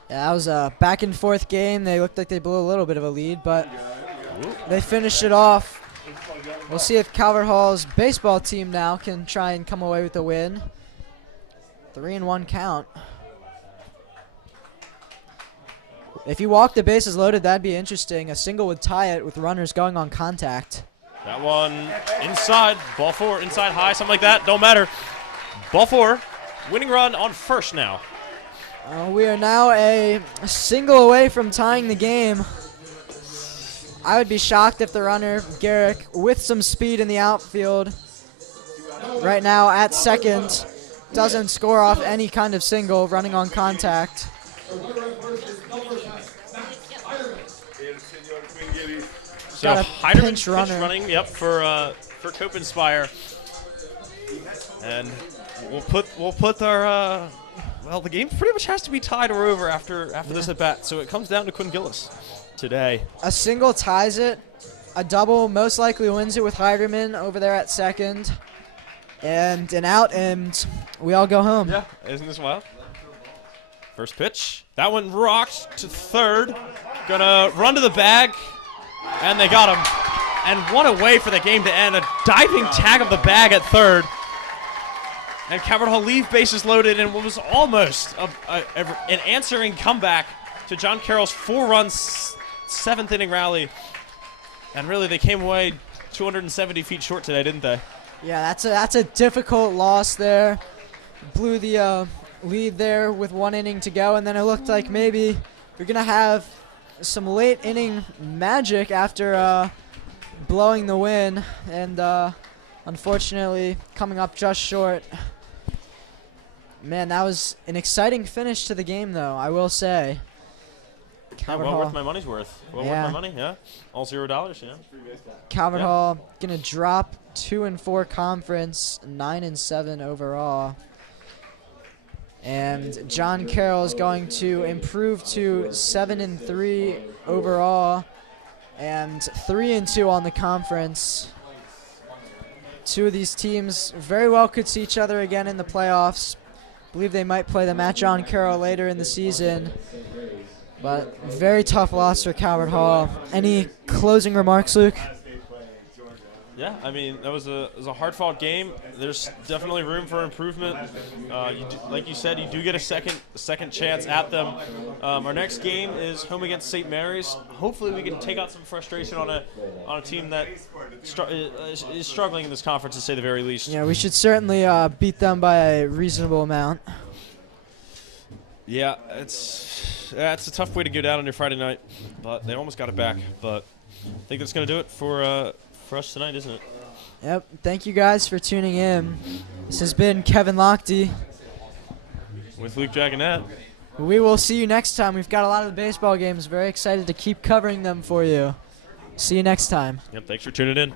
Yeah, that was a back-and-forth game. They looked like they blew a little bit of a lead, but they finished it off. We'll see if Calvert Hall's baseball team now can try and come away with the win. 3-1 count. If you walk the bases loaded, that'd be interesting. A single would tie it with runners going on contact. That one inside, ball 4, inside high, something like that. Don't matter. Ball 4, winning run on first now. We are now a single away from tying the game. I would be shocked if the runner, Garrick, with some speed in the outfield, right now at second, doesn't score off any kind of single running on contact. So Heiderman pinch runner. running, yep, for Copenspire, and we'll put our well, the game pretty much has to be tied or over after this at bat. So it comes down to Quinn Gillis today. A single ties it. a double most likely wins it with Heiderman over there at second. And an out, and we all go home. Yeah, isn't this wild? First pitch. That one rocked to third. Gonna run to the bag, and they got him. And what a way for the game to end. A diving tag of the bag at third. And Calvert Hall leave bases loaded in what was almost an answering comeback to John Carroll's 4-run 7th inning rally. And really, they came away 270 feet short today, didn't they? Yeah, that's a difficult loss there. Blew the lead there with 1 inning to go, and then it looked like maybe we're going to have some late inning magic after blowing the win, and unfortunately coming up just short. Man, that was an exciting finish to the game, though, I will say. Calvert well Hall. worth my money's worth. Well Yeah. worth my money, yeah. All $0, yeah. Calvert Yeah. Hall gonna drop 2-4 conference, 9-7 overall. And John Carroll is going to improve to 7-3 overall and 3-2 on the conference. Two of these teams very well could see each other again in the playoffs. Believe they might play them at John Carroll later in the season. But very tough loss for Calvert Hall. Any closing remarks, Luke? Yeah, I mean, that was a hard-fought game. There's definitely room for improvement. Like you said, you do get a second chance at them. Our next game is home against St. Mary's. Hopefully we can take out some frustration on a team that is struggling in this conference, to say the very least. Yeah, we should certainly beat them by a reasonable amount. Yeah, it's a tough way to go down on your Friday night, but they almost got it back. But I think that's going to do it for us tonight, isn't it? Yep. Thank you guys for tuning in. This has been Kevin Lochte. With Luke Dragonette. We will see you next time. We've got a lot of the baseball games. Very excited to keep covering them for you. See you next time. Yep, thanks for tuning in.